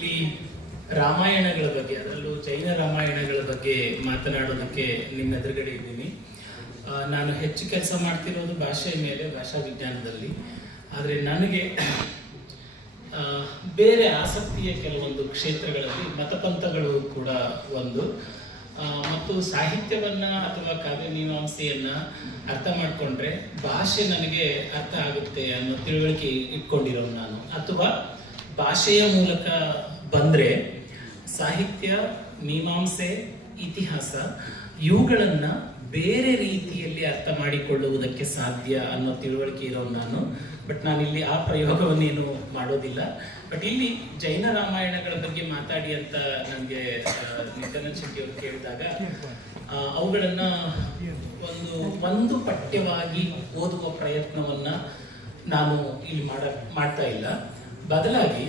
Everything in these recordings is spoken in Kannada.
ಇಲ್ಲಿ ರಾಮಾಯಣಗಳ ಬಗ್ಗೆ, ಅದರಲ್ಲೂ ಜೈನ ರಾಮಾಯಣಗಳ ಬಗ್ಗೆ ಮಾತನಾಡೋದಕ್ಕೆ ನಿಮ್ಮ ಎದುರುಗಡೆ ಇದ್ದೀನಿ. ನಾನು ಹೆಚ್ಚು ಕೆಲಸ ಮಾಡ್ತಿರೋದು ಭಾಷೆಯ ಮೇಲೆ, ಭಾಷಾ ವಿಜ್ಞಾನದಲ್ಲಿ. ಆದರೆ ನನಗೆ ಬೇರೆ ಆಸಕ್ತಿಯ ಕೆಲವೊಂದು ಕ್ಷೇತ್ರಗಳಲ್ಲಿ ಮತಪಂಥಗಳು ಕೂಡ ಒಂದು, ಮತ್ತು ಸಾಹಿತ್ಯವನ್ನ ಅಥವಾ ಕಾವ್ಯ ಮೀಮಾಂಸೆಯನ್ನ ಅರ್ಥ ಮಾಡಿಕೊಂಡ್ರೆ ಭಾಷೆ ನನಗೆ ಅರ್ಥ ಆಗುತ್ತೆ ಅನ್ನೋ ತಿಳುವಳಿಕೆ ಇಟ್ಕೊಂಡಿರೋ ನಾನು, ಅಥವಾ ಭಾಷೆಯ ಮೂಲಕ ಬಂದ್ರೆ ಸಾಹಿತ್ಯ, ಮೀಮಾಂಸೆ, ಇತಿಹಾಸ ಇವುಗಳನ್ನ ಬೇರೆ ರೀತಿಯಲ್ಲಿ ಅರ್ಥ ಮಾಡಿಕೊಳ್ಳುವುದಕ್ಕೆ ಸಾಧ್ಯ ಅನ್ನೋ ತಿಳುವಳಿಕೆ ಇರೋ ನಾನು. ಬಟ್ ನಾನಿಲ್ಲಿ ಆ ಪ್ರಯೋಗವನ್ನೇನು ಮಾಡೋದಿಲ್ಲ. ಬಟ್ ಇಲ್ಲಿ ಜೈನ ರಾಮಾಯಣಗಳ ಬಗ್ಗೆ ಮಾತಾಡಿ ಅಂತ ನನಗೆ ನಿತ್ಯಾನಂದ ಶೆಟ್ಟಿ ಅವರು ಕೇಳಿದಾಗ ಅವುಗಳನ್ನ ಒಂದು ಪಠ್ಯವಾಗಿ ಓದುವ ಪ್ರಯತ್ನವನ್ನ ನಾನು ಇಲ್ಲಿ ಮಾಡ್ತಾ ಇಲ್ಲ. ಬದಲಾಗಿ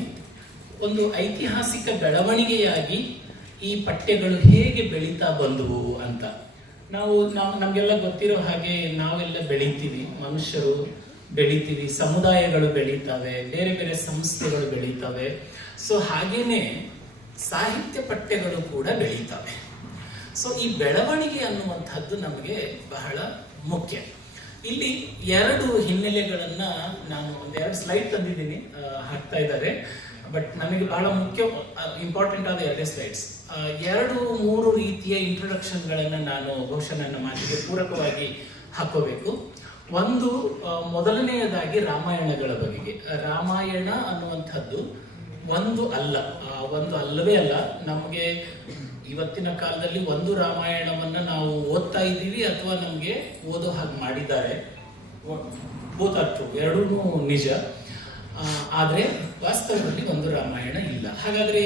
ಒಂದು ಐತಿಹಾಸಿಕ ಬೆಳವಣಿಗೆಯಾಗಿ ಈ ಪಠ್ಯಗಳು ಹೇಗೆ ಬೆಳೀತಾ ಬಂದವು ಅಂತ. ನಮಗೆಲ್ಲ ಗೊತ್ತಿರೋ ಹಾಗೆ ನಾವೆಲ್ಲ ಬೆಳೀತೀವಿ, ಮನುಷ್ಯರು ಬೆಳೀತೀವಿ, ಸಮುದಾಯಗಳು ಬೆಳೀತವೆ, ಬೇರೆ ಬೇರೆ ಸಂಸ್ಥೆಗಳು ಬೆಳೀತವೆ. ಸೊ ಹಾಗೇನೆ ಸಾಹಿತ್ಯ ಪಠ್ಯಗಳು ಕೂಡ ಬೆಳೀತವೆ. ಸೊ ಈ ಬೆಳವಣಿಗೆ ಅನ್ನುವಂಥದ್ದು ನಮಗೆ ಬಹಳ ಮುಖ್ಯ. ಇಲ್ಲಿ ಎರಡು ಹಿನ್ನೆಲೆಗಳನ್ನ ನಾನು ಒಂದೆರಡು ಸ್ಲೈಡ್ ತಂದಿದ್ದೀನಿ, ಹಾಕ್ತಾ ಇದ್ದಾರೆ. ಬಟ್ ನಮಗೆ ಬಹಳ ಮುಖ್ಯ, ಇಂಪಾರ್ಟೆಂಟ್ ಆದ ಎರಡೇ ಸ್ಲೈಡ್ಸ್. 2-3 ರೀತಿಯ ಇಂಟ್ರೊಡಕ್ಷನ್ಗಳನ್ನ ನಾನು ಬಹುಶಃ ನನ್ನ ಮಾತಿಗೆ ಪೂರಕವಾಗಿ ಹಾಕೋಬೇಕು. ಒಂದು, ಮೊದಲನೆಯದಾಗಿ ರಾಮಾಯಣಗಳ ಬಗೆಗೆ. ರಾಮಾಯಣ ಅನ್ನುವಂಥದ್ದು ಒಂದು ಅಲ್ಲವೇ ಅಲ್ಲ. ನಮಗೆ ಇವತ್ತಿನ ಕಾಲದಲ್ಲಿ ಒಂದು ರಾಮಾಯಣವನ್ನ ನಾವು ಓದ್ತಾ ಇದ್ದೀವಿ ಅಥವಾ ನಮಗೆ ಓದೋ ಹಾಗೆ ಮಾಡಿದ್ದಾರೆ. ಬೋತ್ ಆರ್ ಟ್ರೂ, ಎರಡೂ ನಿಜ. ಆದ್ರೆ ವಾಸ್ತವದಲ್ಲಿ ಒಂದು ರಾಮಾಯಣ ಇಲ್ಲ. ಹಾಗಾದ್ರೆ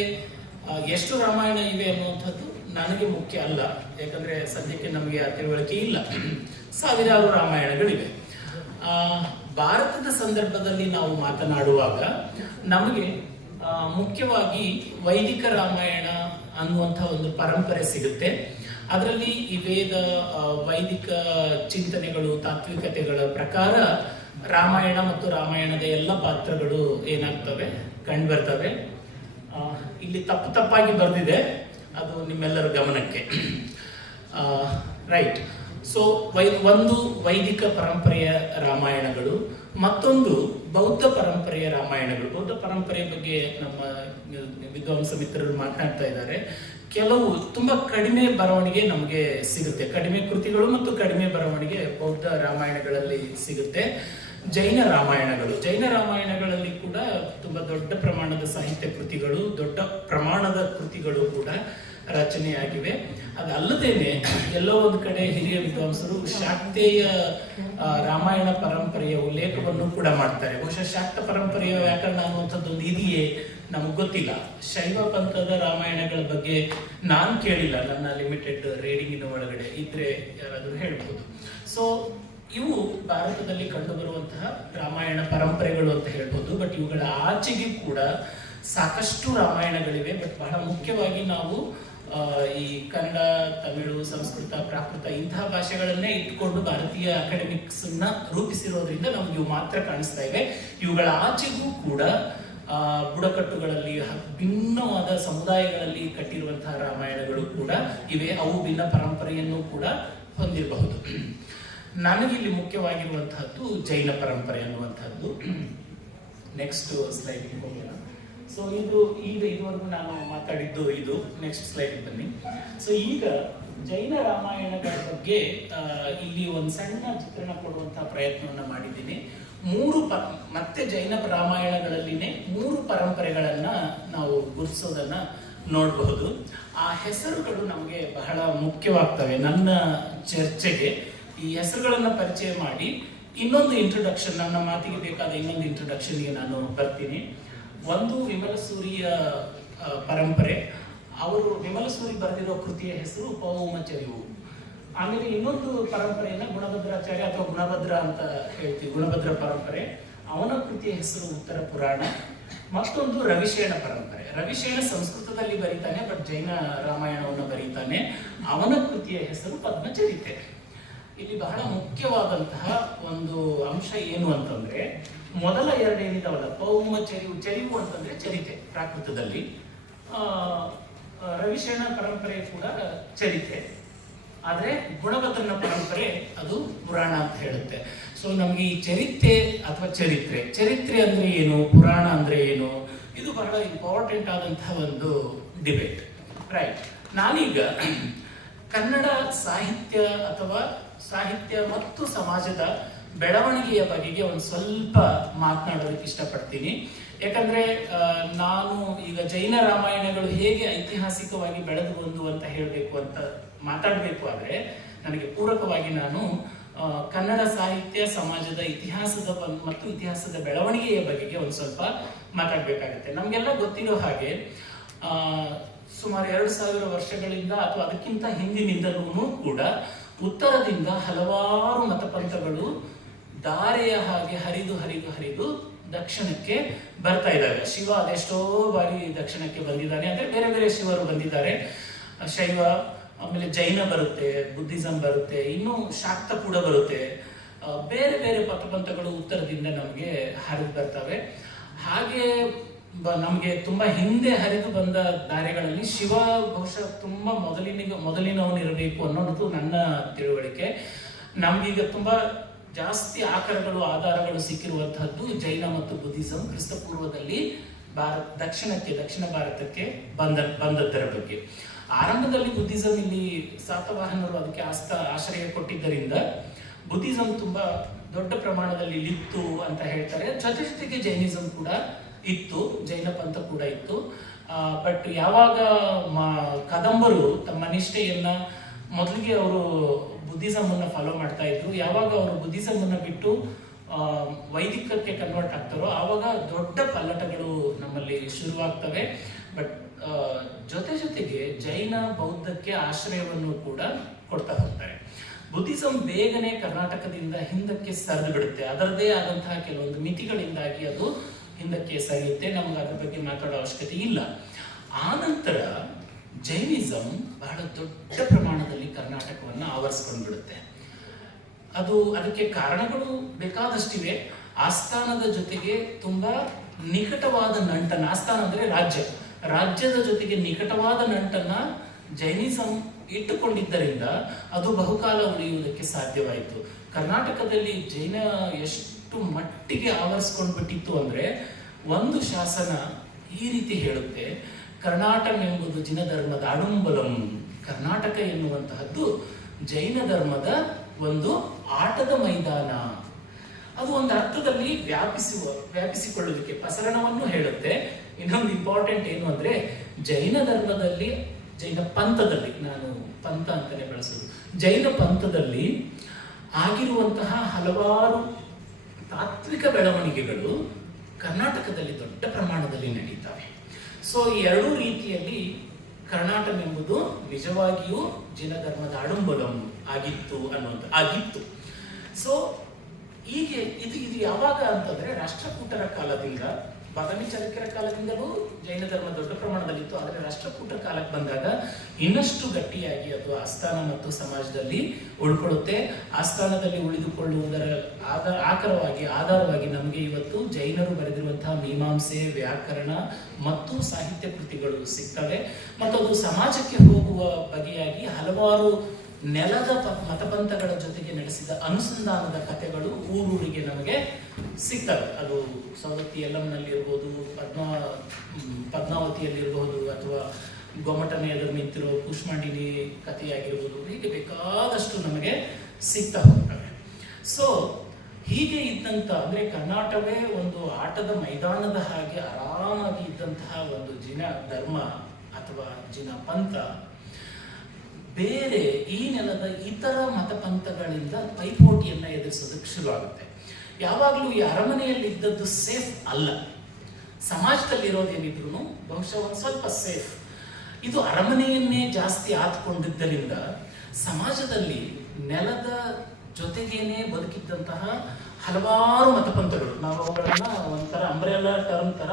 ಎಷ್ಟು ರಾಮಾಯಣ ಇವೆ ಅನ್ನುವಂಥದ್ದು ನನಗೆ ಮುಖ್ಯ ಅಲ್ಲ, ಯಾಕಂದ್ರೆ ಸದ್ಯಕ್ಕೆ ನಮಗೆ ಆ ತಿಳುವಳಿಕೆ ಇಲ್ಲ. ಸಾವಿರಾರು ರಾಮಾಯಣಗಳಿವೆ. ಭಾರತದ ಸಂದರ್ಭದಲ್ಲಿ ನಾವು ಮಾತನಾಡುವಾಗ ನಮಗೆ ಮುಖ್ಯವಾಗಿ ವೈದಿಕ ರಾಮಾಯಣ ಅನ್ನುವಂಥ ಒಂದು ಪರಂಪರೆ ಸಿಗುತ್ತೆ. ಅದರಲ್ಲಿ ಈ ವೇದ, ವೈದಿಕ ಚಿಂತನೆಗಳು, ತಾತ್ವಿಕತೆಗಳ ಪ್ರಕಾರ ರಾಮಾಯಣ ಮತ್ತು ರಾಮಾಯಣದ ಎಲ್ಲ ಪಾತ್ರಗಳು ಏನಾಗ್ತವೆ, ಕಂಡುಬರ್ತವೆ. ಇಲ್ಲಿ ತಪ್ಪಾಗಿ ಬರೆದಿದೆ, ಅದು ನಿಮ್ಮೆಲ್ಲರ ಗಮನಕ್ಕೆ. ರೈಟ್. ಸೊ ಒಂದು ವೈದಿಕ ಪರಂಪರೆಯ ರಾಮಾಯಣಗಳು, ಮತ್ತೊಂದು ಬೌದ್ಧ ಪರಂಪರೆಯ ರಾಮಾಯಣಗಳು. ಬೌದ್ಧ ಪರಂಪರೆಯ ಬಗ್ಗೆ ನಮ್ಮ ವಿದ್ವಾಂಸ ಮಿತ್ರರು ಮಾತನಾಡ್ತಾ ಇದ್ದಾರೆ. ಕೆಲವು ತುಂಬಾ ಕಡಿಮೆ ಬರವಣಿಗೆ ನಮಗೆ ಸಿಗುತ್ತೆ, ಕಡಿಮೆ ಕೃತಿಗಳು ಮತ್ತು ಕಡಿಮೆ ಬರವಣಿಗೆ ಬೌದ್ಧ ರಾಮಾಯಣಗಳಲ್ಲಿ ಸಿಗುತ್ತೆ. ಜೈನ ರಾಮಾಯಣಗಳಲ್ಲಿ ಕೂಡ ತುಂಬಾ ದೊಡ್ಡ ಪ್ರಮಾಣದ ಸಾಹಿತ್ಯ ಕೃತಿಗಳು, ದೊಡ್ಡ ಪ್ರಮಾಣದ ಕೃತಿಗಳು ಕೂಡ ರಚನೆಯಾಗಿವೆ. ಅದಲ್ಲದೇನೆ ಎಲ್ಲೋ ಒಂದು ಕಡೆ ಹಿರಿಯ ವಿದ್ವಾಂಸರು ಶಾಕ್ತೇಯ ರಾಮಾಯಣ ಪರಂಪರೆಯ ಉಲ್ಲೇಖವನ್ನು ಕೂಡ ಮಾಡ್ತಾರೆ. ಬಹುಶಃ ಶಾಕ್ತ ಪರಂಪರೆಯ ವ್ಯಾಕರಣ ಅನ್ನುವಂಥದ್ದು ಒಂದು ಇದೆಯೇ ನಮಗ್ ಗೊತ್ತಿಲ್ಲ. ಶೈವ ಪಂಥದ ರಾಮಾಯಣಗಳ ಬಗ್ಗೆ ನಾನು ಕೇಳಿಲ್ಲ, ನನ್ನ ಲಿಮಿಟೆಡ್ ರೀಡಿಂಗಿನ ಒಳಗಡೆ ಇದ್ರೆ ಯಾರಾದ್ರೂ ಹೇಳ್ಬೋದು. ಸೊ ಇವು ಭಾರತದಲ್ಲಿ ಕಂಡುಬರುವಂತಹ ರಾಮಾಯಣ ಪರಂಪರೆಗಳು ಅಂತ ಹೇಳ್ಬೋದು. ಬಟ್ ಇವುಗಳ ಆಚೆಗೆ ಕೂಡ ಸಾಕಷ್ಟು ರಾಮಾಯಣಗಳಿವೆ. ಬಟ್ ಬಹಳ ಮುಖ್ಯವಾಗಿ ನಾವು ಈ ಕನ್ನಡ, ತಮಿಳು, ಸಂಸ್ಕೃತ, ಪ್ರಾಕೃತ ಇಂತಹ ಭಾಷೆಗಳನ್ನೇ ಇಟ್ಕೊಂಡು ಭಾರತೀಯ ಅಕಾಡೆಮಿಕ್ಸ್ ನ ರೂಪಿಸಿರೋದ್ರಿಂದ ನಮ್ಗೆ ಇವು ಮಾತ್ರ ಕಾಣಿಸ್ತಾ ಇವೆ. ಇವುಗಳ ಆಚೆಗೂ ಕೂಡ ಬುಡಕಟ್ಟುಗಳಲ್ಲಿ, ಭಿನ್ನವಾದ ಸಮುದಾಯಗಳಲ್ಲಿ ಕಟ್ಟಿರುವಂತಹ ರಾಮಾಯಣಗಳು ಕೂಡ ಇವೆ. ಅವು ಭಿನ್ನ ಪರಂಪರೆಯನ್ನು ಕೂಡ ಹೊಂದಿರಬಹುದು. ನನಗಿಲ್ಲಿ ಮುಖ್ಯವಾಗಿರುವಂತಹದ್ದು ಜೈನ ಪರಂಪರೆ ಅನ್ನುವಂಥದ್ದು. ನೆಕ್ಸ್ಟ್ ಸ್ಲೈಡ್ ಹೋಗೋಣ. ಸೊ ಇದುವರೆಗೂ ನಾನು ಮಾತಾಡಿದ್ದು ಇದು. ನೆಕ್ಸ್ಟ್ ಸ್ಲೈಡ್ ಬನ್ನಿ. ಸೊ ಈಗ ಜೈನ ರಾಮಾಯಣಗಳ ಬಗ್ಗೆ ಇಲ್ಲಿ ಒಂದು ಸಣ್ಣ ಚಿತ್ರಣ ಕೊಡುವಂತಹ ಪ್ರಯತ್ನವನ್ನ ಮಾಡಿದ್ದೀನಿ. ಮತ್ತೆ ಜೈನ ರಾಮಾಯಣಗಳಲ್ಲಿನೇ 3 ಪರಂಪರೆಗಳನ್ನ ನಾವು ಗುರುತಿಸೋದನ್ನ ನೋಡಬಹುದು. ಆ ಹೆಸರುಗಳು ನಮಗೆ ಬಹಳ ಮುಖ್ಯವಾಗ್ತವೆ ನನ್ನ ಚರ್ಚೆಗೆ. ಈ ಹೆಸರುಗಳನ್ನ ಪರಿಚಯ ಮಾಡಿ ಇನ್ನೊಂದು ಇಂಟ್ರೊಡಕ್ಷನ್, ನನ್ನ ಮಾತಿಗೆ ಬೇಕಾದ ಇನ್ನೊಂದು ಇಂಟ್ರೊಡಕ್ಷನ್ಗೆ ನಾನು ಬರ್ತೀನಿ. ಒಂದು ವಿಮಲಸೂರಿಯ ಪರಂಪರೆ. ಅವರು ವಿಮಲಸೂರಿ ಬರೆದಿರೋ ಕೃತಿಯ ಹೆಸರು ಪೌಮ ಚರಿವು. ಆಮೇಲೆ ಇನ್ನೊಂದು ಪರಂಪರೆಯನ್ನ ಗುಣಭದ್ರಾಚಾರ್ಯ ಅಥವಾ ಗುಣಭದ್ರ ಅಂತ ಹೇಳ್ತೀವಿ, ಗುಣಭದ್ರ ಪರಂಪರೆ. ಅವನ ಕೃತಿಯ ಹೆಸರು ಉತ್ತರ ಪುರಾಣ. ಮತ್ತೊಂದು ರವಿಶೇಣ ಪರಂಪರೆ. ರವಿಶೇಣ ಸಂಸ್ಕೃತದಲ್ಲಿ ಬರೀತಾನೆ, ಬಟ್ ಜೈನ ರಾಮಾಯಣವನ್ನು ಬರೀತಾನೆ. ಅವನ ಕೃತಿಯ ಹೆಸರು ಪದ್ಮಚರಿತೆ. ಇಲ್ಲಿ ಬಹಳ ಮುಖ್ಯವಾದಂತಹ ಒಂದು ಅಂಶ ಏನು ಅಂತಂದ್ರೆ, ಮೊದಲ ಎರಡೇನಿದಾವಲ್ಲ, ಪೌಮ ಚರಿವು ಅಂತಂದ್ರೆ ಚರಿತೆ ಪ್ರಾಕೃತದಲ್ಲಿ, ಆ, ರವಿಶರಣ ಪರಂಪರೆ ಕೂಡ ಚರಿತ್ರೆ, ಆದರೆ ಗುಣಭದ್ರನ ಪರಂಪರೆ ಅದು ಪುರಾಣ ಅಂತ ಹೇಳುತ್ತೆ. ಸೊ ನಮಗೆ ಈ ಚರಿತ್ರೆ ಅಂದ್ರೆ ಏನು, ಪುರಾಣ ಅಂದ್ರೆ ಏನು, ಇದು ಬಹಳ ಇಂಪಾರ್ಟೆಂಟ್ ಆದಂತಹ ಒಂದು ಡಿಬೇಟ್, ರೈಟ್. ನಾನೀಗ ಕನ್ನಡ ಸಾಹಿತ್ಯ ಅಥವಾ ಸಾಹಿತ್ಯ ಮತ್ತು ಸಮಾಜದ ಬೆಳವಣಿಗೆಯ ಬಗೆಗೆ ಒಂದು ಸ್ವಲ್ಪ ಮಾತನಾಡೋದಕ್ಕೆ ಇಷ್ಟಪಡ್ತೀನಿ. ಯಾಕಂದ್ರೆ ನಾನು ಈಗ ಜೈನ ರಾಮಾಯಣಗಳು ಹೇಗೆ ಐತಿಹಾಸಿಕವಾಗಿ ಬೆಳೆದು ಬಂದು ಅಂತ ಹೇಳಬೇಕು ಅಂತ ಮಾತಾಡಬೇಕು ಆದ್ರೆ ನನಗೆ ಪೂರಕವಾಗಿ ನಾನು ಕನ್ನಡ ಸಾಹಿತ್ಯ ಸಮಾಜದ ಮತ್ತು ಇತಿಹಾಸದ ಬೆಳವಣಿಗೆಯ ಬಗೆಗೆ ಒಂದು ಸ್ವಲ್ಪ ಮಾತಾಡಬೇಕಾಗುತ್ತೆ. ನಮಗೆಲ್ಲ ಗೊತ್ತಿರೋ ಹಾಗೆ ಸುಮಾರು 2000 ವರ್ಷಗಳಿಂದ ಅಥವಾ ಅದಕ್ಕಿಂತ ಹಿಂದಿನಿಂದಲೂ ಕೂಡ ಉತ್ತರದಿಂದ ಹಲವಾರು ಮತಪಂಥಗಳು ಧಾರೆಯ ಹಾಗೆ ಹರಿದು ದಕ್ಷಿಣಕ್ಕೆ ಬರ್ತಾ ಇದ್ದಾರೆ. ಶಿವ ಅದೆಷ್ಟೋ ಬಾರಿ ದಕ್ಷಿಣಕ್ಕೆ ಬಂದಿದ್ದಾನೆ, ಅಂದ್ರೆ ಬೇರೆ ಬೇರೆ ಶಿವರು ಬಂದಿದ್ದಾರೆ. ಶೈವ, ಆಮೇಲೆ ಜೈನ ಬರುತ್ತೆ, ಬುದ್ಧಿಸಂ ಬರುತ್ತೆ, ಇನ್ನು ಶಾಕ್ತ ಕೂಡ ಬರುತ್ತೆ. ಬೇರೆ ಬೇರೆ ಮತಪಂಥಗಳು ಉತ್ತರದಿಂದ ನಮಗೆ ಹರಿದು ಬರ್ತವೆ. ಹಾಗೆ ನಮಗೆ ತುಂಬಾ ಹಿಂದೆ ಹರಿದು ಬಂದ ದಾರಿಗಳಲ್ಲಿ ಶಿವ ಬಹುಶಃ ತುಂಬಾ ಮೊದಲಿನವನಿರಬೇಕು ಅನ್ನೋದು ನನ್ನ ತಿಳುವಳಿಕೆ. ನಮ್ಗೀಗ ತುಂಬಾ ಜಾಸ್ತಿ ಆಧಾರಗಳು ಸಿಕ್ಕಿರುವಂತಹದ್ದು ಜೈನ ಮತ್ತು ಬುದ್ಧಿಸಂ ಕ್ರಿಸ್ತಪೂರ್ವದಲ್ಲಿ ದಕ್ಷಿಣ ಭಾರತಕ್ಕೆ ಬಂದದ್ದರ ಬಗ್ಗೆ. ಆರಂಭದಲ್ಲಿ ಬುದ್ಧಿಸಂ ಇಲ್ಲಿ ಸಾತವಾಹನರು ಅದಕ್ಕೆ ಆಶ್ರಯ ಕೊಟ್ಟಿದ್ದರಿಂದ ಬುದ್ಧಿಸಂ ತುಂಬಾ ದೊಡ್ಡ ಪ್ರಮಾಣದಲ್ಲಿ ಇತ್ತು ಅಂತ ಹೇಳ್ತಾರೆ. ಜೊತೆಗೆ ಜೈನಿಸಂ ಕೂಡ ಇತ್ತು, ಜೈನ ಪಂಥ ಕೂಡ ಇತ್ತು. ಬಟ್ ಯಾವಾಗ ಕದಂಬರು ತಮ್ಮ ನಿಷ್ಠೆಯನ್ನ ಮೊದಲಿಗೆ ಅವರು ಬುದ್ಧಿಸಂ ಅನ್ನ ಫಾಲೋ ಮಾಡ್ತಾ ಇದ್ರು, ಯಾವಾಗ ಅವರು ಬುದ್ಧಿಸಂ ಅನ್ನ ಬಿಟ್ಟು ವೈದಿಕಕ್ಕೆ ಕನ್ವರ್ಟ್ ಆಗ್ತಾರೋ ಆವಾಗ ದೊಡ್ಡ ಪಲ್ಲಟಗಳು ನಮ್ಮಲ್ಲಿ ಶುರುವಾಗ್ತವೆ. ಬಟ್ ಜೊತೆಗೆ ಜೈನ ಬೌದ್ಧಕ್ಕೆ ಆಶ್ರಯವನ್ನು ಕೂಡ ಕೊಡ್ತಾ ಹೋಗ್ತಾರೆ. ಬುದ್ಧಿಸಂ ಬೇಗನೆ ಕರ್ನಾಟಕದಿಂದ ಹಿಂದಕ್ಕೆ ಸರಿದು ಬಿಡುತ್ತೆ. ಅದರದೇ ಆದಂತಹ ಕೆಲವೊಂದು ಮಿತಿಗಳಿಂದಾಗಿ ಅದು ಹಿಂದಕ್ಕೆ ಸರಿಯುತ್ತೆ. ನಮ್ಗೆ ಅದ್ರ ಬಗ್ಗೆ ಮಾತಾಡೋ ಅವಶ್ಯಕತೆ ಇಲ್ಲ. ಆನಂತರ ಜೈನಿಸಂ ಬಹಳ ದೊಡ್ಡ ಪ್ರಮಾಣದಲ್ಲಿ ಕರ್ನಾಟಕವನ್ನು ಆವರಿಸ್ಕೊಂಡು ಬಿಡುತ್ತೆ. ಅದಕ್ಕೆ ಕಾರಣಗಳು ಬೇಕಾದಷ್ಟಿವೆ. ಆಸ್ಥಾನದ ಜೊತೆಗೆ ತುಂಬಾ ನಿಕಟವಾದ ನಂಟನ್ನ, ಆಸ್ಥಾನ ಅಂದ್ರೆ ರಾಜ್ಯದ ಜೊತೆಗೆ ನಿಕಟವಾದ ನಂಟನ್ನ ಜೈನಿಸಂ ಇಟ್ಟುಕೊಂಡಿದ್ದರಿಂದ ಅದು ಬಹುಕಾಲ ಉಳಿಯುವುದಕ್ಕೆ ಸಾಧ್ಯವಾಯಿತು. ಕರ್ನಾಟಕದಲ್ಲಿ ಜೈನ ಎಷ್ಟು ಮಟ್ಟಿಗೆ ಆವರಿಸ್ಕೊಂಡು ಬಿಟ್ಟಿತ್ತು ಅಂದ್ರೆ, ಒಂದು ಶಾಸನ ಈ ರೀತಿ ಹೇಳುತ್ತೆ, ಕರ್ನಾಟಕ ಎಂಬುದು ಜಿನ ಧರ್ಮದ ಅಡುಂಬಲಂ. ಕರ್ನಾಟಕ ಎನ್ನುವಂತಹದ್ದು ಜೈನ ಧರ್ಮದ ಒಂದು ಆಟದ ಮೈದಾನ. ಅದು ಒಂದು ಅರ್ಥದಲ್ಲಿ ವ್ಯಾಪಿಸಿಕೊಳ್ಳುವಿಕೆ, ಪ್ರಸರಣವನ್ನು ಹೇಳುತ್ತೆ. ಇನ್ನೊಂದು ಇಂಪಾರ್ಟೆಂಟ್ ಏನು ಅಂದ್ರೆ, ಜೈನ ಧರ್ಮದಲ್ಲಿ, ಜೈನ ಪಂಥದಲ್ಲಿ, ನಾನು ಪಂಥ ಅಂತಾನೆ ಬಳಸೋದು, ಜೈನ ಪಂಥದಲ್ಲಿ ಆಗಿರುವಂತಹ ಹಲವಾರು ತಾತ್ವಿಕ ಬೆಳವಣಿಗೆಗಳು ಕರ್ನಾಟಕದಲ್ಲಿ ದೊಡ್ಡ ಪ್ರಮಾಣದಲ್ಲಿ ನಡೀತವೆ. ಸೊ ಈ ಎರಡೂ ರೀತಿಯಲ್ಲಿ ಕರ್ನಾಟಕ ಎಂಬುದು ನಿಜವಾಗಿಯೂ ಜಿನ ಧರ್ಮದ ಅಡುಂಬಲಂ ಆಗಿತ್ತು. ಸೊ ಹೀಗೆ ಇದು ಯಾವಾಗ ಅಂತಂದ್ರೆ ರಾಷ್ಟ್ರಕೂಟರ ಕಾಲದಿಂದ, ಬಾದಾಮಿ ಚಾಲುಕ್ಯರ ಕಾಲದಿಂದಲೂ ಜೈನ ಧರ್ಮ ದೊಡ್ಡ ಪ್ರಮಾಣದಲ್ಲಿತ್ತು. ಆದರೆ ರಾಷ್ಟ್ರಕೂಟರ ಕಾಲಕ್ಕೆ ಬಂದಾಗ ಇನ್ನಷ್ಟು ಗಟ್ಟಿಯಾಗಿ ಅದು ಆಸ್ಥಾನ ಮತ್ತು ಸಮಾಜದಲ್ಲಿ ಉಳ್ಕೊಳ್ಳುತ್ತೆ. ಆಸ್ಥಾನದಲ್ಲಿ ಉಳಿದುಕೊಳ್ಳುವುದರ ಆಧಾರವಾಗಿ ನಮಗೆ ಇವತ್ತು ಜೈನರು ಬರೆದಿರುವಂತಹ ಮೀಮಾಂಸೆ, ವ್ಯಾಕರಣ ಮತ್ತು ಸಾಹಿತ್ಯ ಕೃತಿಗಳು ಸಿಗ್ತವೆ. ಮತ್ತು ಅದು ಸಮಾಜಕ್ಕೆ ಹೋಗುವ ಬಗೆಯಾಗಿ ಹಲವಾರು ನೆಲದ ಮತಪಂಥಗಳ ಜೊತೆಗೆ ನಡೆಸಿದ ಅನುಸಂಧಾನದ ಕಥೆಗಳು ಊರೂರಿಗೆ ನಮಗೆ ಸಿಗ್ತವೆ. ಅದು ಸವದತ್ತಿ ಯಲ್ಲಂನಲ್ಲಿ ಇರ್ಬೋದು, ಪದ್ಮಾವತಿಯಲ್ಲಿರ್ಬೋದು, ಅಥವಾ ಗೊಮಟನ ಎದುರು ನಿಂತಿರೋ ಕೂಷ್ಮಾಂಡಿನಿ ಕಥೆಯಾಗಿರ್ಬೋದು, ಹೀಗೆ ಬೇಕಾದಷ್ಟು ನಮಗೆ ಸಿಗ್ತಾ ಹೋಗ್ತವೆ. ಸೊ ಹೀಗೆ ಇದ್ದಂತ, ಅಂದ್ರೆ ಕರ್ನಾಟಕವೇ ಒಂದು ಆಟದ ಮೈದಾನದ ಹಾಗೆ ಆರಾಮಾಗಿ ಇದ್ದಂತಹ ಒಂದು ಜಿನ ಧರ್ಮ ಅಥವಾ ಜಿನ ಪಂಥ ಬೇರೆ ಈ ನೆಲದ ಇತರ ಮತಪಂಥಗಳಿಂದ ಪೈಪೋಟಿಯನ್ನ ಎದುರಿಸೋದಕ್ಕೆ ಶುರುವಾಗುತ್ತೆ. ಯಾವಾಗಲೂ ಈ ಅರಮನೆಯಲ್ಲಿ ಇದ್ದದ್ದು ಸೇಫ್ ಅಲ್ಲ. ಸಮಾಜದಲ್ಲಿ ಇರೋದೇನಿದ್ರು ಬಹುಶಃ ಒಂದು ಸ್ವಲ್ಪ ಸೇಫ್. ಇದು ಅರಮನೆಯನ್ನೇ ಜಾಸ್ತಿ ಆತ್ಕೊಂಡಿದ್ದರಿಂದ ಸಮಾಜದಲ್ಲಿ ನೆಲದ ಜೊತೆಗೇನೆ ಬದುಕಿದ್ದಂತಹ ಹಲವಾರು ಮತಪಂಥಗಳು, ನಾವು ಅವುಗಳನ್ನ ಒಂಥರ ಅಂಬ್ರೆಲಾ ಟರ್ಮ್ ತರ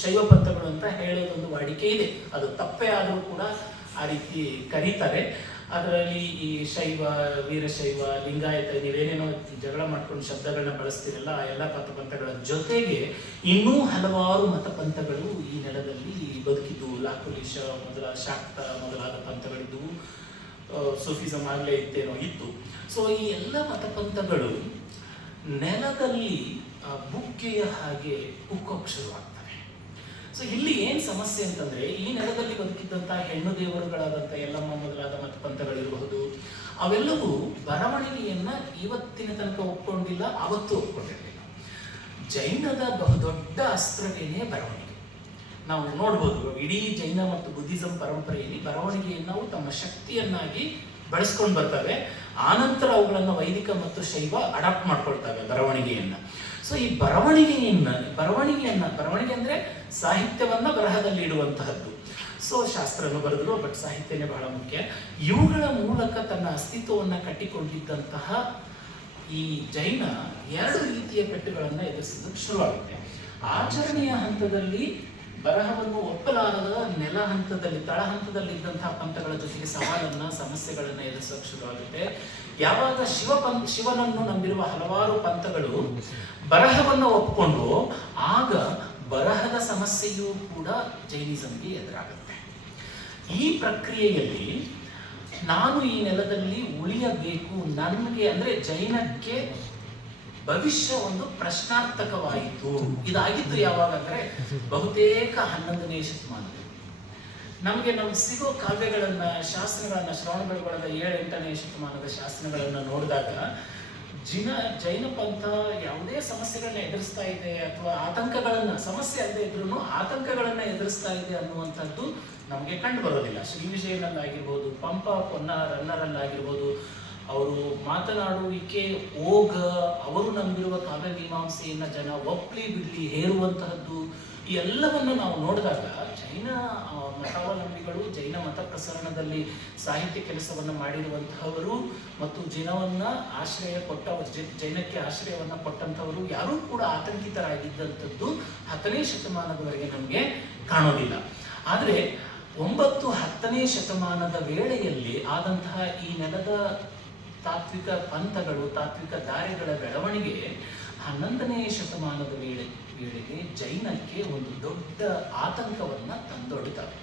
ಶೈವ ಪಂಥಗಳು ಅಂತ ಹೇಳೋದೊಂದು ವಾಡಿಕೆ ಇದೆ. ಅದು ತಪ್ಪೇ ಆದರೂ ಕೂಡ ಆ ರೀತಿ ಕರೀತಾರೆ. ಅದರಲ್ಲಿ ಈ ಶೈವ, ವೀರಶೈವ, ಲಿಂಗಾಯತ, ನೀವೇನೇನೋ ಜಗಳ ಮಾಡ್ಕೊಂಡು ಶಬ್ದಗಳನ್ನ ಬಳಸ್ತಿರಲ್ಲ, ಆ ಎಲ್ಲ ಮತಪಂಥಗಳ ಜೊತೆಗೆ ಇನ್ನೂ ಹಲವಾರು ಮತಪಂಥಗಳು ಈ ನೆಲದಲ್ಲಿ ಬದುಕಿದ್ದು. ಕಾರ್ಪುಲಿಶ ಶಾಕ್ತ ಮೊದಲಾದ ಪಂಥಗಳಿದ್ದವು. ಸೂಫಿಸಮ್ ಆಗಲೇ ಇತ್ತು. ಸೊ ಈ ಎಲ್ಲ ಮತಪಂಥಗಳು ನೆಲದಲ್ಲಿ ಬುಗ್ಗೆಯ ಹಾಗೆ ಉಕ್ಕೋಕ್ ಶುರುವಾಗ್ತವೆ. ಸೊ ಇಲ್ಲಿ ಏನ್ ಸಮಸ್ಯೆ ಅಂತಂದ್ರೆ, ಈ ನೆಲದಲ್ಲಿ ಬದುಕಿದ್ದಂತಹ ಹೆಣ್ಣು ದೇವರುಗಳಾದಂಥ ಎಲ್ಲಮ್ಮ ಮೊದಲಾದ ಮತಪಂಥಗಳಿರಬಹುದು, ಅವೆಲ್ಲವೂ ಬರವಣಿಗೆಯನ್ನ ಇವತ್ತಿನ ತನಕ ಒಪ್ಕೊಂಡಿಲ್ಲ, ಅವತ್ತು ಒಪ್ಕೊಂಡಿರಲಿಲ್ಲ. ಜೈನದ ಬಹುದೊಡ್ಡ ಅಸ್ತ್ರವೇನೇ ಬರವಣಿಗೆ. ನಾವು ನೋಡ್ಬೋದು, ಇಡೀ ಜೈನ ಮತ್ತು ಬುದ್ಧಿಸಂ ಪರಂಪರೆಯಲ್ಲಿ ಬರವಣಿಗೆಯನ್ನು ನಾವು ತಮ್ಮ ಶಕ್ತಿಯನ್ನಾಗಿ ಬಳಸ್ಕೊಂಡು ಬರ್ತವೆ. ಆನಂತರ ಅವುಗಳನ್ನು ವೈದಿಕ ಮತ್ತು ಶೈವ ಅಡಾಪ್ಟ್ ಮಾಡ್ಕೊಳ್ತವೆ ಬರವಣಿಗೆಯನ್ನ. ಸೊ ಈ ಬರವಣಿಗೆ ಅಂದ್ರೆ ಸಾಹಿತ್ಯವನ್ನ ಬರಹದಲ್ಲಿ ಇಡುವಂತಹದ್ದು. ಸೊ ಶಾಸ್ತ್ರನು ಬರೆದ್ರು, ಬಟ್ ಸಾಹಿತ್ಯನೇ ಬಹಳ ಮುಖ್ಯ. ಇವುಗಳ ಮೂಲಕ ತನ್ನ ಅಸ್ತಿತ್ವವನ್ನು ಕಟ್ಟಿಕೊಂಡಿದ್ದಂತಹ ಈ ಜೈನ ಎರಡು ರೀತಿಯ ಪೆಟ್ಟುಗಳನ್ನ ಎದುರಿಸಿದ್ದಕ್ಕೆ ಶುರುವಾಗುತ್ತೆ. ಆಚರಣೆಯ ಹಂತದಲ್ಲಿ ಬರಹವನ್ನು ಒಪ್ಪಲಾರದ ನೆಲ ಹಂತದಲ್ಲಿ, ತಳ ಹಂತದಲ್ಲಿ ಇದ್ದಂತಹ ಪಂಥಗಳ ಜೊತೆಗೆ ಸಮಸ್ಯೆಗಳನ್ನ ಎದುರಿಸೋಕೆ ಶುರುವಾಗುತ್ತೆ. ಯಾವಾಗ ಶಿವನನ್ನು ನಂಬಿರುವ ಹಲವಾರು ಪಂಥಗಳು ಬರಹವನ್ನು ಒಪ್ಪಿಕೊಂಡು, ಆಗ ಬರಹದ ಸಮಸ್ಯೆಯೂ ಕೂಡ ಜೈನಿಸಂಗೆ ಎದುರಾಗುತ್ತೆ. ಈ ಪ್ರಕ್ರಿಯೆಯಲ್ಲಿ ನಾನು ಈ ನೆಲದಲ್ಲಿ ಉಳಿಯಬೇಕು, ನನಗೆ ಅಂದ್ರೆ ಜೈನಕ್ಕೆ ಭವಿಷ್ಯ ಒಂದು ಪ್ರಶ್ನಾರ್ಥಕವಾಯಿತು. ಇದಾಗಿದ್ದು ಯಾವಾಗ ಅಂದ್ರೆ ಬಹುತೇಕ 11ನೇ ಶತಮಾನದಲ್ಲಿ. ನಮಗೆ ಸಿಗೋ ಕಾವ್ಯಗಳನ್ನ, ಶಾಸ್ತ್ರಗಳನ್ನ, ಶ್ರವಣಬೆಳಗೊಳದ 7-8ನೇ ಶತಮಾನದ ಶಾಸ್ತ್ರಗಳನ್ನ ನೋಡಿದಾಗ ಜೈನ ಪಂಥ ಯಾವುದೇ ಸಮಸ್ಯೆಗಳನ್ನ ಎದುರಿಸ್ತಾ ಇದೆ ಅಥವಾ ಸಮಸ್ಯೆ ಅಲ್ಲದೆ ಇದ್ರೂ ಆತಂಕಗಳನ್ನ ಎದುರಿಸ್ತಾ ಇದೆ ಅನ್ನುವಂಥದ್ದು ನಮಗೆ ಕಂಡು ಬರೋದಿಲ್ಲ. ಶ್ರೀ ವಿಜಯನಲ್ಲಾಗಿರ್ಬೋದು, ಪಂಪ ಪೊನ್ನರನ್ನರಲ್ಲಾಗಿರ್ಬೋದು, ಅವರು ಮಾತನಾಡುವಿಕೆ, ಓಗ, ಅವರು ನಂಬಿರುವ ಕಾವ್ಯ ಮೀಮಾಂಸೆಯನ್ನ ಜನ ಒಪ್ಪಲಿ ಬಿಡ್ಲಿ ಹೇರುವಂತಹದ್ದು, ಈ ಎಲ್ಲವನ್ನು ನಾವು ನೋಡಿದಾಗ ಜೈನ ಮತಾವಲಂಬಿಗಳು, ಜೈನ ಮತ ಪ್ರಸರಣದಲ್ಲಿ ಸಾಹಿತ್ಯ ಕೆಲಸವನ್ನು ಮಾಡಿರುವಂತಹವರು ಮತ್ತು ಜೈನಕ್ಕೆ ಆಶ್ರಯವನ್ನ ಕೊಟ್ಟಂತವರು ಯಾರೂ ಕೂಡ ಆತಂಕಿತರಾಗಿದ್ದಂಥದ್ದು 10ನೇ ಶತಮಾನದವರೆಗೆ ನಮಗೆ ಕಾಣೋದಿಲ್ಲ. ಆದರೆ 9-10ನೇ ಶತಮಾನದ ವೇಳೆಯಲ್ಲಿ ಆದಂತಹ ಈ ನೆಲದ ತಾತ್ವಿಕ ಪಂಥಗಳು, ತಾತ್ವಿಕ ದಾರಿಗಳ ಬೆಳವಣಿಗೆ 11ನೇ ಶತಮಾನದ ವೇಳೆಗೆ ಜೈನಕ್ಕೆ ಒಂದು ದೊಡ್ಡ ಆತಂಕವನ್ನ ತಂದೊಡ್ತವೆ.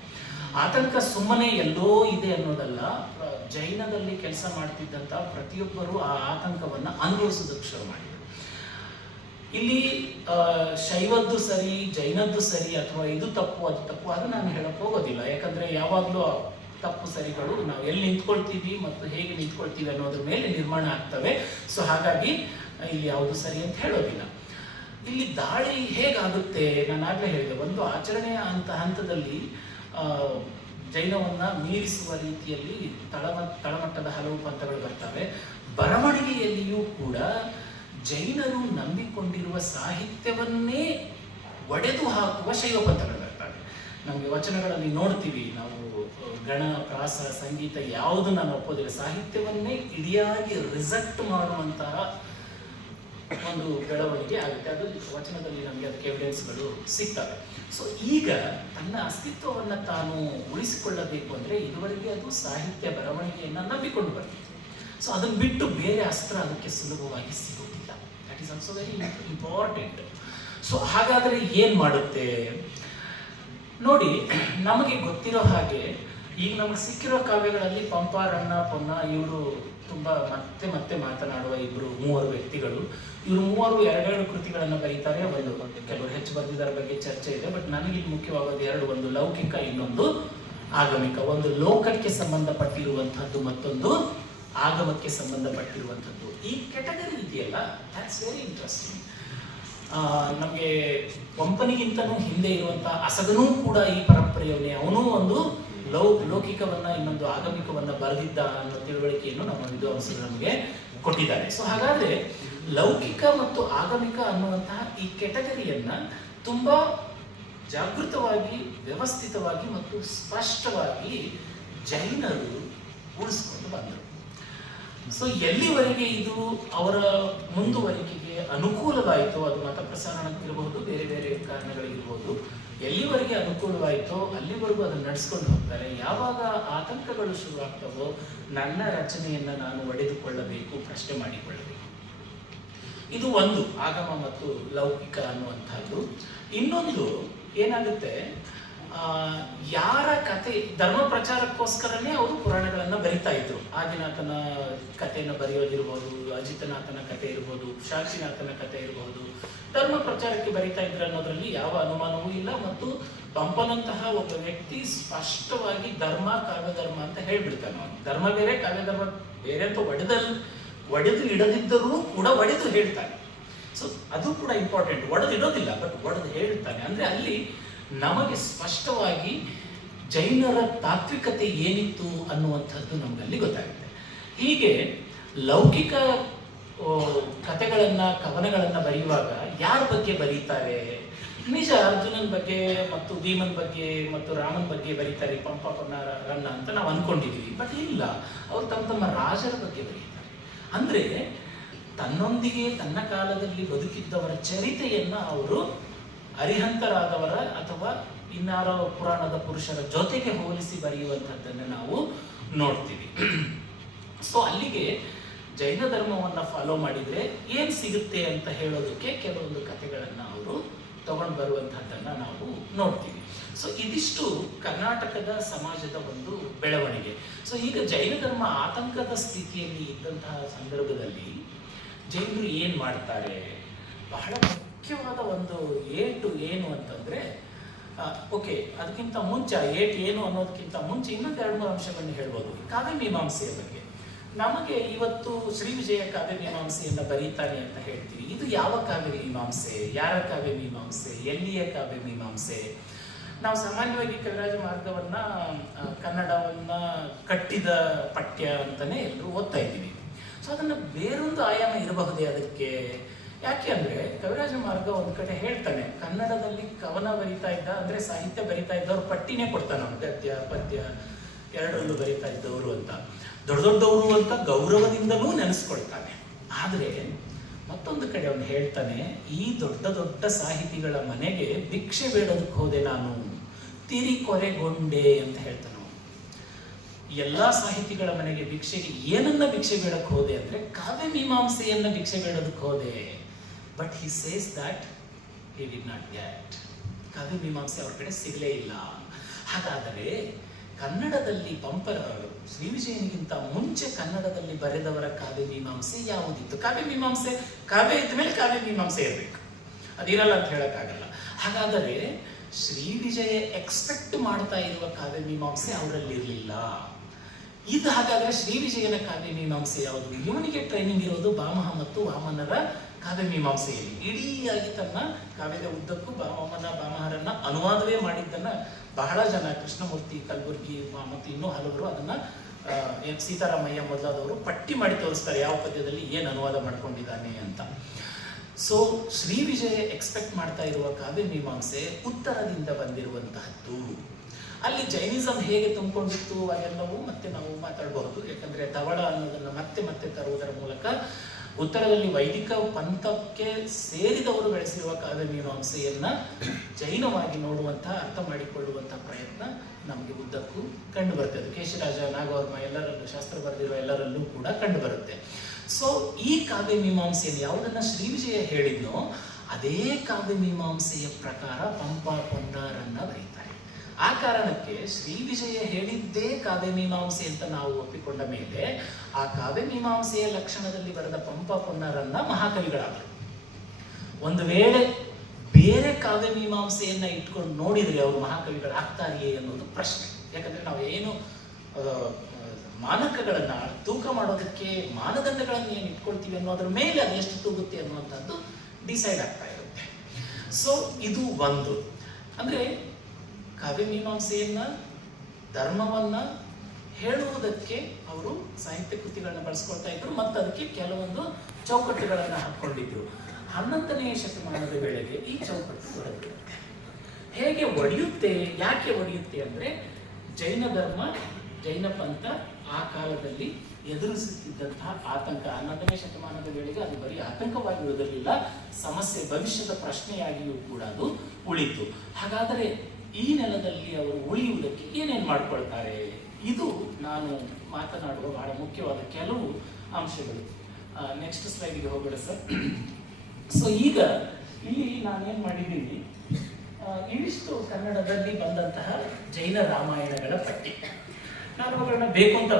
ಆತಂಕ ಸುಮ್ಮನೆ ಎಲ್ಲೋ ಇದೆ ಅನ್ನೋದಲ್ಲ, ಜೈನದಲ್ಲಿ ಕೆಲಸ ಮಾಡ್ತಿದ್ದಂತ ಪ್ರತಿಯೊಬ್ಬರು ಆ ಆತಂಕವನ್ನ ಅನುಭವಿಸೋದಕ್ಕೆ ಶುರು ಮಾಡಿದರು. ಇಲ್ಲಿ ಶೈವದ್ದು ಸರಿ, ಜೈನದ್ದು ಸರಿ, ಅಥವಾ ಇದು ತಪ್ಪು ಅದು ತಪ್ಪು, ಅದು ನಾನು ಹೇಳಕ್ ಹೋಗೋದಿಲ್ಲ. ಯಾಕಂದ್ರೆ ಯಾವಾಗ್ಲೂ ತಪ್ಪು ಸರಿಗಳು ನಾವು ಎಲ್ಲಿ ನಿಂತ್ಕೊಳ್ತೀವಿ ಮತ್ತು ಹೇಗೆ ನಿಂತ್ಕೊಳ್ತೀವಿ ಅನ್ನೋದ್ರ ಮೇಲೆ ನಿರ್ಮಾಣ ಆಗ್ತವೆ. ಸೊ ಹಾಗಾಗಿ ಇಲ್ಲಿ ಯಾವುದು ಸರಿ ಅಂತ ಹೇಳೋದಿಲ್ಲ. ಇಲ್ಲಿ ದಾಳಿ ಹೇಗಾಗುತ್ತೆ, ನಾನು ಆಗ್ಲೇ ಹೇಳಿದೆ, ಒಂದು ಆಚರಣೆಯ ಹಂತದಲ್ಲಿ ಜೈನವನ್ನ ಮೀರಿಸುವ ರೀತಿಯಲ್ಲಿ ತಳಮಟ್ಟದ ಹಲವು ಪಂಥಗಳು ಬರ್ತವೆ. ಬರವಣಿಗೆಯಲ್ಲಿಯೂ ಕೂಡ ಜೈನರು ನಂಬಿಕೊಂಡಿರುವ ಸಾಹಿತ್ಯವನ್ನೇ ಒಡೆದು ಹಾಕುವ ಶೈವ ಪಂಥಗಳು ಬರ್ತವೆ. ನಮಗೆ ವಚನಗಳಲ್ಲಿ ನೋಡ್ತೀವಿ ನಾವು, ಗಣ, ಪ್ರಾಸ, ಸಂಗೀತ ಯಾವುದು ನಾನು ಒಪ್ಪೋದಿಲ್ಲ, ಸಾಹಿತ್ಯವನ್ನೇ ಇಡಿಯಾಗಿ ರಿಜೆಕ್ಟ್ ಮಾಡುವಂತಹ ಒಂದು ಬೆಳವಣಿಗೆ ಆಗುತ್ತೆ. ಅದು ವಚನದಲ್ಲಿ ನಮಗೆ ಅದಕ್ಕೆ ಎವಿಡೆನ್ಸ್ಗಳು ಸಿಗ್ತವೆ. ಸೊ ಈಗ ತನ್ನ ಅಸ್ತಿತ್ವವನ್ನು ತಾನು ಉಳಿಸಿಕೊಳ್ಳಬೇಕು ಅಂದ್ರೆ ಇದುವರೆಗೆ ಅದು ಸಾಹಿತ್ಯ ಬರವಣಿಗೆಯನ್ನ ನಂಬಿಕೊಂಡು ಬರ್ತಿತ್ತು. ಸೊ ಅದನ್ನು ಬಿಟ್ಟು ಬೇರೆ ಅಸ್ತ್ರ ಅದಕ್ಕೆ ಸುಲಭವಾಗಿ ಸಿಗೋದಿಲ್ಲ. That is also very important. So ಹಾಗಾದ್ರೆ ಏನ್ ಮಾಡುತ್ತೆ ನೋಡಿ, ನಮಗೆ ಗೊತ್ತಿರೋ ಹಾಗೆ ಈಗ ನಮಗೆ ಸಿಕ್ಕಿರೋ ಕಾವ್ಯಗಳಲ್ಲಿ ಪಂಪ, ರನ್ನ, ಪೊನ್ನ ಇವರು ತುಂಬಾ ಮತ್ತೆ ಮಾತನಾಡುವ ಮೂವರು ವ್ಯಕ್ತಿಗಳು. ಇವರು ಮೂವರು 2 ಕೃತಿಗಳನ್ನು ಬರೀತಾರೆ. ಕೆಲವರು ಹೆಚ್ಚು ಬರೆದಿದ್ದರ ಬಗ್ಗೆ ಚರ್ಚೆ ಇದೆ, ಬಟ್ ನನಗೆ ಇಲ್ಲಿ ಮುಖ್ಯವಾಗೋದು 2, ಒಂದು ಲೌಕಿಕ, ಇನ್ನೊಂದು ಆಗಮಿಕ. ಒಂದು ಲೋಕಕ್ಕೆ ಸಂಬಂಧಪಟ್ಟಿರುವಂತಹದ್ದು, ಮತ್ತೊಂದು ಆಗಮಕ್ಕೆ ಸಂಬಂಧಪಟ್ಟಿರುವಂಥದ್ದು. ಈ ಕೆಟಗರಿ ಇದೆಯಲ್ಲ, ದಟ್ಸ್ ವೆರಿ ಇಂಟ್ರೆಸ್ಟಿಂಗ್. ನಮಗೆ ಪಂಪನಿಗಿಂತನೂ ಹಿಂದೆ ಇರುವಂತಹ ಅಸಗನೂ ಕೂಡ ಈ ಪರಂಪರೆಯವನ್ನೇ, ಅವನೂ ಒಂದು ಲೌಕಿಕವನ್ನ ಇನ್ನೊಂದು ಆಗಮಿಕವನ್ನ ಬರೆದಿದ್ದ ಅನ್ನೋ ತಿಳುವಳಿಕೆಯನ್ನು ನಮ್ಮ ವಿದ್ವಾಂಸರು ನಮಗೆ ಕೊಟ್ಟಿದ್ದಾರೆ. ಸೊ ಹಾಗಾದ್ರೆ ಲೌಕಿಕ ಮತ್ತು ಆಗಮಿಕ ಅನ್ನುವಂತಹ ಈ ಕೆಟಗರಿಯನ್ನ ತುಂಬಾ ಜಾಗೃತವಾಗಿ, ವ್ಯವಸ್ಥಿತವಾಗಿ ಮತ್ತು ಸ್ಪಷ್ಟವಾಗಿ ಜೈನರು ಉಳಿಸ್ಕೊಂಡು ಬಂದರು. ಸೊ ಎಲ್ಲಿವರೆಗೆ ಇದು ಅವರ ಮುಂದುವರಿಕೆಗೆ ಅನುಕೂಲವಾಯಿತೋ, ಅದು ಮತ ಪ್ರಸಾರಣಕ್ಕಿರಬಹುದು, ಬೇರೆ ಬೇರೆ ಕಾರಣಗಳಿರ್ಬೋದು, ಎಲ್ಲಿವರೆಗೆ ಅನುಕೂಲವಾಯಿತೋ ಅಲ್ಲಿವರೆಗೂ ಅದನ್ನು ನಡೆಸ್ಕೊಂಡು ಹೋಗ್ತಾರೆ. ಯಾವಾಗ ಆತಂಕಗಳು ಶುರುವಾಗ್ತವೋ ನನ್ನ ರಚನೆಯನ್ನ ನಾನು ಒಡೆದುಕೊಳ್ಳಬೇಕು, ಪ್ರಶ್ನೆ ಮಾಡಿಕೊಳ್ಳಬೇಕು. ಇದು ಒಂದು ಆಗಮ ಮತ್ತು ಲೌಕಿಕ ಅನ್ನುವಂಥದ್ದು. ಇನ್ನೊಂದು ಏನಾಗುತ್ತೆ, ಯಾರ ಕತೆ ಧರ್ಮ ಪ್ರಚಾರಕ್ಕೋಸ್ಕರನೇ ಅವರು ಪುರಾಣಗಳನ್ನ ಬರಿತಾ ಇದ್ರು. ಆದಿನಾಥನ ಕಥೆಯನ್ನು ಬರೆಯೋದಿರ್ಬೋದು, ಅಜಿತನಾಥನ ಕಥೆ ಇರ್ಬೋದು, ಸಾಕ್ಷಿನಾಥನ ಕಥೆ ಇರಬಹುದು, ಧರ್ಮ ಪ್ರಚಾರಕ್ಕೆ ಬರಿತಾ ಇದ್ರು ಅನ್ನೋದ್ರಲ್ಲಿ ಯಾವ ಅನುಮಾನವೂ ಇಲ್ಲ. ಮತ್ತು ಪಂಪನಂತಹ ಒಬ್ಬ ವ್ಯಕ್ತಿ ಸ್ಪಷ್ಟವಾಗಿ ಧರ್ಮ ಕಾವ್ಯಧರ್ಮ ಅಂತ ಹೇಳ್ಬಿಡ್ತಾನೆ. ಅವನು ಧರ್ಮ ಬೇರೆ ಕಾವ್ಯಧರ್ಮ ಬೇರೆ ಅಂತ ಒಡೆದು ಇಡದಿದ್ದರೂ ಕೂಡ ಒಡೆದು ಹೇಳ್ತಾನೆ. ಸೊ ಅದು ಕೂಡ ಇಂಪಾರ್ಟೆಂಟ್. ಒಡೆದು ಇಡೋದಿಲ್ಲ, ಬಟ್ ಒಡೆದು ಹೇಳ್ತಾನೆ. ಅಂದ್ರೆ ಅಲ್ಲಿ ನಮಗೆ ಸ್ಪಷ್ಟವಾಗಿ ಜೈನರ ತಾತ್ವಿಕತೆ ಏನಿತ್ತು ಅನ್ನುವಂಥದ್ದು ನಮಗಲ್ಲಿ ಗೊತ್ತಾಗುತ್ತೆ. ಹೀಗೆ ಲೌಕಿಕ ಕಥೆಗಳನ್ನ ಕವನಗಳನ್ನ ಬರೆಯುವಾಗ ಯಾರ ಬಗ್ಗೆ ಬರೀತಾರೆ? ನಿಜ, ಅರ್ಜುನನ್ ಬಗ್ಗೆ ಮತ್ತು ಭೀಮನ್ ಬಗ್ಗೆ ಮತ್ತು ರಾಮನ್ ಬಗ್ಗೆ ಬರೀತಾರೆ ಪಂಪ ಪೊನ್ನಾರನ್ನ ಅಂತ ನಾವು ಅನ್ಕೊಂಡಿದೀವಿ. ಬಟ್ ಇಲ್ಲ, ಅವ್ರು ತಮ್ಮ ರಾಜರ ಬಗ್ಗೆ ಬರೀತಾರೆ. ಅಂದ್ರೆ ತನ್ನೊಂದಿಗೆ ತನ್ನ ಕಾಲದಲ್ಲಿ ಬದುಕಿದ್ದವರ ಚರಿತೆಯನ್ನ ಅವರು ಅರಿಹಂತರಾದವರ ಅಥವಾ ಇನ್ನಾರೋ ಪುರಾಣದ ಪುರುಷರ ಜೊತೆಗೆ ಹೋಲಿಸಿ ಬರೆಯುವಂಥದ್ದನ್ನು ನಾವು ನೋಡ್ತೀವಿ. ಸೊ ಅಲ್ಲಿಗೆ ಜೈನ ಧರ್ಮವನ್ನ ಫಾಲೋ ಮಾಡಿದ್ರೆ ಏನ್ ಸಿಗುತ್ತೆ ಅಂತ ಹೇಳೋದಕ್ಕೆ ಕೆಲವೊಂದು ಕಥೆಗಳನ್ನ ಅವರು ತಗೊಂಡು ಬರುವಂತಹದ್ದನ್ನ ನಾವು ನೋಡ್ತೀವಿ. ಸೊ ಇದಿಷ್ಟು ಕರ್ನಾಟಕದ ಸಮಾಜದ ಒಂದು ಬೆಳವಣಿಗೆ. ಸೊ ಈಗ ಜೈನ ಧರ್ಮ ಆತಂಕದ ಸ್ಥಿತಿಯಲ್ಲಿ ಇದ್ದಂತಹ ಸಂದರ್ಭದಲ್ಲಿ ಜೈನರು ಏನ್ ಮಾಡ್ತಾರೆ? ಬಹಳ ಮುಖ್ಯವಾದ ಒಂದು ಏಟು ಏನು ಅಂತಂದ್ರೆ, ಓಕೆ, ಅದಕ್ಕಿಂತ ಮುಂಚೆ ಏಟು ಏನು ಅನ್ನೋದಕ್ಕಿಂತ ಮುಂಚೆ ಇನ್ನೊಂದು 2-3 ಅಂಶಗಳನ್ನ ಹೇಳ್ಬೋದು. ಕಾವ್ಯ ಮೀಮಾಂಸೆಯ ಬಗ್ಗೆ ನಮಗೆ ಇವತ್ತು ಶ್ರೀ ವಿಜಯ ಕಾವ್ಯ ಮೀಮಾಂಸೆಯನ್ನ ಬರೀತಾನೆ ಅಂತ ಹೇಳ್ತೀವಿ. ಇದು ಯಾವ ಕಾವ್ಯ ಮೀಮಾಂಸೆ, ಯಾರ ಕಾವ್ಯ ಮೀಮಾಂಸೆ, ಎಲ್ಲಿಯ ಕಾವ್ಯ ಮೀಮಾಂಸೆ? ನಾವು ಸಾಮಾನ್ಯವಾಗಿ ಕವಿರಾಜ ಮಾರ್ಗವನ್ನ ಕನ್ನಡವನ್ನ ಕಟ್ಟಿದ ಪಠ್ಯ ಅಂತಾನೆ ಎಲ್ಲರೂ ಓದ್ತಾ ಇದ್ದೀವಿ. ಸೊ ಅದನ್ನ ಬೇರೊಂದು ಆಯಾಮ ಇರಬಹುದೇ ಅದಕ್ಕೆ? ಯಾಕೆ ಅಂದ್ರೆ ಕವಿರಾಜ ಮಾರ್ಗ ಒಂದ್ ಕಡೆ ಹೇಳ್ತಾನೆ, ಕನ್ನಡದಲ್ಲಿ ಕವನ ಬರಿತಾ ಇದ್ದ ಅಂದ್ರೆ ಸಾಹಿತ್ಯ ಬರಿತಾ ಇದ್ದವ್ರು ಪಟ್ಟಿನೇ ಕೊಡ್ತಾನೆ. ಅವ್ನು ಗದ್ಯ ಪದ್ಯ ಎರಡರಲ್ಲೂ ಬರಿತಾ ಇದ್ದವರು ಅಂತ, ದೊಡ್ಡ ದೊಡ್ಡವರು ಅಂತ ಗೌರವದಿಂದಲೂ ನೆನೆಸ್ಕೊಳ್ತಾನೆ. ಆದ್ರೆ ಮತ್ತೊಂದು ಕಡೆ ಅವನು ಹೇಳ್ತಾನೆ, ಈ ದೊಡ್ಡ ದೊಡ್ಡ ಸಾಹಿತಿಗಳ ಮನೆಗೆ ಭಿಕ್ಷೆ ಬೇಡೋದಕ್ಕೆ ಹೋದೆ ನಾನು, ತಿರಿಕೊರೆಗೊಂಡೆ ಅಂತ ಹೇಳ್ತಾನೆ. ಎಲ್ಲಾ ಸಾಹಿತಿಗಳ ಮನೆಗೆ ಭಿಕ್ಷೆಗೆ ಏನನ್ನ ಭಿಕ್ಷೆ ಬೇಡಕ್ಕೆ ಹೋದೆ ಅಂದ್ರೆ ಕಾವ್ಯ ಮೀಮಾಂಸೆಯನ್ನ ಭಿಕ್ಷೆ ಬೇಡೋದಕ್ಕೆ ಹೋದೆ. But he says that he did not get. ಕಾವ್ಯ ಮೀಮಾಂಸೆ ಅವ್ರ ಕಡೆ ಸಿಗಲೇ ಇಲ್ಲ. ಹಾಗಾದರೆ ಕನ್ನಡದಲ್ಲಿ ಪಂಪರ ಶ್ರೀ ವಿಜಯನಿಗಿಂತ ಮುಂಚೆ ಕನ್ನಡದಲ್ಲಿ ಬರೆದವರ ಕಾವ್ಯ ಮೀಮಾಂಸೆ ಯಾವುದಿತ್ತು? ಕಾವ್ಯ ಮೀಮಾಂಸೆ ಕಾವ್ಯ ಇದ್ದ ಮೇಲೆ ಕಾವ್ಯ ಮೀಮಾಂಸೆ ಇರಬೇಕು, ಅದಿರಲ್ಲ ಅಂತ ಹೇಳಕ್ಕಾಗಲ್ಲ. ಹಾಗಾದರೆ ಶ್ರೀ ವಿಜಯ ಎಕ್ಸ್ಪೆಕ್ಟ್ ಮಾಡ್ತಾ ಇರುವ ಕಾವ್ಯ ಮೀಮಾಂಸೆ ಅವರಲ್ಲಿ ಇರಲಿಲ್ಲ. ಇದು ಹಾಗಾದ್ರೆ ಶ್ರೀ ವಿಜಯನ ಕಾವ್ಯ ಮೀಮಾಂಸೆ ಯಾವುದು? ಇವನಿಗೆ ಟ್ರೈನಿಂಗ್ ಇರೋದು ಭಾಮಹ ಮತ್ತು ವಾಮನರ ಕಾವ್ಯ ಮೀಮಾಂಸೆಯಲ್ಲಿ. ಇಡೀಯಾಗಿ ತನ್ನ ಕಾವ್ಯದ ಉದ್ದಕ್ಕೂ ವಾಮನ ಭಾಮಹರನ್ನ ಅನುವಾದವೇ ಮಾಡಿದ್ದನ್ನ ಬಹಳ ಜನ, ಕೃಷ್ಣಮೂರ್ತಿ ಕಲಬುರ್ಗಿ ಮತ್ತು ಇನ್ನೂ ಹಲವರು ಅದನ್ನ ಸೀತಾರಾಮಯ್ಯ ಮೊದಲಾದವರು ಪಟ್ಟಿ ಮಾಡಿ ತೋರಿಸ್ತಾರೆ ಯಾವ ಪದ್ಯದಲ್ಲಿ ಏನು ಅನುವಾದ ಮಾಡ್ಕೊಂಡಿದ್ದಾನೆ ಅಂತ. ಸೊ ಶ್ರೀ ವಿಜಯ ಎಕ್ಸ್ಪೆಕ್ಟ್ ಮಾಡ್ತಾ ಇರುವ ಕಾವ್ಯ ಮೀಮಾಂಸೆ ಉತ್ತರದಿಂದ ಬಂದಿರುವಂತಹದ್ದು. ಅಲ್ಲಿ ಜೈನಿಸಂ ಹೇಗೆ ತುಂಬಿಕೊಂಡಿತ್ತು ಅದೆಲ್ಲವೂ ಮತ್ತೆ ನಾವು ಮಾತಾಡಬಹುದು. ಯಾಕಂದ್ರೆ ಧವಳ ಅನ್ನೋದನ್ನ ಮತ್ತೆ ಮತ್ತೆ ತರುವುದರ ಮೂಲಕ ಉತ್ತರದಲ್ಲಿ ವೈದಿಕ ಪಂಥಕ್ಕೆ ಸೇರಿದವರು ಬೆಳೆಸಿರುವ ಕಾವ್ಯ ಮೀಮಾಂಸೆಯನ್ನ ಜೈನವಾಗಿ ನೋಡುವಂತಹ, ಅರ್ಥ ಮಾಡಿಕೊಳ್ಳುವಂತಹ ಪ್ರಯತ್ನ ನಮಗೆ ಉದ್ದಕ್ಕೂ ಕಂಡು ಬರ್ತದೆ. ಕೇಶರಾಜ, ನಾಗವರ್ಮ ಎಲ್ಲರಲ್ಲೂ, ಶಾಸ್ತ್ರ ಬರೆದಿರುವ ಎಲ್ಲರಲ್ಲೂ ಕೂಡ ಕಂಡು ಬರುತ್ತೆ. ಸೊ ಈ ಕಾವ್ಯ ಮೀಮಾಂಸೆಯನ್ನು ಯಾವುದನ್ನ ಶ್ರೀ ವಿಜಯ ಹೇಳಿದ್ನೋ ಅದೇ ಕಾವ್ಯ ಮೀಮಾಂಸೆಯ ಪ್ರಕಾರ ಪಂಪ ಪೊನ್ನಾರನ್ನ ಬರೀತಾರೆ. ಆ ಕಾರಣಕ್ಕೆ ಶ್ರೀ ವಿಜಯ ಹೇಳಿದ್ದೇ ಕಾವ್ಯ ಮೀಮಾಂಸೆ ಅಂತ ನಾವು ಒಪ್ಪಿಕೊಂಡ ಮೇಲೆ ಆ ಕಾವ್ಯ ಮೀಮಾಂಸೆಯ ಲಕ್ಷಣದಲ್ಲಿ ಬರೆದ ಪಂಪ ಪೊನ್ನಾರನ್ನ ಮಹಾಕವಿಗಳಾದರು. ಒಂದು ವೇಳೆ ಬೇರೆ ಕಾವ್ಯ ಮೀಮಾಂಸೆಯನ್ನ ಇಟ್ಕೊಂಡು ನೋಡಿದ್ರೆ ಅವರು ಮಹಾಕವಿಗಳಾಗ್ತಾರೆಯೇ ಅನ್ನೋದು ಪ್ರಶ್ನೆ. ಯಾಕಂದ್ರೆ ನಾವು ಏನು ಮಾನಕಗಳನ್ನ ತೂಕ ಮಾಡೋದಕ್ಕೆ ಮಾನದಂಡಗಳನ್ನು ಏನು ಇಟ್ಕೊಳ್ತೀವಿ ಅನ್ನೋದ್ರ ಮೇಲೆ ಅದು ಎಷ್ಟು ತೂಗುತ್ತೆ ಅನ್ನುವಂಥದ್ದು ಡಿಸೈಡ್ ಆಗ್ತಾ ಇರುತ್ತೆ. ಸೊ ಇದು ಒಂದು. ಅಂದ್ರೆ ಕಾವ್ಯ ಮೀಮಾಂಸೆಯನ್ನ, ಧರ್ಮವನ್ನ ಹೇಳುವುದಕ್ಕೆ ಅವರು ಸಾಹಿತ್ಯ ಕೃತಿಗಳನ್ನ ಬಳಸ್ಕೊಳ್ತಾ ಇದ್ರು ಮತ್ತು ಅದಕ್ಕೆ ಕೆಲವೊಂದು ಚೌಕಟ್ಟುಗಳನ್ನ ಹಾಕೊಂಡಿದ್ರು. 11ನೇ ಶತಮಾನದ ವೇಳೆಗೆ ಈ ಚೌಕಟ್ಟು ಹೊರಬಿಡುತ್ತೆ. ಹೇಗೆ ಒಡೆಯುತ್ತೆ? ಯಾಕೆ ಒಡೆಯುತ್ತೆ ಅಂದ್ರೆ ಜೈನ ಧರ್ಮ, ಜೈನ ಪಂಥ ಆ ಕಾಲದಲ್ಲಿ ಎದುರಿಸುತ್ತಿದ್ದಂತಹ ಆತಂಕ 11ನೇ ಶತಮಾನದ ವೇಳೆಗೆ ಅದು ಬರೀ ಆತಂಕವಾಗಿ ಉಳಿದಿರಲಿಲ್ಲ, ಸಮಸ್ಯೆ, ಭವಿಷ್ಯದ ಪ್ರಶ್ನೆಯಾಗಿಯೂ ಕೂಡ ಅದು ಉಳಿತು. ಹಾಗಾದರೆ ಈ ನೆಲದಲ್ಲಿ ಅವರು ಉಳಿಯುವುದಕ್ಕೆ ಏನೇನು ಮಾಡ್ಕೊಳ್ತಾರೆ? ಇದು ನಾನು ಮಾತನಾಡುವ ಬಹಳ ಮುಖ್ಯವಾದ ಕೆಲವು ಅಂಶಗಳು. ನೆಕ್ಸ್ಟ್ ಸ್ಲೈಡ್ಗೆ ಹೋಗೋಣ ಸರ್. ಸೊ ಈಗ ಇಲ್ಲಿ ನಾನೇನ್ ಮಾಡಿದ್ದೀನಿ, ಇವಿಷ್ಟು ಕನ್ನಡದಲ್ಲಿ ಬಂದಂತಹ ಜೈನ ರಾಮಾಯಣಗಳ ಪಟ್ಟಿ. ನಾನು ಅವುಗಳನ್ನ ಬೇಕು ಅಂತ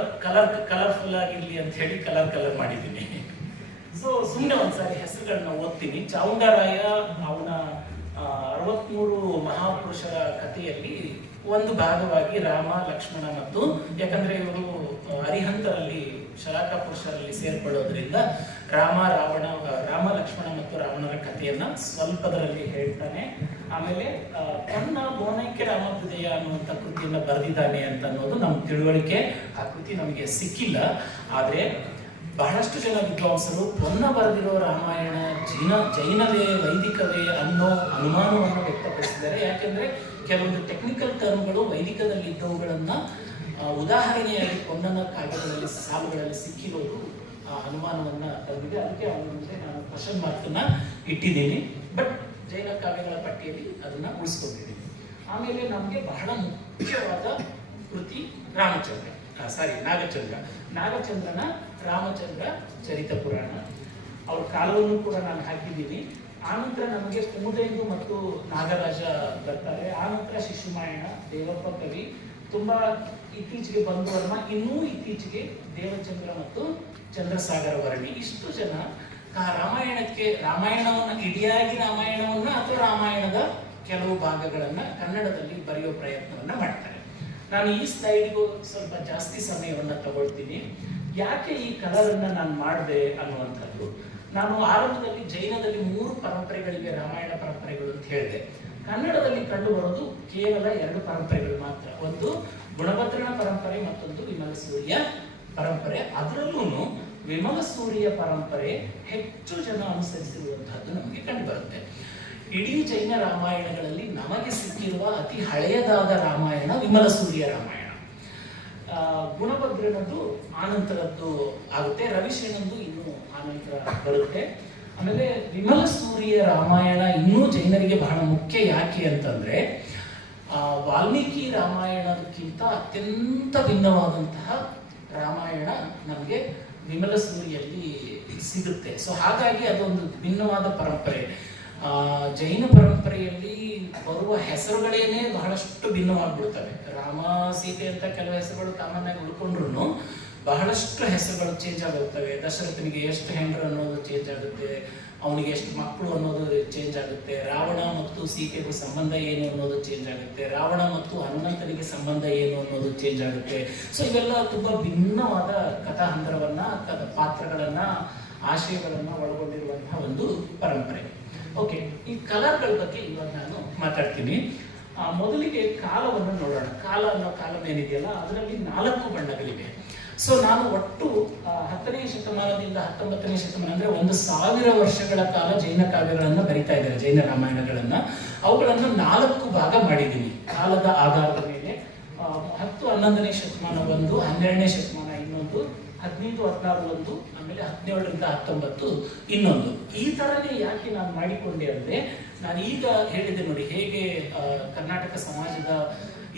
ಕಲರ್ಫುಲ್ ಆಗಿರ್ಲಿ ಅಂತ ಹೇಳಿ ಕಲರ್ ಮಾಡಿದ್ದೀನಿ. ಸೊ ಸುಮ್ಮನೆ ಒಂದ್ಸಾರಿ ಹೆಸರುಗಳನ್ನ ಓದ್ತೀನಿ. ಚಾವುಂಡರಾಯ ಅವನ 63 ಮಹಾಪುರುಷರ ಕಥೆಯಲ್ಲಿ ಒಂದು ಭಾಗವಾಗಿ ರಾಮ, ಲಕ್ಷ್ಮಣ ಮತ್ತು, ಯಾಕಂದ್ರೆ ಇವರು ಅರಿಹಂತರಲ್ಲಿ ಶಲಾಕ ಪುರುಷರಲ್ಲಿ ಸೇರ್ಕೊಳ್ಳೋದ್ರಿಂದ ರಾಮ, ಲಕ್ಷ್ಮಣ ಮತ್ತು ರಾವಣರ ಕಥೆಯನ್ನ ಸ್ವಲ್ಪದರಲ್ಲಿ ಹೇಳ್ತಾನೆ. ಆಮೇಲೆ ತನ್ನ ಬೋನೈಕೆ ರಾಮಹೃದಯ ಅನ್ನುವಂಥ ಕೃತಿಯನ್ನ ಬರೆದಿದ್ದಾನೆ ಅಂತ ಅನ್ನೋದು ನಮ್ಮ ತಿಳುವಳಿಕೆ. ಆ ಕೃತಿ ನಮಗೆ ಸಿಕ್ಕಿಲ್ಲ. ಆದ್ರೆ ಬಹಳಷ್ಟು ಜನ ವಿದ್ವಾಂಸರು ಪೊನ್ನ ಬರೆದಿರೋ ರಾಮಾಯಣ ಜೈನವೇ ವೈದಿಕವೇ ಅನ್ನೋ ಅನುಮಾನವನ್ನು ವ್ಯಕ್ತಪಡಿಸಿದ್ದಾರೆ. ಯಾಕೆಂದ್ರೆ ಕೆಲವೊಂದು ಟೆಕ್ನಿಕಲ್ ಟರ್ಮ್ಗಳು ವೈದಿಕದಲ್ಲಿ ಇದ್ದವುಗಳನ್ನ ಉದಾಹರಣೆಯಾಗಿ ಪೊನ್ನನ ಕಾವ್ಯಗಳಲ್ಲಿ ಸಾಲುಗಳಲ್ಲಿ ಸಿಕ್ಕಿರೋದು ಅನುಮಾನವನ್ನ ತಂದಿದೆ. ಅದಕ್ಕೆ ಅವನ ಮುಂದೆ ನಾನು ಕ್ವಶನ್ ಮಾರ್ಕನ್ನ ಇಟ್ಟಿದ್ದೀನಿ. ಬಟ್ ಜೈನ ಕಾವ್ಯಗಳ ಪಟ್ಟಿಯಲ್ಲಿ ಅದನ್ನ ಉಳಿಸ್ಕೊಂಡಿದ್ದೀನಿ. ಆಮೇಲೆ ನಮಗೆ ಬಹಳ ಮುಖ್ಯವಾದ ಕೃತಿ ನಾಗಚಂದ್ರನ ರಾಮಚಂದ್ರ ಚರಿತ ಪುರಾಣ. ಅವ್ರ ಕಾಲವನ್ನು ಕೂಡ ನಾನು ಹಾಕಿದ್ದೀನಿ. ಆನಂತರ ನಮಗೆ ಕುಮುದೇಂದು ಮತ್ತು ನಾಗರಾಜ ಬರ್ತಾರೆ. ಆನಂತರ ಶಿಶುಮಾಯಣ, ದೇವಪ್ಪ ಕವಿ, ತುಂಬಾ ಇತ್ತೀಚೆಗೆ ಬಂದವರ್ಮ, ಇನ್ನೂ ಇತ್ತೀಚೆಗೆ ದೇವಚಂದ್ರ ಮತ್ತು ಚಂದ್ರಸಾಗರ ವರ್ಣಿ. ಇಷ್ಟು ಜನ ರಾಮಾಯಣವನ್ನ ಇಡಿಯಾಗಿ ರಾಮಾಯಣವನ್ನ ಅಥವಾ ರಾಮಾಯಣದ ಕೆಲವು ಭಾಗಗಳನ್ನ ಕನ್ನಡದಲ್ಲಿ ಬರೆಯೋ ಪ್ರಯತ್ನವನ್ನ ಮಾಡ್ತಾರೆ. ನಾನು ಈ ಸ್ಲೈಡ್ಗೂ ಸ್ವಲ್ಪ ಜಾಸ್ತಿ ಸಮಯವನ್ನ ತಗೊಳ್ತೀನಿ. ಯಾಕೆ ಈ ಕಲರನ್ನ ನಾನು ಮಾಡಿದೆ ಅನ್ನುವಂಥದ್ದು, ನಾನು ಆರಂಭದಲ್ಲಿ ಜೈನದಲ್ಲಿ 3 ಪರಂಪರೆಗಳಿವೆ ರಾಮಾಯಣ ಪರಂಪರೆಗಳು ಅಂತ ಹೇಳಿದೆ. ಕನ್ನಡದಲ್ಲಿ ಕಂಡು ಬರೋದು ಕೇವಲ 2 ಪರಂಪರೆಗಳು ಮಾತ್ರ. ಒಂದು ಗುಣಭದ್ರನ ಪರಂಪರೆ, ಮತ್ತೊಂದು ವಿಮಲ ಸೂರ್ಯ ಪರಂಪರೆ. ಅದರಲ್ಲೂ ವಿಮಲ ಸೂರ್ಯ ಪರಂಪರೆ ಹೆಚ್ಚು ಜನ ಅನುಸರಿಸಿರುವಂತಹದ್ದು ನಮಗೆ ಕಂಡು ಬರುತ್ತೆ. ಇಡೀ ಜೈನ ರಾಮಾಯಣಗಳಲ್ಲಿ ನಮಗೆ ಸಿಕ್ಕಿರುವ ಅತಿ ಹಳೆಯದಾದ ರಾಮಾಯಣ ವಿಮಲ ಸೂರ್ಯ ರಾಮಾಯಣ. ಗುಣಭದ್ರನದ್ದು ಆನಂತರದ್ದು ಆಗುತ್ತೆ, ರವಿಶೇಣಂದು ಇನ್ನೂ ಆನಂತರ ಬರುತ್ತೆ. ಆಮೇಲೆ ವಿಮಲ ಸೂರ್ಯ ರಾಮಾಯಣ ಇನ್ನೂ ಜೈನರಿಗೆ ಬಹಳ ಮುಖ್ಯ. ಯಾಕೆ ಅಂತಂದ್ರೆ ವಾಲ್ಮೀಕಿ ರಾಮಾಯಣಕ್ಕಿಂತ ಅತ್ಯಂತ ಭಿನ್ನವಾದಂತಹ ರಾಮಾಯಣ ನಮಗೆ ವಿಮಲ ಸೂರಿಯಲ್ಲಿ ಸಿಗುತ್ತೆ. ಸೊ ಹಾಗಾಗಿ ಅದೊಂದು ಭಿನ್ನವಾದ ಪರಂಪರೆ. ಜೈನ ಪರಂಪರೆಯಲ್ಲಿ ಬರುವ ಹೆಸರುಗಳೇನೆ ಬಹಳಷ್ಟು ಭಿನ್ನವಾಗಿಬಿಡ್ತವೆ. ರಾಮ, ಸೀತೆ ಅಂತ ಕೆಲವು ಹೆಸರುಗಳು ಕಾಮನ್ ಆಗಿ ಉಳ್ಕೊಂಡ್ರು ಬಹಳಷ್ಟು ಹೆಸರುಗಳು ಚೇಂಜ್ ಆಗುತ್ತವೆ. ದಶರಥನಿಗೆ ಎಷ್ಟು ಹೆಂಡ್ರು ಅನ್ನೋದು ಚೇಂಜ್ ಆಗುತ್ತೆ, ಅವನಿಗೆ ಎಷ್ಟು ಮಕ್ಕಳು ಅನ್ನೋದು ಚೇಂಜ್ ಆಗುತ್ತೆ. ರಾವಣ ಮತ್ತು ಸೀತೆಗೂ ಸಂಬಂಧ ಏನು ಅನ್ನೋದು ಚೇಂಜ್ ಆಗುತ್ತೆ. ರಾವಣ ಮತ್ತು ಹನುಮಂತನಿಗೆ ಸಂಬಂಧ ಏನು ಅನ್ನೋದು ಚೇಂಜ್ ಆಗುತ್ತೆ. ಸೊ ಇವೆಲ್ಲ ತುಂಬಾ ಭಿನ್ನವಾದ ಕಥಾಹಂದರವನ್ನ, ಪಾತ್ರಗಳನ್ನ, ಆಶಯಗಳನ್ನ ಒಳಗೊಂಡಿರುವಂತಹ ಒಂದು ಪರಂಪರೆ. ಓಕೆ, ಈ ಕಲರ್ಗಳ ಬಗ್ಗೆ ಇವಾಗ ನಾನು ಮಾತಾಡ್ತೀನಿ. ಮೊದಲಿಗೆ ಕಾಲವನ್ನು ನೋಡೋಣ. ಕಾಲ ಅನ್ನೋ ಕಾಲಂ ಏನಿದೆಯಲ್ಲ ಅದರಲ್ಲಿ 4 ಬಣ್ಣಗಳಿವೆ. ಸೊ ನಾನು ಒಟ್ಟು 10ನೇ ಶತಮಾನದಿಂದ 19ನೇ ಶತಮಾನ ಅಂದ್ರೆ 1000 ವರ್ಷಗಳ ಕಾಲ ಜೈನ ಕಾವ್ಯಗಳನ್ನ ಬರಿತಾ ಇದ್ದಾರೆ, ಜೈನ ರಾಮಾಯಣಗಳನ್ನ. ಅವುಗಳನ್ನ 4 ಭಾಗ ಮಾಡಿದ್ದೀನಿ ಕಾಲದ ಆಧಾರದ ಮೇಲೆ. 10, 11ನೇ ಶತಮಾನ ಒಂದು, 12ನೇ ಶತಮಾನ ಇನ್ನೊಂದು, 15, 16 ಒಂದು, ಆಮೇಲೆ 17ರಿಂದ 19 ಇನ್ನೊಂದು. ಈ ತರನೇ ಯಾಕೆ ನಾನು ಮಾಡಿಕೊಂಡೆ ಅಂದ್ರೆ, ನಾನು ಈಗ ಹೇಳಿದೆ ನೋಡಿ ಹೇಗೆ ಕರ್ನಾಟಕ ಸಮಾಜದ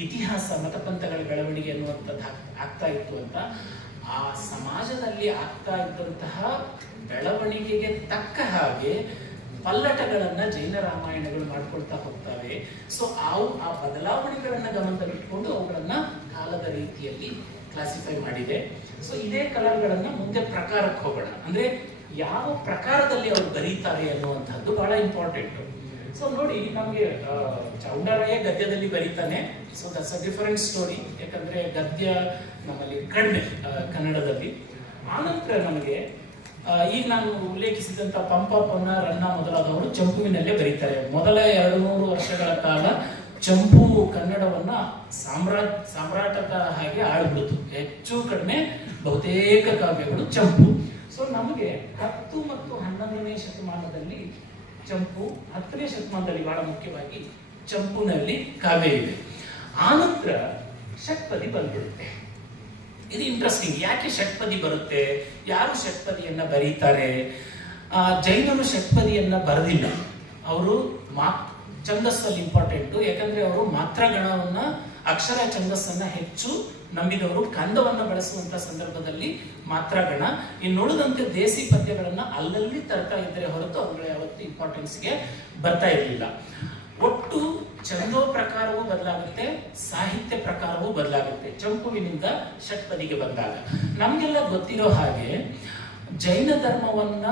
ಇತಿಹಾಸ, ಮತಪಂಥಗಳ ಬೆಳವಣಿಗೆ ಅನ್ನುವಂಥದ್ದು ಆಗ್ತಾ ಇತ್ತು ಅಂತ. ಆ ಸಮಾಜದಲ್ಲಿ ಆಗ್ತಾ ಇದ್ದಂತಹ ಬೆಳವಣಿಗೆಗೆ ತಕ್ಕ ಹಾಗೆ ಪಲ್ಲಟಗಳನ್ನ ಜೈನ ರಾಮಾಯಣಗಳು ಮಾಡ್ಕೊಳ್ತಾ ಹೋಗ್ತವೆ. ಸೊ ಆ ಬದಲಾವಣೆಗಳನ್ನ ಗಮನದಲ್ಲಿಟ್ಕೊಂಡು ಅವುಗಳನ್ನ ಕಾಲದ ರೀತಿಯಲ್ಲಿ ಕ್ಲಾಸಿಫೈ ಮಾಡಿದೆ. ಸೊ ಇದೇ ಕಲರ್ಗಳನ್ನ ಮುಂದೆ ಪ್ರಕಾರಕ್ಕೆ ಹೋಗೋಣ. ಅಂದ್ರೆ ಯಾವ ಪ್ರಕಾರದಲ್ಲಿ ಅವರು ಬರೀತಾರೆ ಅನ್ನುವಂಥದ್ದು ಬಹಳ ಇಂಪಾರ್ಟೆಂಟ್. ಸೊ ನೋಡಿ, ನಮಗೆ ಚಾವುಂಡರಾಯ ಗದ್ಯದಲ್ಲಿ ಬರೀತಾನೆ. So that's a different story. ಯಾಕಂದ್ರೆ ಗದ್ಯ ನಮ್ಮಲ್ಲಿ ಕಡಿಮೆ ಕನ್ನಡದಲ್ಲಿ. ಆನಂತರ ನಮಗೆ ಈಗ ನಾನು ಉಲ್ಲೇಖಿಸಿದಂತ ಪಂಪ, ಪೊನ್ನ, ರನ್ನ ಮೊದಲಾದವರು ಚಂಪುವಿನಲ್ಲೇ ಬರೀತಾರೆ. ಮೊದಲ 200 ವರ್ಷಗಳ ಕಾಲ ಚಂಪು ಕನ್ನಡವನ್ನ ಸಾಮ್ರಾಟದ ಹಾಗೆ ಆಳ್ಬಿಡ್ತು. ಹೆಚ್ಚು ಕಡಿಮೆ ಬಹುತೇಕ ಕಾವ್ಯಗಳು ಚಂಪು. ಸೊ ನಮಗೆ 10 ಮತ್ತು 11ನೇ ಶತಮಾನದಲ್ಲಿ ಚಂಪು, 10ನೇ ಶತಮಾನದಲ್ಲಿ ಬಹಳ ಮುಖ್ಯವಾಗಿ ಚಂಪುನಲ್ಲಿ ಕಾವ್ಯ ಇದೆ. ಆನಂತರ ಷಟ್ಪದಿ ಬಂದ್ಬಿಡುತ್ತೆ. ಇದು ಇಂಟ್ರೆಸ್ಟಿಂಗ್. ಯಾಕೆ ಷಟ್ಪದಿ ಬರುತ್ತೆ, ಯಾರು ಷಟ್ಪದಿಯನ್ನ ಬರೀತಾರೆ? ಜೈನರು ಷಟ್ಪದಿಯನ್ನ ಬರೆದಿಲ್ಲ. ಅವರು ಛಂದಸ್ಸಲ್ಲಿ ಇಂಪಾರ್ಟೆಂಟು. ಯಾಕಂದ್ರೆ ಅವರು ಮಾತ್ರಗಣವನ್ನ, ಅಕ್ಷರ ಛಂದಸ್ಸನ್ನ ಹೆಚ್ಚು ನಂಬಿದವರು. ಕಂದವನ್ನ ಬಳಸುವಂತ ಸಂದರ್ಭದಲ್ಲಿ ಮಾತ್ರಗಣ. ಇನ್ನುಳಿದಂತೆ ದೇಸಿ ಪದ್ಯಗಳನ್ನ ಅಲ್ಲಲ್ಲಿ ತರ್ತಾ ಇದ್ರೆ ಹೊರತು ಅವುಗಳ ಯಾವತ್ತು ಇಂಪಾರ್ಟೆನ್ಸ್ಗೆ ಬರ್ತಾ ಇರಲಿಲ್ಲ. ಒಟ್ಟು ಛಂದೋ ಪ್ರಕಾರವೂ ಬದಲಾಗುತ್ತೆ, ಸಾಹಿತ್ಯ ಪ್ರಕಾರವೂ ಬದಲಾಗುತ್ತೆ ಚಂಪುವಿನಿಂದ ಷಟ್ಪದಿಗೆ ಬಂದಾಗ. ನಮಗೆಲ್ಲ ಗೊತ್ತಿರೋ ಹಾಗೆ ಜೈನ ಧರ್ಮವನ್ನ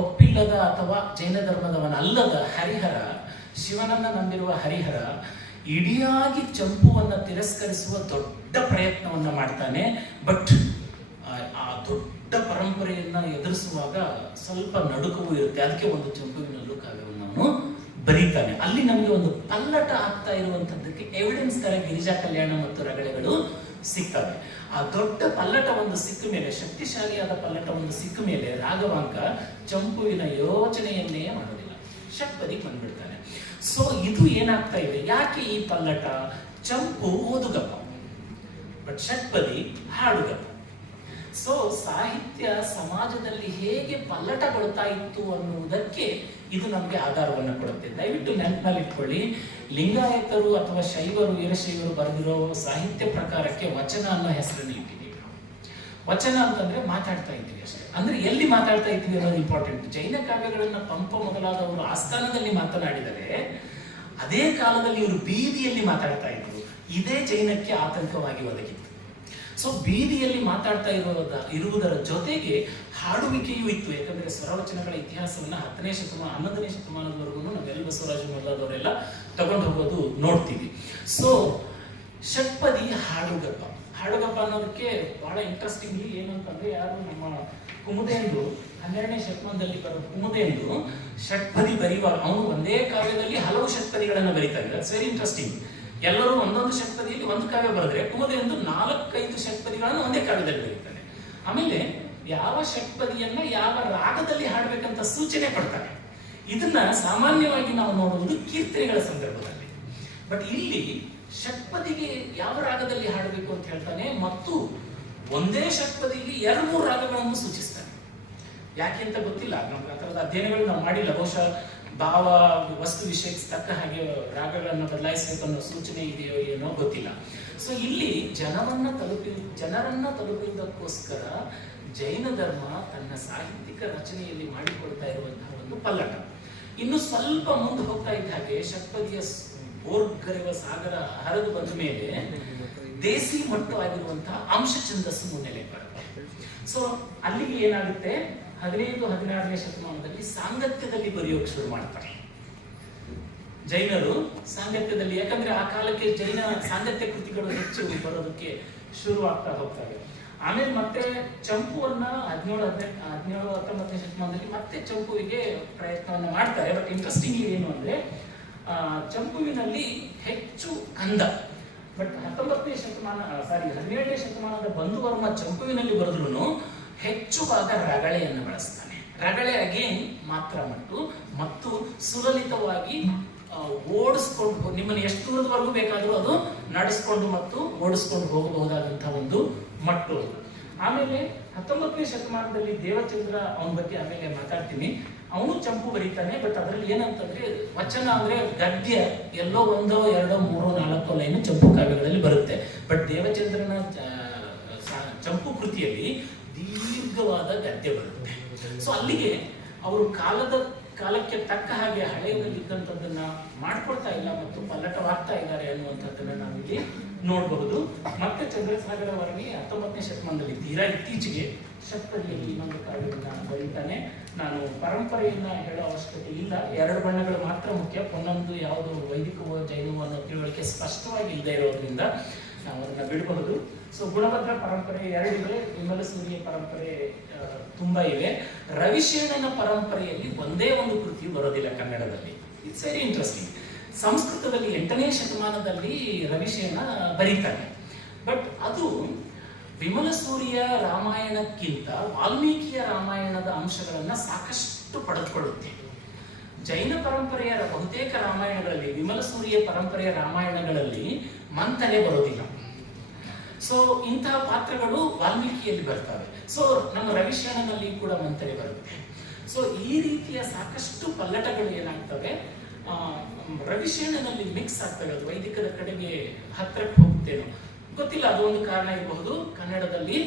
ಒಪ್ಪಿಲ್ಲದ ಅಥವಾ ಜೈನ ಧರ್ಮದವನಲ್ಲದ ಹರಿಹರ, ಶಿವನನ್ನ ನಂಬಿರುವ ಹರಿಹರ ಇಡಿಯಾಗಿ ಚಂಪುವನ್ನ ತಿರಸ್ಕರಿಸುವ ದೊಡ್ಡ ಪ್ರಯತ್ನವನ್ನ ಮಾಡ್ತಾನೆ. ಬಟ್ ಆ ದೊಡ್ಡ ಪರಂಪರೆಯನ್ನ ಎದುರಿಸುವಾಗ ಸ್ವಲ್ಪ ನಡುಕವೂ ಇರುತ್ತೆ. ಅದಕ್ಕೆ ಒಂದು ಚಂಪುವಿನಲ್ಲೂ ಕಾವ್ಯವನ್ನು ಅವನು ಬರೀತಾನೆ. ಅಲ್ಲಿ ನಮಗೆ ಒಂದು ಪಲ್ಲಟ ಆಗ್ತಾ ಇರುವಂತದ್ದಕ್ಕೆ ಎವಿಡೆನ್ಸ್ ತರ ಗಿರಿಜಾ ಕಲ್ಯಾಣ ಮತ್ತು ರಗಳೆಗಳು ಸಿಗ್ತವೆ. ಆ ದೊಡ್ಡ ಪಲ್ಲಟ ಒಂದು ಸಿಕ್ಕ ಮೇಲೆ, ಶಕ್ತಿಶಾಲಿಯಾದ ಪಲ್ಲಟ ಒಂದು ಸಿಕ್ಕ ಮೇಲೆ ರಾಘವಾಂಕ ಚಂಪುವಿನ ಯೋಚನೆಯನ್ನೇ ಮಾಡೋದಿಲ್ಲ, ಷಟ್ಪದಿಗೆ ಬಂದ್ಬಿಡ್ತಾನೆ. ಸೊ ಇದು ಏನಾಗ್ತಾ ಇದೆ, ಯಾಕೆ ಈ ಪಲ್ಲಟ? ಚಂಪು ಓದುಗಪ್ಪ, ಬಟ್ ಷಟ್ಪದಿ ಹಾಡುಗಪ್ಪ. ಸೊ ಸಾಹಿತ್ಯ ಸಮಾಜದಲ್ಲಿ ಹೇಗೆ ಪಲ್ಲಟಗೊಳ್ತಾ ಇತ್ತು ಅನ್ನುವುದಕ್ಕೆ ಇದು ನಮಗೆ ಆಧಾರವನ್ನು ಕೊಡುತ್ತೆ. ದಯವಿಟ್ಟು ನೆನಪಿನಲ್ಲಿ ಇಟ್ಕೊಳ್ಳಿ, ಲಿಂಗಾಯತರು ಅಥವಾ ಶೈವರು, ವೀರಶೈವರು ಬರೆದಿರೋ ಸಾಹಿತ್ಯ ಪ್ರಕಾರಕ್ಕೆ ವಚನ ಅನ್ನೋ ಹೆಸರನ್ನು ಇಟ್ಟಿದ್ದೀವಿ. ವಚನ ಅಂತಂದ್ರೆ ಮಾತಾಡ್ತಾ ಇದ್ದೀವಿ ಅಷ್ಟೇ. ಅಂದ್ರೆ ಎಲ್ಲಿ ಮಾತಾಡ್ತಾ ಇದ್ದೀವಿ ಅನ್ನೋದು ಇಂಪಾರ್ಟೆಂಟ್. ಜೈನ ಕಾವ್ಯಗಳನ್ನ ಪಂಪ ಮೊದಲಾದವರು ಆಸ್ಥಾನದಲ್ಲಿ ಮಾತನಾಡಿದರೆ, ಅದೇ ಕಾಲದಲ್ಲಿ ಇವರು ಬೀದಿಯಲ್ಲಿ ಮಾತಾಡ್ತಾ ಇದ್ರು. ಇದೇ ಜೈನಕ್ಕೆ ಆತಂಕವಾಗಿ ಒದಗಿತ್ತು. ಸೊ ಬೀದಿಯಲ್ಲಿ ಮಾತಾಡ್ತಾ ಇರುವುದರ ಜೊತೆಗೆ ಹಾಡುವಿಕೆಯೂ ಇತ್ತು. ಯಾಕಂದ್ರೆ ಸ್ವರವಚನಗಳ ಇತಿಹಾಸವನ್ನ 10ನೇ ಶತಮಾನ 11ನೇ ಶತಮಾನದವರೆಗೂ ನಾವೆಲ್ಲ ಬಸವರಾಜ ಮೊದಲಾದವರೆಲ್ಲ ತಗೊಂಡು ಹೋಗೋದು ನೋಡ್ತೀವಿ. ಸೊ ಷಟ್ಪದಿ ಹಾಡುಗಪ್ಪ. ಹಾಡುಗಪ್ಪ ಅನ್ನೋದಕ್ಕೆ ಬಹಳ ಇಂಟ್ರೆಸ್ಟಿಂಗ್ಲಿ ಏನು ಅಂತಂದ್ರೆ, ಯಾರು ನಮ್ಮ ಕುಮುದೇಂದು 12ನೇ ಶತಮಾನದಲ್ಲಿ ಬರೋ ಕುಮುದೇಂದು ಷಟ್ಪದಿ ಬರೆಯುವಾಗ ಅವನು ಒಂದೇ ಕಾವ್ಯದಲ್ಲಿ ಹಲವು ಷಟ್ಪದಿಗಳನ್ನು ಬರೀತಾರೆ. That's very interesting. ಎಲ್ಲರೂ ಒಂದೊಂದು ಷಟ್ಪದಿಯಲ್ಲಿ ಒಂದು ಕಾವ್ಯ ಬರೆದ್ರೆ ಕುಮುದೇಂದು 4-5 ಷಟ್ಪದಿಗಳನ್ನು ಒಂದೇ ಕಾವ್ಯದಲ್ಲಿ ಬರೀತಾನೆ. ಆಮೇಲೆ ಯಾವ ಷಟ್ಪದಿಯನ್ನ ಯಾವ ರಾಗದಲ್ಲಿ ಹಾಡ್ಬೇಕಂತ ಸೂಚನೆ ಕೊಡ್ತಾನೆ. ಇದನ್ನ ಸಾಮಾನ್ಯವಾಗಿ ನಾವು ನೋಡುವುದು ಕೀರ್ತನೆಗಳ ಸಂದರ್ಭದಲ್ಲಿ. ಬಟ್ ಇಲ್ಲಿ ಷಟ್ಪದಿಗೆ ಯಾವ ರಾಗದಲ್ಲಿ ಹಾಡಬೇಕು ಅಂತ ಹೇಳ್ತಾನೆ, ಮತ್ತು ಒಂದೇ ಷಟ್ಪದಿಗೆ 2-3 ರಾಗಗಳನ್ನು ಸೂಚಿಸ್ತಾನೆ. ಯಾಕೆ ಅಂತ ಗೊತ್ತಿಲ್ಲ, ನಮ್ಗೆ ಆ ಥರದ ಅಧ್ಯಯನಗಳು ನಾವು ಮಾಡಿಲ್ಲ. ಬಹುಶಃ ಭಾವ ವಸ್ತು ವಿಷಯಕ್ಕೆ ತಕ್ಕ ಹಾಗೆ ರಾಗಗಳನ್ನು ಬದಲಾಯಿಸಬೇಕು ಅನ್ನೋ ಸೂಚನೆ ಇದೆಯೋ ಏನೋ ಗೊತ್ತಿಲ್ಲ. ಸೊ ಇಲ್ಲಿ ಜನರನ್ನ ತಲುಪುವುದಕ್ಕೋಸ್ಕರ ಜೈನ ಧರ್ಮ ತನ್ನ ಸಾಹಿತ್ಯಿಕ ರಚನೆಯಲ್ಲಿ ಮಾಡಿಕೊಳ್ತಾ ಇರುವಂತಹ ಒಂದು ಪಲ್ಲಟ. ಇನ್ನು ಸ್ವಲ್ಪ ಮುಂದೆ ಹೋಗ್ತಾ ಇದ್ದ ಹಾಗೆ ಷಟ್ಪದಿಯ ಬೋರ್ಗರೆವ ಸಾಗರ ಹರಿದು ಬಂದ ಮೇಲೆ ದೇಸಿ ಮಟ್ಟವಾಗಿರುವಂತಹ ಅಂಶ ಛಂದಸ್ಸು ಮುನ್ನೆಲೆ ಬರುತ್ತೆ. ಸೊ ಅಲ್ಲಿಗೆ ಏನಾಗುತ್ತೆ, 15-16ನೇ ಶತಮಾನದಲ್ಲಿ ಸಾಂಗತ್ಯದಲ್ಲಿ ಬರೆಯೋಕೆ ಶುರು ಮಾಡ್ತಾರೆ ಜೈನರು. ಸಾಂಗತ್ಯದಲ್ಲಿ, ಯಾಕಂದ್ರೆ ಆ ಕಾಲಕ್ಕೆ ಜೈನ ಸಾಂಗತ್ಯ ಕೃತಿಗಳು ಹೆಚ್ಚು ಬರೋದಕ್ಕೆ ಶುರು ಆಗ್ತಾ ಹೋಗ್ತವೆ. ಆಮೇಲೆ ಮತ್ತೆ ಚಂಪುವನ್ನ 17-19ನೇ ಶತಮಾನದಲ್ಲಿ ಮತ್ತೆ ಚಂಪುವಿಗೆ ಪ್ರಯತ್ನವನ್ನ ಮಾಡ್ತಾರೆ. ಬಟ್ ಇಂಟ್ರೆಸ್ಟಿಂಗ್ಲಿ ಏನು ಅಂದ್ರೆ, ಚಂಪುವಿನಲ್ಲಿ ಹೆಚ್ಚು ಕಂದ. ಬಟ್ 17ನೇ ಶತಮಾನದ ಬಂಧುವರ್ಮ ಚಂಪುವಿನಲ್ಲಿ ಬರೆದ್ರು ಹೆಚ್ಚು ಭಾಗ ರಗಳೆಯನ್ನು ಬಳಸ್ತಾನೆ. ರಗಳೆ ಅಗೇನ್ ಮಾತ್ರ ಮತ್ತು ಸುಲಲಿತವಾಗಿ ಓಡಿಸ್ಕೊಂಡು, ನಿಮ್ಮನ್ನು ಎಷ್ಟು ದೂರದವರೆಗೂ ಬೇಕಾದರೂ ಅದು ನಡೆಸ್ಕೊಂಡು ಮತ್ತು ಓಡಿಸ್ಕೊಂಡು ಹೋಗಬಹುದಾದಂತಹ ಒಂದು ಮಟ್ಟು. ಆಮೇಲೆ 19ನೇ ಶತಮಾನದಲ್ಲಿ ದೇವಚಂದ್ರ, ಅವನ ಬಗ್ಗೆ ಆಮೇಲೆ ಮಾತಾಡ್ತೀನಿ, ಅವನು ಚಂಪು ಬರೀತಾನೆ. ಬಟ್ ಅದರಲ್ಲಿ ಏನಂತಂದ್ರೆ, ವಚನ ಅಂದ್ರೆ ಗದ್ಯ ಎಲ್ಲೋ 1, 2, 3, 4 ಲೈನು ಚಂಪು ಕಾವ್ಯಗಳಲ್ಲಿ ಬರುತ್ತೆ. ಬಟ್ ದೇವಚಂದ್ರನ ಚಂಪು ಕೃತಿಯಲ್ಲಿ ದೀರ್ಘವಾದ ಗದ್ಯ ಬರುತ್ತೆ. ಸೊ ಅಲ್ಲಿಗೆ ಅವರು ಕಾಲಕ್ಕೆ ತಕ್ಕ ಹಾಗೆ ಹಳೆಯದಲ್ಲಿ ಇದ್ದಂಥದ್ದನ್ನ ಮಾಡ್ಕೊಳ್ತಾ ಇಲ್ಲ ಮತ್ತು ಪಲ್ಲಟವಾಗ್ತಾ ಇದ್ದಾರೆ ಅನ್ನುವಂಥದ್ದನ್ನ ನಾವಿಲ್ಲಿ ನೋಡಬಹುದು. ಮತ್ತೆ ಚಂದ್ರಸಾಗರ ವರ್ಣಿ 19ನೇ ಶತಮಾನದಲ್ಲಿ ತೀರಾ ಇತ್ತೀಚೆಗೆ ಷಟ್ಪದಿಯಲ್ಲಿ ಇನ್ನೊಂದು ಕಾವ್ಯವನ್ನ ಬರೀತಾನೆ. ನಾನು ಪರಂಪರೆಯನ್ನ ಹೇಳೋ ಅವಶ್ಯಕತೆ ಇಲ್ಲ, 2 ಬಣ್ಣಗಳು ಮಾತ್ರ ಮುಖ್ಯ. ಒಂದೊಂದು ಯಾವುದು ವೈದಿಕವೋ ಜೈನವೋ ಅನ್ನೋ ತಿಳುವಳಿಕೆ ಸ್ಪಷ್ಟವಾಗಿ ಇಲ್ಲದೆ ಇರೋದ್ರಿಂದ ನಾವು ಅದನ್ನ ಬಿಡಬಹುದು. ಸೊ ಗುಣಭದ್ರ ಪರಂಪರೆ 2 ಇವೆ, ವಿಮಲ ಸೂರ್ಯ ಪರಂಪರೆ ತುಂಬಾ ಇವೆ. ರವಿಶೇಣನ ಪರಂಪರೆಯಲ್ಲಿ ಒಂದೇ ಒಂದು ಕೃತಿ ಬರೋದಿಲ್ಲ ಕನ್ನಡದಲ್ಲಿ. It's very interesting. ಸಂಸ್ಕೃತದಲ್ಲಿ 8ನೇ ಶತಮಾನದಲ್ಲಿ ರವಿಶೇಣ ಬರೀತಾನೆ. ಬಟ್ ಅದು ವಿಮಲ ಸೂರ್ಯ ರಾಮಾಯಣಕ್ಕಿಂತ ವಾಲ್ಮೀಕಿಯ ರಾಮಾಯಣದ ಅಂಶಗಳನ್ನ ಸಾಕಷ್ಟು ಪಡೆದುಕೊಳ್ಳುತ್ತೆ. ಜೈನ ಪರಂಪರೆಯ ಬಹುತೇಕ ರಾಮಾಯಣಗಳಲ್ಲಿ, ವಿಮಲ ಸೂರ್ಯ ಪರಂಪರೆಯ ರಾಮಾಯಣಗಳಲ್ಲಿ ಮಂಥನೆ ಬರೋದಿಲ್ಲ. ಸೊ ಇಂತಹ ಪಾತ್ರಗಳು ವಾಲ್ಮೀಕಿಯಲ್ಲಿ ಬರ್ತವೆ. ಸೊ ನಮ್ಮ ರವಿಶೇಣನಲ್ಲಿ ಕೂಡ ಮಂಥನೆ ಬರುತ್ತೆ. ಸೊ ಈ ರೀತಿಯ ಸಾಕಷ್ಟು ಪಲ್ಲಟಗಳು ಏನಾಗ್ತವೆ, ರವಿಶೇಣನಲ್ಲಿ ಮಿಕ್ಸ್ ಆಗ್ತವೆ. ಅದು ವೈದಿಕದ ಕಡೆಗೆ ಹತ್ತಿರಕ್ಕೆ ಹೋಗುತ್ತೇನೋ ಗೊತ್ತಿಲ್ಲ, ಅದೊಂದು ಕಾರಣ ಇರಬಹುದು. ಕನ್ನಡದಲ್ಲಿ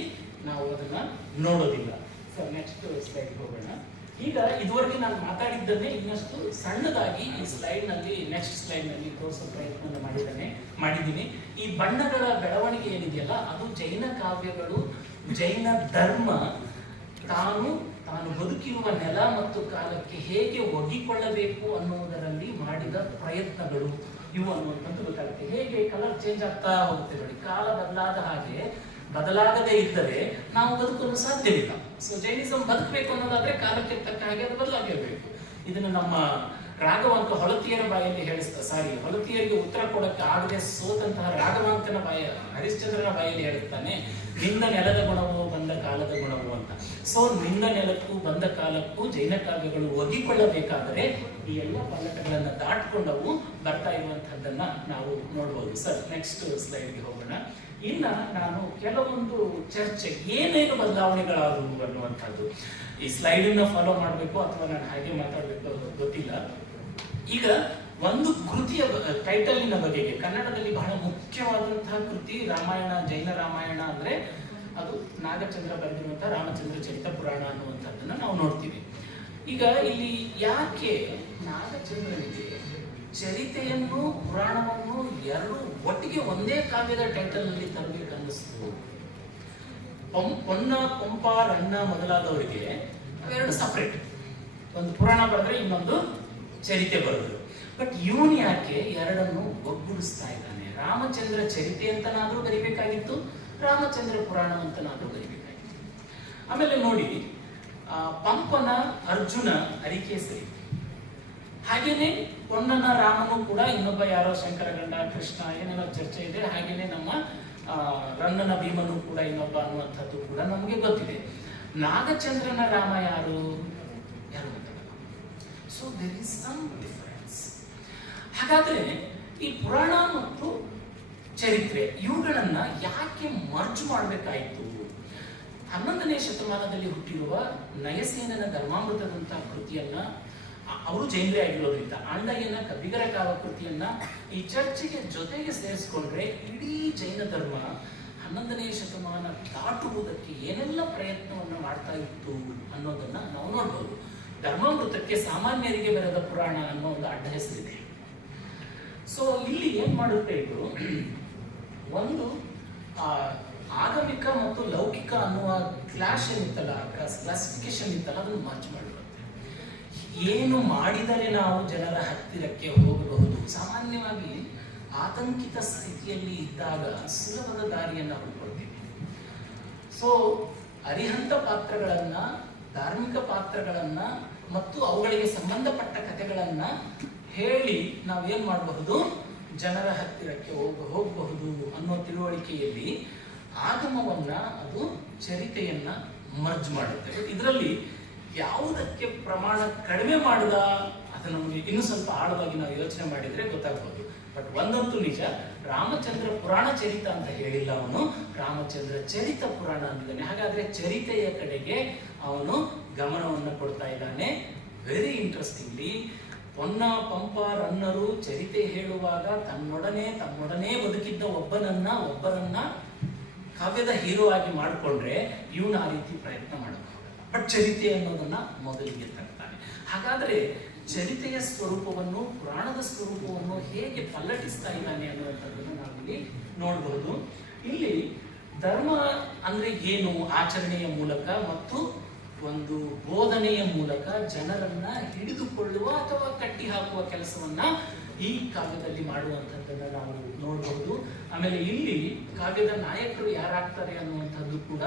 ನಾವು ಅದನ್ನ ನೋಡೋದಿಲ್ಲ. ಸೊ ನೆಕ್ಸ್ಟ್ ಸ್ಲೈಡ್ ಹೋಗೋಣ. ಈಗ ಇದುವರೆಗೆ ನಾನು ಮಾತಾಡಿದ್ದನ್ನೇ ಇನ್ನಷ್ಟು ಸಣ್ಣದಾಗಿ ಈ ಸ್ಲೈಡ್ ನಲ್ಲಿ, ನೆಕ್ಸ್ಟ್ ಸ್ಲೈಡ್ ನಲ್ಲಿ ತೋರಿಸೋ ಪ್ರಯತ್ನ ಮಾಡಿದ್ದೀನಿ. ಈ ಬಣ್ಣಗಳ ಬೆಳವಣಿಗೆ ಏನಿದೆಯಲ್ಲ, ಅದು ಜೈನ ಕಾವ್ಯಗಳು, ಜೈನ ಧರ್ಮ ತಾನು ಬದುಕಿರುವ ನೆಲ ಮತ್ತು ಕಾಲಕ್ಕೆ ಹೇಗೆ ಒಗ್ಗಿಕೊಳ್ಳಬೇಕು ಅನ್ನುವುದರಲ್ಲಿ ಮಾಡಿದ ಪ್ರಯತ್ನಗಳು ಇವು ಅನ್ನುವಂಥದ್ದು ಗೊತ್ತಾಗುತ್ತೆ. ಹೇಗೆ ಕಲರ್ ಚೇಂಜ್ ಆಗ್ತಾ ಹೋಗುತ್ತೆ ನೋಡಿ, ಕಾಲ ಬದಲಾದ ಹಾಗೆ ಬದಲಾಗದೇ ಇದ್ದರೆ ನಾವು ಬದುಕಲು ಸಾಧ್ಯವಿಲ್ಲ. ಸೊ ಜೈನಿಸಂ ಬದುಕಬೇಕು ಅನ್ನೋದಾದ್ರೆ ಕಾಲಕ್ಕೆ ತಕ್ಕ ಹಾಗೆ ಅದು ಬದಲಾಗಿರಬೇಕು. ಇದನ್ನು ನಮ್ಮ ರಾಘವಾಂಕ ಹೊಳತಿಯರ ಬಾಯಲ್ಲಿ ಹೊಳತಿಯರಿಗೆ ಉತ್ತರ ಕೊಡಕ್ಕೆ ಆಗದೆ ಸೋತಂತಹ ರಾಘವಾಂಕನ ಹರಿಶ್ಚಂದ್ರನ ಬಾಯಲ್ಲಿ ಹೇಳುತ್ತಾನೆ, ನಿಂದ ನೆಲದ ಗುಣವು ಬಂದ ಕಾಲದ ಗುಣವು ಅಂತ. ಸೊ ನಿಂದ ನೆಲಕ್ಕೂ ಬಂದ ಕಾಲಕ್ಕೂ ಜೈನ ಕಾವ್ಯಗಳು ಒಗ್ಗಿಕೊಳ್ಳಬೇಕಾದರೆ ಈ ಎಲ್ಲ ಪಲ್ಲಟಗಳನ್ನ ದಾಟ್ಕೊಂಡವು ಬರ್ತಾ ಇರುವಂತಹದ್ದನ್ನ ನಾವು ನೋಡ್ಬೋದು. ಸರ್ ನೆಕ್ಸ್ಟ್ ಸ್ಲೈಡ್ಗೆ ಹೋಗೋಣ. ಇನ್ನ ನಾನು ಕೆಲವೊಂದು ಚರ್ಚೆ ಏನೇನು ಬದಲಾವಣೆಗಳಾದವು ಅನ್ನುವಂಥದ್ದು, ಈ ಸ್ಲೈಡ್ ಅನ್ನ ಫಾಲೋ ಮಾಡಬೇಕು ಅಥವಾ ನಾನು ಹಾಗೆ ಮಾತಾಡಬೇಕು ಗೊತ್ತಿಲ್ಲ. ಈಗ ಒಂದು ಕೃತಿಯ ಟೈಟಲಿನ ಬಗೆಗೆ ಕನ್ನಡದಲ್ಲಿ ಬಹಳ ಮುಖ್ಯವಾದಂತಹ ಕೃತಿ ರಾಮಾಯಣ, ಜೈನ ರಾಮಾಯಣ ಅಂದ್ರೆ ಅದು ನಾಗಚಂದ್ರ ಬರೆದಿರುವಂತಹ ರಾಮಚಂದ್ರ ಚರಿತ ಪುರಾಣ ಅನ್ನುವಂಥದ್ದನ್ನ ನಾವು ನೋಡ್ತೀವಿ. ಈಗ ಇಲ್ಲಿ ಯಾಕೆ ನಾಗಚಂದ್ರನಿಗೆ ಚರಿತೆಯನ್ನು ಪುರಾಣವನ್ನು ಎರಡು ಒಟ್ಟಿಗೆ ಒಂದೇ ಕಾವ್ಯದ ಟೈಟಲ್ ನಲ್ಲಿ ತರಬೇಕನ್ನಿಸ್ತು? ಪೊನ್ನ, ಪಂಪ, ರನ್ನ ಮೊದಲಾದವರಿಗೆ ಅವೆರಡು ಸಪರೇಟ್, ಒಂದು ಪುರಾಣ ಬರೆದ್ರೆ ಇನ್ನೊಂದು ಚರಿತೆ ಬರೆದ್ರು. ಬಟ್ ಇವನು ಯಾಕೆ ಎರಡನ್ನು ಒಗ್ಗೂಡಿಸ್ತಾ ಇದ್ದಾನೆ? ರಾಮಚಂದ್ರ ಚರಿತೆ ಅಂತನಾದ್ರೂ ಬರಿಬೇಕಾಗಿತ್ತು, ರಾಮಚಂದ್ರ ಪುರಾಣ ಅಂತನಾದ್ರೂ ಬರಿಬೇಕಾಗಿತ್ತು. ಆಮೇಲೆ ನೋಡಿ, ಪಂಪನ ಅರ್ಜುನ ಅರಿಕೇಸರಿ, ಹಾಗೇನೆ ಪೊನ್ನನ ರಾಮನು ಕೂಡ ಇನ್ನೊಬ್ಬ ಯಾರೋ ಶಂಕರಗಂಡ ಕೃಷ್ಣ ಏನೇನೋ ಚರ್ಚೆ ಇದೆ. ಹಾಗೇನೆ ನಮ್ಮ ರನ್ನನ ಭೀಮನು ಕೂಡ ಇನ್ನೊಬ್ಬ ಅನ್ನುವಂಥದ್ದು ಕೂಡ ನಮಗೆ ಗೊತ್ತಿದೆ. ನಾಗಚಂದ್ರನ ರಾಮ ಯಾರು ಗೊತ್ತಿಲ್ಲ. So there is some difference. ಹಾಗಾದ್ರೆ ಈ ಪುರಾಣ ಮತ್ತು ಚರಿತ್ರೆ ಇವುಗಳನ್ನ ಯಾಕೆ ಮರ್ಜ್ ಮಾಡಬೇಕಾಯಿತು? 11ನೇ ಶತಮಾನದಲ್ಲಿ ಹುಟ್ಟಿರುವ ನಯಸೇನನ ಧರ್ಮಾಮೃತದಂತಹ ಕೃತಿಯನ್ನ, ಅವರು ಜೈನರೇ ಆಗಿರೋದ್ರಿಂದ ಆಂಡಯ್ಯನ ಕಬ್ಬಿಗರ ಕಾವ ಕೃತಿಯನ್ನ ಈ ಚರ್ಚೆಗೆ ಜೊತೆಗೆ ಸೇರಿಸ್ಕೊಂಡ್ರೆ ಇಡೀ ಜೈನ ಧರ್ಮ 11ನೇ ಶತಮಾನ ದಾಟುವುದಕ್ಕೆ ಏನೆಲ್ಲ ಪ್ರಯತ್ನವನ್ನು ಮಾಡ್ತಾ ಇತ್ತು ಅನ್ನೋದನ್ನ ನಾವು ನೋಡ್ಬೋದು. ಧರ್ಮಾಮೃತಕ್ಕೆ ಸಾಮಾನ್ಯರಿಗೆ ಬರೆದ ಪುರಾಣ ಅನ್ನೋ ಒಂದು ಅಡ್ಡ ಹೆಸರಿದೆ. ಸೊ ಇಲ್ಲಿ ಏನ್ ಮಾಡುತ್ತೆ ಇದು, ಒಂದು ಆಗಮಿಕ ಮತ್ತು ಲೌಕಿಕ ಅನ್ನುವ ಕ್ಲಾಶ್ ಏನಿತ್ತಲ್ಲ, ಕ್ಲಾಸಿಫಿಕೇಶನ್ ಇತ್ತಲ್ಲ, ಅದನ್ನು ಮರ್ಜ್ ಮಾಡಿರುತ್ತೆ. ಏನು ಮಾಡಿದರೆ ನಾವು ಜನರ ಹತ್ತಿರಕ್ಕೆ ಹೋಗಬಹುದು? ಸಾಮಾನ್ಯವಾಗಿ ಆತಂಕಿತ ಸ್ಥಿತಿಯಲ್ಲಿ ಇದ್ದಾಗ ಸುಲಭದ ದಾರಿಯನ್ನ ಹುಡ್ಕೊಳ್ತೀವಿ. ಸೊ ಅರಿಹಂತ ಪಾತ್ರಗಳನ್ನ, ಧಾರ್ಮಿಕ ಪಾತ್ರಗಳನ್ನ ಮತ್ತು ಅವುಗಳಿಗೆ ಸಂಬಂಧಪಟ್ಟ ಕಥೆಗಳನ್ನ ಹೇಳಿ ನಾವೇನ್ ಮಾಡಬಹುದು, ಜನರ ಹತ್ತಿರಕ್ಕೆ ಹೋಗಬಹುದು ಅನ್ನೋ ತಿಳುವಳಿಕೆಯಲ್ಲಿ ಆಗಮವನ್ನ, ಅದು ಚರಿತೆಯನ್ನ ಮರ್ಜ್ ಮಾಡುತ್ತೆ. ಇದರಲ್ಲಿ ಯಾವುದಕ್ಕೆ ಪ್ರಮಾಣ ಕಡಿಮೆ ಮಾಡಿದ ಅದನ್ನು ನಮಗೆ ಇನ್ನೂ ಸ್ವಲ್ಪ ಆಳವಾಗಿ ನಾವು ಯೋಚನೆ ಮಾಡಿದ್ರೆ ಗೊತ್ತಾಗ್ಬೋದು. ಬಟ್ ಒಂದಂತೂ ನಿಜ, ರಾಮಚಂದ್ರ ಪುರಾಣ ಚರಿತ ಅಂತ ಹೇಳಿಲ್ಲ ಅವನು, ರಾಮಚಂದ್ರ ಚರಿತ ಪುರಾಣ ಅಂತಿದ್ದಾನೆ. ಹಾಗಾದ್ರೆ ಚರಿತೆಯ ಕಡೆಗೆ ಅವನು ಗಮನವನ್ನು ಕೊಡ್ತಾ ಇದ್ದಾನೆ. ವೆರಿ ಇಂಟ್ರೆಸ್ಟಿಂಗ್ಲಿ, ಪೊನ್ನ, ಪಂಪ, ರನ್ನರು ಚರಿತೆ ಹೇಳುವಾಗ ತಮ್ಮೊಡನೆ ಬದುಕಿದ್ದ ಒಬ್ಬನನ್ನ ಕಾವ್ಯದ ಹೀರೋ ಆಗಿ ಮಾಡಿಕೊಂಡ್ರೆ ಇವನು ಆ ರೀತಿ ಪ್ರಯತ್ನ ಮಾಡಬಹುದು. ಬಟ್ ಚರಿತೆ ಅನ್ನೋದನ್ನ ಮೊದಲಿಗೆ ತರ್ತಾನೆ. ಹಾಗಾದ್ರೆ ಚರಿತೆಯ ಸ್ವರೂಪವನ್ನು, ಪುರಾಣದ ಸ್ವರೂಪವನ್ನು ಹೇಗೆ ಪಲ್ಲಟಿಸ್ತಾ ಇದ್ದಾನೆ ಅನ್ನುವಂಥದ್ದನ್ನು ನಾವಿಲ್ಲಿ ನೋಡಬಹುದು. ಇಲ್ಲಿ ಧರ್ಮ ಅಂದ್ರೆ ಏನು, ಆಚರಣೆಯ ಮೂಲಕ ಮತ್ತು ಒಂದು ಬೋಧನೆಯ ಮೂಲಕ ಜನರನ್ನ ಹಿಡಿದುಕೊಳ್ಳುವ ಅಥವಾ ಕಟ್ಟಿ ಹಾಕುವ ಕೆಲಸವನ್ನ ಈ ಕಾವ್ಯದಲ್ಲಿ ಮಾಡುವಂಥದ್ದನ್ನ ನಾವು ನೋಡಬಹುದು. ಆಮೇಲೆ ಇಲ್ಲಿ ಕಾವ್ಯದ ನಾಯಕರು ಯಾರಾಗ್ತಾರೆ ಅನ್ನುವಂಥದ್ದು ಕೂಡ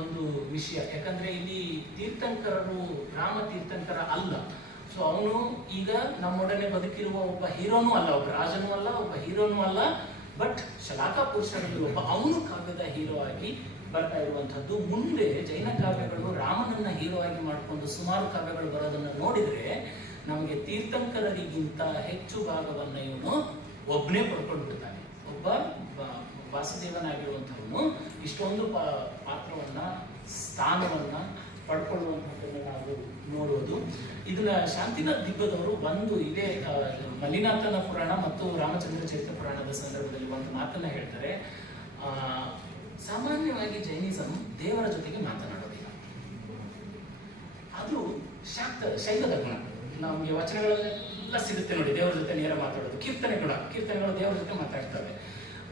ಒಂದು ವಿಷಯ. ಯಾಕಂದ್ರೆ ಇಲ್ಲಿ ತೀರ್ಥಂಕರರು ರಾಮ ತೀರ್ಥಂಕರ ಅಲ್ಲ. ಸೊ ಅವನು ಈಗ ನಮ್ಮೊಡನೆ ಬದುಕಿರುವ ಒಬ್ಬ ಹೀರೋನೂ ಅಲ್ಲ, ಒಬ್ಬ ರಾಜನೂ ಅಲ್ಲ, ಒಬ್ಬ ಹೀರೋನೂ ಅಲ್ಲ. ಬಟ್ ಶಲಾಕ ಪುರುಷರಲ್ಲಿ ಒಬ್ಬ ಅವನು ಕಾವ್ಯದ ಹೀರೋ ಆಗಿ ಬರ್ತಾ ಇರುವಂತಹದ್ದು. ಮುಂದೆ ಜೈನ ಕಾವ್ಯಗಳು ರಾಮನನ್ನ ಹೀರೋ ಆಗಿ ಮಾಡಿಕೊಂಡು ಸುಮಾರು ಕಾವ್ಯಗಳು ಬರೋದನ್ನ ನೋಡಿದ್ರೆ ನಮಗೆ ತೀರ್ಥಂಕರರಿಗಿಂತ ಹೆಚ್ಚು ಭಾಗವನ್ನ ಇವನು ಒಬ್ಬನೇ ಪಡ್ಕೊಂಡು ಬಿಡ್ತಾನೆ. ಒಬ್ಬ ವಾಸುದೇವನಾಗಿರುವಂಥವನು ಇಷ್ಟೊಂದು ಪಾತ್ರವನ್ನ, ಸ್ಥಾನವನ್ನ ಪಡ್ಕೊಳ್ಳುವಂಥದ್ದನ್ನು ನಾವು ನೋಡುವುದು. ಇದನ್ನ ಶಾಂತಿನಾಥ್ ದಿಬ್ಬದವರು ಒಂದು ಇದೇ ಮಲ್ಲಿನಾಥನ ಪುರಾಣ ಮತ್ತು ರಾಮಚಂದ್ರ ಚರಿತ ಪುರಾಣದ ಸಂದರ್ಭದಲ್ಲಿ ಒಂದು ಮಾತನ್ನ ಹೇಳ್ತಾರೆ. ಸಾಮಾನ್ಯವಾಗಿ ಜೈನಿಸಂ ದೇವರ ಜೊತೆಗೆ ಮಾತನಾಡೋದಿಲ್ಲ. ಅದು ಶೈವ ಗುಣ. ನಮಗೆ ವಚನಗಳೆಲ್ಲ ಸಿಗುತ್ತೆ ನೋಡಿ, ದೇವರ ಜೊತೆ ನೇರ ಮಾತಾಡೋದು, ಕೀರ್ತನೆ ಗುಣ, ಕೀರ್ತನೆಗಳು ದೇವರ ಜೊತೆ ಮಾತಾಡ್ತವೆ.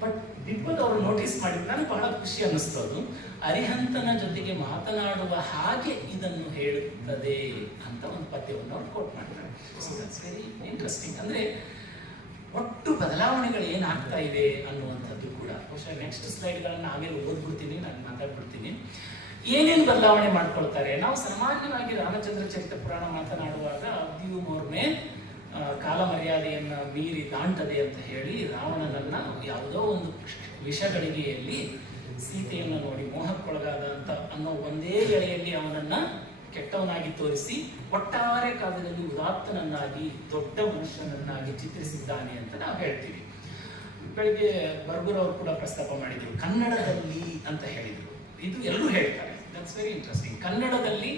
ಬಟ್ ದಿಬ್ಬದ ಅವರು ನೋಟಿಸ್ ಮಾಡಿದ್ದು ನನಗೆ ಬಹಳ ಖುಷಿ ಅನ್ನಿಸ್ತು. ಅದು ಅರಿಹಂತನ ಜೊತೆಗೆ ಮಾತನಾಡುವ ಹಾಗೆ ಇದನ್ನು ಹೇಳುತ್ತದೆ ಅಂತ ಒಂದು ಪದ್ಯವನ್ನು ಅವ್ರು ಕೋಟ್ ಮಾಡ್ತಾರೆ. So that's very interesting. ಅಂದರೆ ಒಟ್ಟು ಬದಲಾವಣೆಗಳು ಏನಾಗ್ತಾ ಇದೆ ಅನ್ನುವಂಥದ್ದು ಕೂಡ ಬಹುಶಃ ನೆಕ್ಸ್ಟ್ ಸ್ಲೈಡ್ಗಳನ್ನು ಆಮೇಲೆ ಓದ್ಬಿಡ್ತೀನಿ, ನಾನು ಮಾತಾಡ್ಬಿಡ್ತೀನಿ. ಏನೇನು ಬದಲಾವಣೆ ಮಾಡ್ಕೊಳ್ತಾರೆ. ನಾವು ಸಾಮಾನ್ಯವಾಗಿ ರಾಮಚಂದ್ರ ಚರಿತ ಪುರಾಣ ಮಾತನಾಡುವಾಗ ಅಬ್ದಿಯು ಮೋರ್ಮೆ ಕಾಲ ಮರ್ಯಾದೆಯನ್ನ ಮೀರಿ ದಾಂಟದೆ ಅಂತ ಹೇಳಿ ರಾವಣನನ್ನ ಯಾವುದೋ ಒಂದು ವಿಷಗಳಿಗೆಯಲ್ಲಿ ಸೀತೆಯನ್ನು ನೋಡಿ ಮೋಹಕ್ಕೊಳಗಾದ ಅಂತ ಅನ್ನೋ ಒಂದೇ ಗೆಳೆಯಲ್ಲಿ ಅವನನ್ನ ಕೆಟ್ಟವನಾಗಿ ತೋರಿಸಿ ಒಟ್ಟಾರೆ ಕಾಲದಲ್ಲಿ ಉದಾತ್ತನನ್ನಾಗಿ ದೊಡ್ಡ ಮನುಷ್ಯನನ್ನಾಗಿ ಚಿತ್ರಿಸಿದ್ದಾನೆ ಅಂತ ನಾವು ಹೇಳ್ತೀವಿ. ಬೆಳಿಗ್ಗೆ ಬರ್ಗೂರ್ ಅವರು ಕೂಡ ಪ್ರಸ್ತಾಪ ಮಾಡಿದ್ರು, ಕನ್ನಡದಲ್ಲಿ ಅಂತ ಹೇಳಿದ್ರು. ಇದು ಎಲ್ಲರೂ ಹೇಳ್ತಾರೆ, ದಟ್ಸ್ ವೆರಿ ಇಂಟ್ರೆಸ್ಟಿಂಗ್. ಕನ್ನಡದಲ್ಲಿ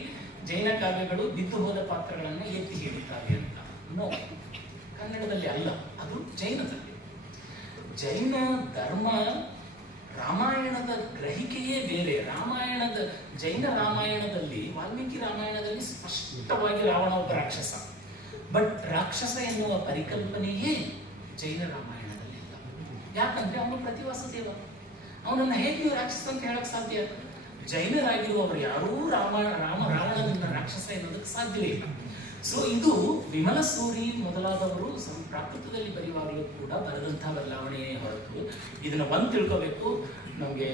ಜೈನ ಕಾವ್ಯಗಳು ಬಿದ್ದು ಹೋದ ಪಾತ್ರಗಳನ್ನು ಎತ್ತಿ ಹಿಡಿತಾರೆ ಅಂತ. ನೋ, ಕನ್ನಡದಲ್ಲಿ ಅಲ್ಲ, ಅದು ಜೈನದಲ್ಲಿ. ಜೈನ ಧರ್ಮ ರಾಮಾಯಣದ ಗ್ರಹಿಕೆಯೇ ಬೇರೆ. ಜೈನ ರಾಮಾಯಣದಲ್ಲಿ, ವಾಲ್ಮೀಕಿ ರಾಮಾಯಣದಲ್ಲಿ ಸ್ಪಷ್ಟವಾಗಿ ರಾವಣ ಒಬ್ಬ ರಾಕ್ಷಸ. ಬಟ್ ರಾಕ್ಷಸ ಎನ್ನುವ ಪರಿಕಲ್ಪನೆಯೇ ಜೈನ ರಾಮಾಯಣದಲ್ಲಿ ಇಲ್ಲ. ಯಾಕಂದ್ರೆ ಅವನು ಪ್ರತಿವಾಸುದೇವ. ಅವನನ್ನ ಹೇಗೆ ನೀವು ರಾಕ್ಷಸ ಅಂತ ಹೇಳಕ್ ಸಾಧ್ಯ? ಜೈನರಾಗಿರುವವರು ಯಾರೂ ರಾವಣನನ್ನ ರಾಕ್ಷಸ ಎನ್ನುವುದಕ್ಕೆ ಸಾಧ್ಯವೇ ಇಲ್ಲ. ಸೊ ಇದು ವಿಮಲ ಸೂರಿ ಮೊದಲಾದವರು ಪ್ರಾಕೃತದಲ್ಲಿ ಬರೆಯುವಾಗಲೂ ಕೂಡ ಬರೆದಂತಹ ಬದಲಾವಣೆಯೇ ಹೊರತು, ಇದನ್ನ ಒಂದು ತಿಳ್ಕೋಬೇಕು, ನಮಗೆ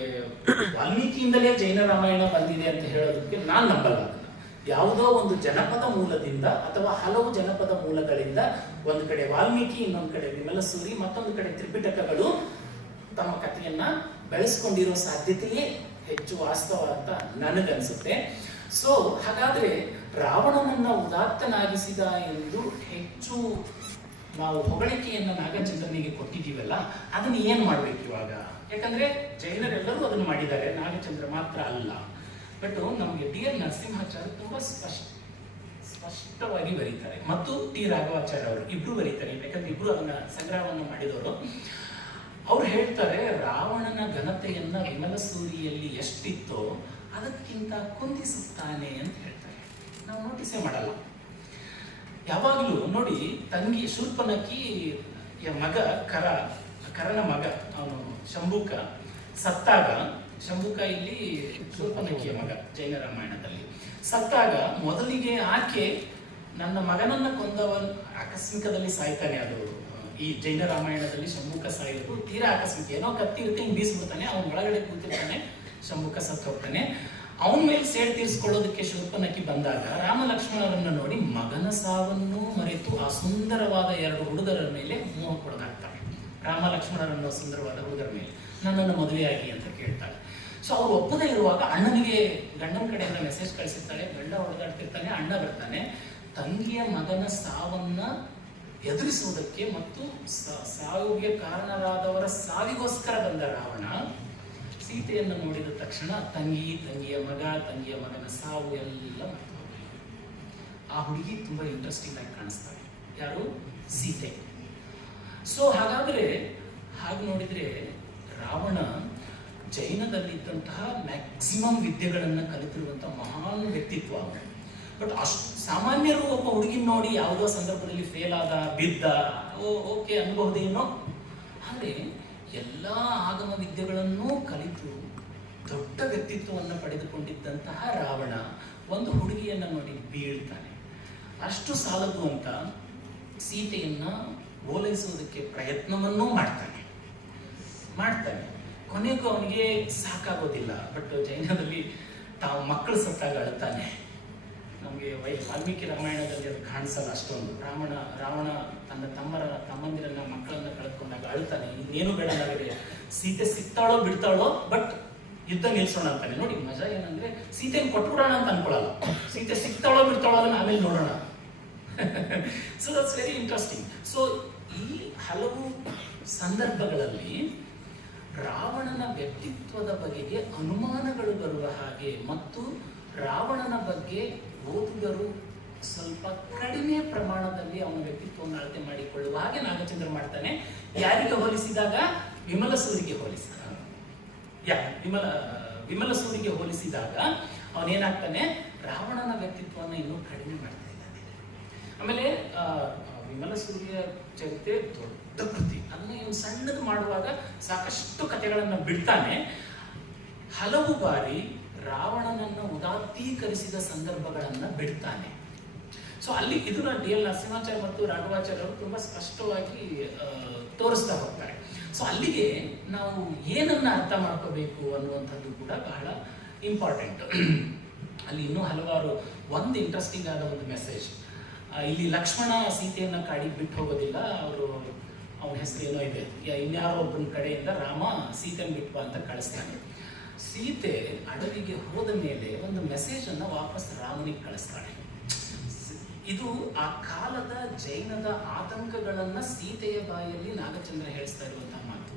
ವಾಲ್ಮೀಕಿಯಿಂದಲೇ ಜೈನ ರಾಮಾಯಣ ಬಂದಿದೆ ಅಂತ ಹೇಳೋದಕ್ಕೆ ನಾನು ನಂಬಲ್ಲ. ಯಾವುದೋ ಒಂದು ಜನಪದ ಮೂಲದಿಂದ ಅಥವಾ ಹಲವು ಜನಪದ ಮೂಲಗಳಿಂದ, ಒಂದು ಕಡೆ ವಾಲ್ಮೀಕಿ, ಇನ್ನೊಂದು ಕಡೆ ವಿಮಲ ಸೂರಿ, ಮತ್ತೊಂದು ಕಡೆ ತ್ರಿಪಿಟಕಗಳು ತಮ್ಮ ಕಥೆಯನ್ನ ಬೆಳೆಸ್ಕೊಂಡಿರೋ ಸಾಧ್ಯತೆಯೇ ಹೆಚ್ಚು ವಾಸ್ತವ ಅಂತ ನನಗನ್ಸುತ್ತೆ. ಸೊ ಹಾಗಾದ್ರೆ ರಾವಣನನ್ನ ಉದಾತ್ತನಾಗಿಸಿದ ಎಂದು ಹೆಚ್ಚು ನಾವು ಹೊಗಳಿಕೆಯನ್ನ ನಾಗಚಂದ್ರನಿಗೆ ಕೊಟ್ಟಿದ್ದೀವಲ್ಲ, ಅದನ್ನ ಏನ್ ಮಾಡ್ಬೇಕು ಇವಾಗ? ಯಾಕಂದ್ರೆ ಜೈನರೆಲ್ಲರೂ ಅದನ್ನು ಮಾಡಿದ್ದಾರೆ, ನಾಗಚಂದ್ರ ಮಾತ್ರ ಅಲ್ಲ. ಬಟ್ ನಮಗೆ ಟಿ ಎಲ್ ನರಸಿಂಹಾಚಾರ್ಯ ತುಂಬಾ ಸ್ಪಷ್ಟವಾಗಿ ಬರೀತಾರೆ, ಮತ್ತು ಟಿ ರಾಘವಾಚಾರ್ಯ ಅವರು ಇಬ್ರು ಬರೀತಾರೆ. ಯಾಕಂದ್ರೆ ಇಬ್ರು ಅದನ್ನ ಸಂಗ್ರಹವನ್ನು ಮಾಡಿದವರು. ಅವ್ರು ಹೇಳ್ತಾರೆ, ರಾವಣನ ಘನತೆಯನ್ನ ವಿಮಲ ಸೂರಿಯಲ್ಲಿ ಎಷ್ಟಿತ್ತೋ ಅದಕ್ಕಿಂತ ಕುಂದಿಸುತ್ತಾನೆ ಅಂತ ಹೇಳ್ತಾರೆ. ನಾವು ನೋಟಿಸೇ ಮಾಡಲ್ಲ. ಯಾವಾಗಲೂ ನೋಡಿ, ತಂಗಿ ಶೂರ್ಪನಖಿ ಮಗ ಕರನ ಮಗ ಅವನು ಶಂಭುಕ ಸತ್ತಾಗ, ಶಂಭುಕ ಇಲ್ಲಿ ಶೂರ್ಪನಖಿಯ ಮಗ ಜೈನ ರಾಮಾಯಣದಲ್ಲಿ ಸತ್ತಾಗ, ಮೊದಲಿಗೆ ಆಕೆ ನನ್ನ ಮಗನನ್ನ ಕೊಂದವನ್ ಆಕಸ್ಮಿಕದಲ್ಲಿ ಸಾಯ್ತಾನೆ. ಅದು ಈ ಜೈನ ರಾಮಾಯಣದಲ್ಲಿ ಶಂಭುಕ ಸಾಯೋದು ತೀರಾ ಆಕಸ್ಮಿಕ. ಏನೋ ಕತ್ತಿ ಇರುತ್ತೆ, ಹಿಂಗೆ ಬೀಸ್ಬಿಡ್ತಾನೆ, ಅವನ ಒಳಗಡೆ ಕೂತಿರ್ತಾನೆ, ಶಂಭುಕ ಸತ್ತು ಹೋಗ್ತಾನೆ. ಅವನ ಮೇಲೆ ಸೇಡ್ ತೀರಿಸ್ಕೊಳ್ಳೋದಕ್ಕೆ ಶೂರ್ಪನಖಿ ಬಂದಾಗ ರಾಮ ಲಕ್ಷ್ಮಣರನ್ನ ನೋಡಿ ಮಗನ ಸಾವನ್ನು ಮರೆತು ಆ ಸುಂದರವಾದ ಎರಡು ಹುಡುಗರ ಮೇಲೆ ಮೋಹಕ್ಕೊಳಗಾಗ್ತಾಳೆ. ರಾಮ ಲಕ್ಷ್ಮಣರನ್ನ ಸುಂದರವಾದ ಹುಡುಗರ ಮೇಲೆ ನನ್ನನ್ನು ಮದುವೆಯಾಗಿ ಅಂತ ಕೇಳ್ತಾಳೆ. ಸೊ ಅವ್ರು ಒಪ್ಪದೇ ಇರುವಾಗ ಅಣ್ಣನಿಗೆ ಗಂಡನ ಕಡೆಯಿಂದ ಮೆಸೇಜ್ ಕಳಿಸಿರ್ತಾಳೆ. ಗಂಡ ಹೊಡೆದಾಡ್ತಿರ್ತಾನೆ, ಅಣ್ಣ ಬರ್ತಾನೆ. ತಂಗಿಯ ಮಗನ ಸಾವನ್ನ ಎದುರಿಸುವುದಕ್ಕೆ ಮತ್ತು ಸಾವಿಗೆ ಕಾರಣರಾದವರ ಸಾವಿಗೋಸ್ಕರ ಬಂದ ರಾವಣ ಸೀತೆಯನ್ನು ನೋಡಿದ ತಕ್ಷಣ ತಂಗಿಯ ಮಗನ ಸಾವು ಎಲ್ಲ ಆ ಹುಡುಗಿ ತುಂಬಾ ಇಂಟ್ರೆಸ್ಟಿಂಗ್ ಆಗಿ ಕಾಣಿಸ್ತಾಳೆ. ಯಾರು? ಸೀತೆ. ಸೊ ಹಾಗಾದ್ರೆ ಹಾಗೆ ನೋಡಿದ್ರೆ ರಾವಣ ಜೈನದಲ್ಲಿದ್ದಂತಹ ಮ್ಯಾಕ್ಸಿಮಮ್ ವಿದ್ಯೆಗಳನ್ನು ಕಲಿತಿರುವಂತಹ ಮಹಾನ್ ವ್ಯಕ್ತಿತ್ವ ಅವನು. ಬಟ್ ಅಷ್ಟು ಸಾಮಾನ್ಯರು ಒಬ್ಬ ಹುಡುಗಿನ ನೋಡಿ ಯಾವುದೋ ಸಂದರ್ಭದಲ್ಲಿ ಫೇಲ್ ಆದ, ಬಿದ್ದ, ಓಕೆ ಅನ್ಬಹುದೇನೋ. ಆದರೆ ಎಲ್ಲ ಆಗಮ ವಿದ್ಯೆಗಳನ್ನೂ ಕಲಿತು ದೊಡ್ಡ ವ್ಯಕ್ತಿತ್ವವನ್ನು ಪಡೆದುಕೊಂಡಿದ್ದಂತಹ ರಾವಣ ಒಂದು ಹುಡುಗಿಯನ್ನ ನೋಡಿ ಬೀಳ್ತಾನೆ. ಅಷ್ಟು ಸಾಲದು ಅಂತ ಸೀತೆಯನ್ನ ಓಲೈಸುವುದಕ್ಕೆ ಪ್ರಯತ್ನವನ್ನೂ ಮಾಡ್ತಾನೆ. ಕೊನೆಗೂ ಅವನಿಗೆ ಸಾಕಾಗೋದಿಲ್ಲ. ಬಟ್ ಜೈನದಲ್ಲಿ ತಾವು ಮಕ್ಕಳು ಸತ್ತಾಗ ಅಳ್ತಾನೆ. ನಮಗೆ ವಾಲ್ಮೀಕಿ ರಾಮಾಯಣದಲ್ಲಿ ಅದು ಕಾಣಿಸಲ್ಲ ಅಷ್ಟೊಂದು. ರಾವಣ ತನ್ನ ತಮ್ಮಂದಿರನ್ನ ಮಕ್ಕಳನ್ನ ಕಳೆದುಕೊಂಡಾಗ ಅಳ್ತಾನೆ. ಇನ್ನೇನು ಬೇಡ, ನನಗೆ ಸೀತೆ ಸಿಗ್ತಾಳೋ ಬಿಡ್ತಾಳೋ, ಬಟ್ ಯುದ್ಧ ನಿಲ್ಸೋಣ ಅಂತಾನೆ. ನೋಡಿ ಮಜಾ ಏನಂದ್ರೆ, ಸೀತೆಯನ್ನು ಕೊಟ್ಬಿಡೋಣ ಅಂತ ಅನ್ಕೊಳ್ಳಲ್ಲ. ಸೀತೆ ಸಿಗ್ತಾಳೋ ಬಿಡ್ತಾಳೋ ಅದನ್ನ ಆಮೇಲೆ ನೋಡೋಣ. So that's very interesting. So ಈ ಹಲವು ಸಂದರ್ಭಗಳಲ್ಲಿ ರಾವಣನ ವ್ಯಕ್ತಿತ್ವದ ಬಗೆಗೆ ಅನುಮಾನಗಳು ಬರುವ ಹಾಗೆ ಮತ್ತು ರಾವಣನ ಬಗ್ಗೆ ಓದುಗರು ಸ್ವಲ್ಪ ಕಡಿಮೆ ಪ್ರಮಾಣದಲ್ಲಿ ಅವನ ವ್ಯಕ್ತಿತ್ವವನ್ನು ಅಳತೆ ಮಾಡಿಕೊಳ್ಳುವ ಹಾಗೆ ನಾಗಚಂದ್ರ ಮಾಡ್ತಾನೆ. ಯಾರಿಗೆ ಹೋಲಿಸಿದಾಗ? ವಿಮಲ ಸೂರಿಗೆ ಹೋಲಿಸಿದಾಗ. ವಿಮಲ ಸೂರಿಗೆ ಹೋಲಿಸಿದಾಗ ಅವನೇನಾಗ್ತಾನೆ, ರಾವಣನ ವ್ಯಕ್ತಿತ್ವವನ್ನು ಇನ್ನೂ ಕಡಿಮೆ ಮಾಡ್ತಾ ಇದ್ದಾನೆ. ಆಮೇಲೆ ವಿಮಲ ಸೂರ್ಯ ಚರಿತ್ರೆ ದೊಡ್ಡ ಕೃತಿ, ಅದನ್ನ ಇವನು ಸಣ್ಣದು ಮಾಡುವಾಗ ಸಾಕಷ್ಟು ಕಥೆಗಳನ್ನು ಬಿಡ್ತಾನೆ. ಹಲವು ಬಾರಿ ರಾವಣನನ್ನ ಉದಾತ್ತೀಕರಿಸಿದ ಸಂದರ್ಭಗಳನ್ನ ಬಿಡ್ತಾನೆ. ಸೊ ಅಲ್ಲಿ ಇದನ್ನ ಡಿ ಎಲ್ ನರಸಿಂಹಾಚಾರ್ಯ ಮತ್ತು ರಾಘವಾಚಾರ್ಯ ಅವರು ತುಂಬಾ ಸ್ಪಷ್ಟವಾಗಿ ತೋರಿಸ್ತಾ ಹೋಗ್ತಾರೆ. ಸೊ ಅಲ್ಲಿಗೆ ನಾವು ಏನನ್ನ ಅರ್ಥ ಮಾಡ್ಕೋಬೇಕು ಅನ್ನುವಂಥದ್ದು ಕೂಡ ಬಹಳ ಇಂಪಾರ್ಟೆಂಟ್. ಅಲ್ಲಿ ಇನ್ನೂ ಹಲವಾರು ಒಂದು ಇಂಟ್ರೆಸ್ಟಿಂಗ್ ಆದ ಒಂದು ಮೆಸೇಜ್, ಇಲ್ಲಿ ಲಕ್ಷ್ಮಣ ಸೀತೆಯನ್ನ ಕಾಡಿ ಬಿಟ್ಟು ಹೋಗೋದಿಲ್ಲ, ಅವನ ಹೆಸರು ಏನೋ ಇದೆ, ಇನ್ಯಾರೋ ಒಬ್ಬನ ಕಡೆಯಿಂದ ರಾಮ ಸೀತೆಯನ್ನು ಬಿಟ್ಟು ಅಂತ ಕಳಿಸ್ತಾನೆ. ಸೀತೆ ಅಡವಿಗೆ ಹೋದ ಮೇಲೆ ಒಂದು ಮೆಸೇಜ್ ಅನ್ನ ವಾಪಸ್ ರಾಮನಿಗೆ ಕಳಿಸ್ತಾಳೆ. ಇದು ಆ ಕಾಲದ ಜೈನದ ಆತಂಕಗಳನ್ನ ಸೀತೆಯ ಬಾಯಲ್ಲಿ ನಾಗಚಂದ್ರ ಹೇಳಿಸ್ತಾ ಇರುವಂತಹ ಮಾತು.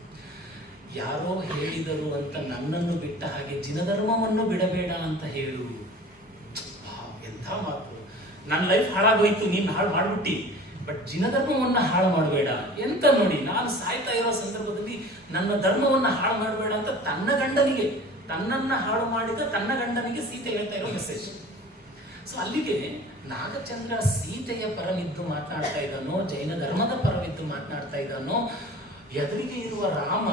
ಯಾರೋ ಹೇಳಿದರು ಅಂತ ನನ್ನನ್ನು ಬಿಟ್ಟ ಹಾಗೆ ಜಿನಧರ್ಮವನ್ನು ಬಿಡಬೇಡ ಅಂತ ಹೇಳು. ಎಂಥ ಮಾತು! ನನ್ನ ಲೈಫ್ ಹಾಳಾಗೋಯ್ತು, ನೀನು ಹಾಳು ಮಾಡ್ಬಿಟ್ಟಿ, ಬಟ್ ಜಿನಧರ್ಮವನ್ನ ಹಾಳು ಮಾಡಬೇಡ. ಎಂತ ನೋಡಿ, ನಾನು ಸಾಯ್ತಾ ಇರೋ ಸಂದರ್ಭದಲ್ಲಿ ನನ್ನ ಧರ್ಮವನ್ನ ಹಾಳು ಮಾಡಬೇಡ ಅಂತ ತನ್ನ ಗಂಡನಿಗೆ, ತನ್ನನ್ನ ಹಾಳು ಮಾಡಿದ ತನ್ನ ಗಂಡನಿಗೆ ಸೀತೆ ಹೇಳ್ತಾ ಇರೋ ಮೆಸೇಜ್. ಸೊ ಅಲ್ಲಿಗೆ ನಾಗಚಂದ್ರ ಸೀತೆಯ ಪರವಿದ್ದು ಮಾತನಾಡ್ತಾ ಇದ್ದಾನೋ, ಜೈನ ಧರ್ಮದ ಪರವಿದ್ದು ಮಾತನಾಡ್ತಾ ಇದ್ದಾನೋ, ಎದುರಿಗೆ ಇರುವ ರಾಮ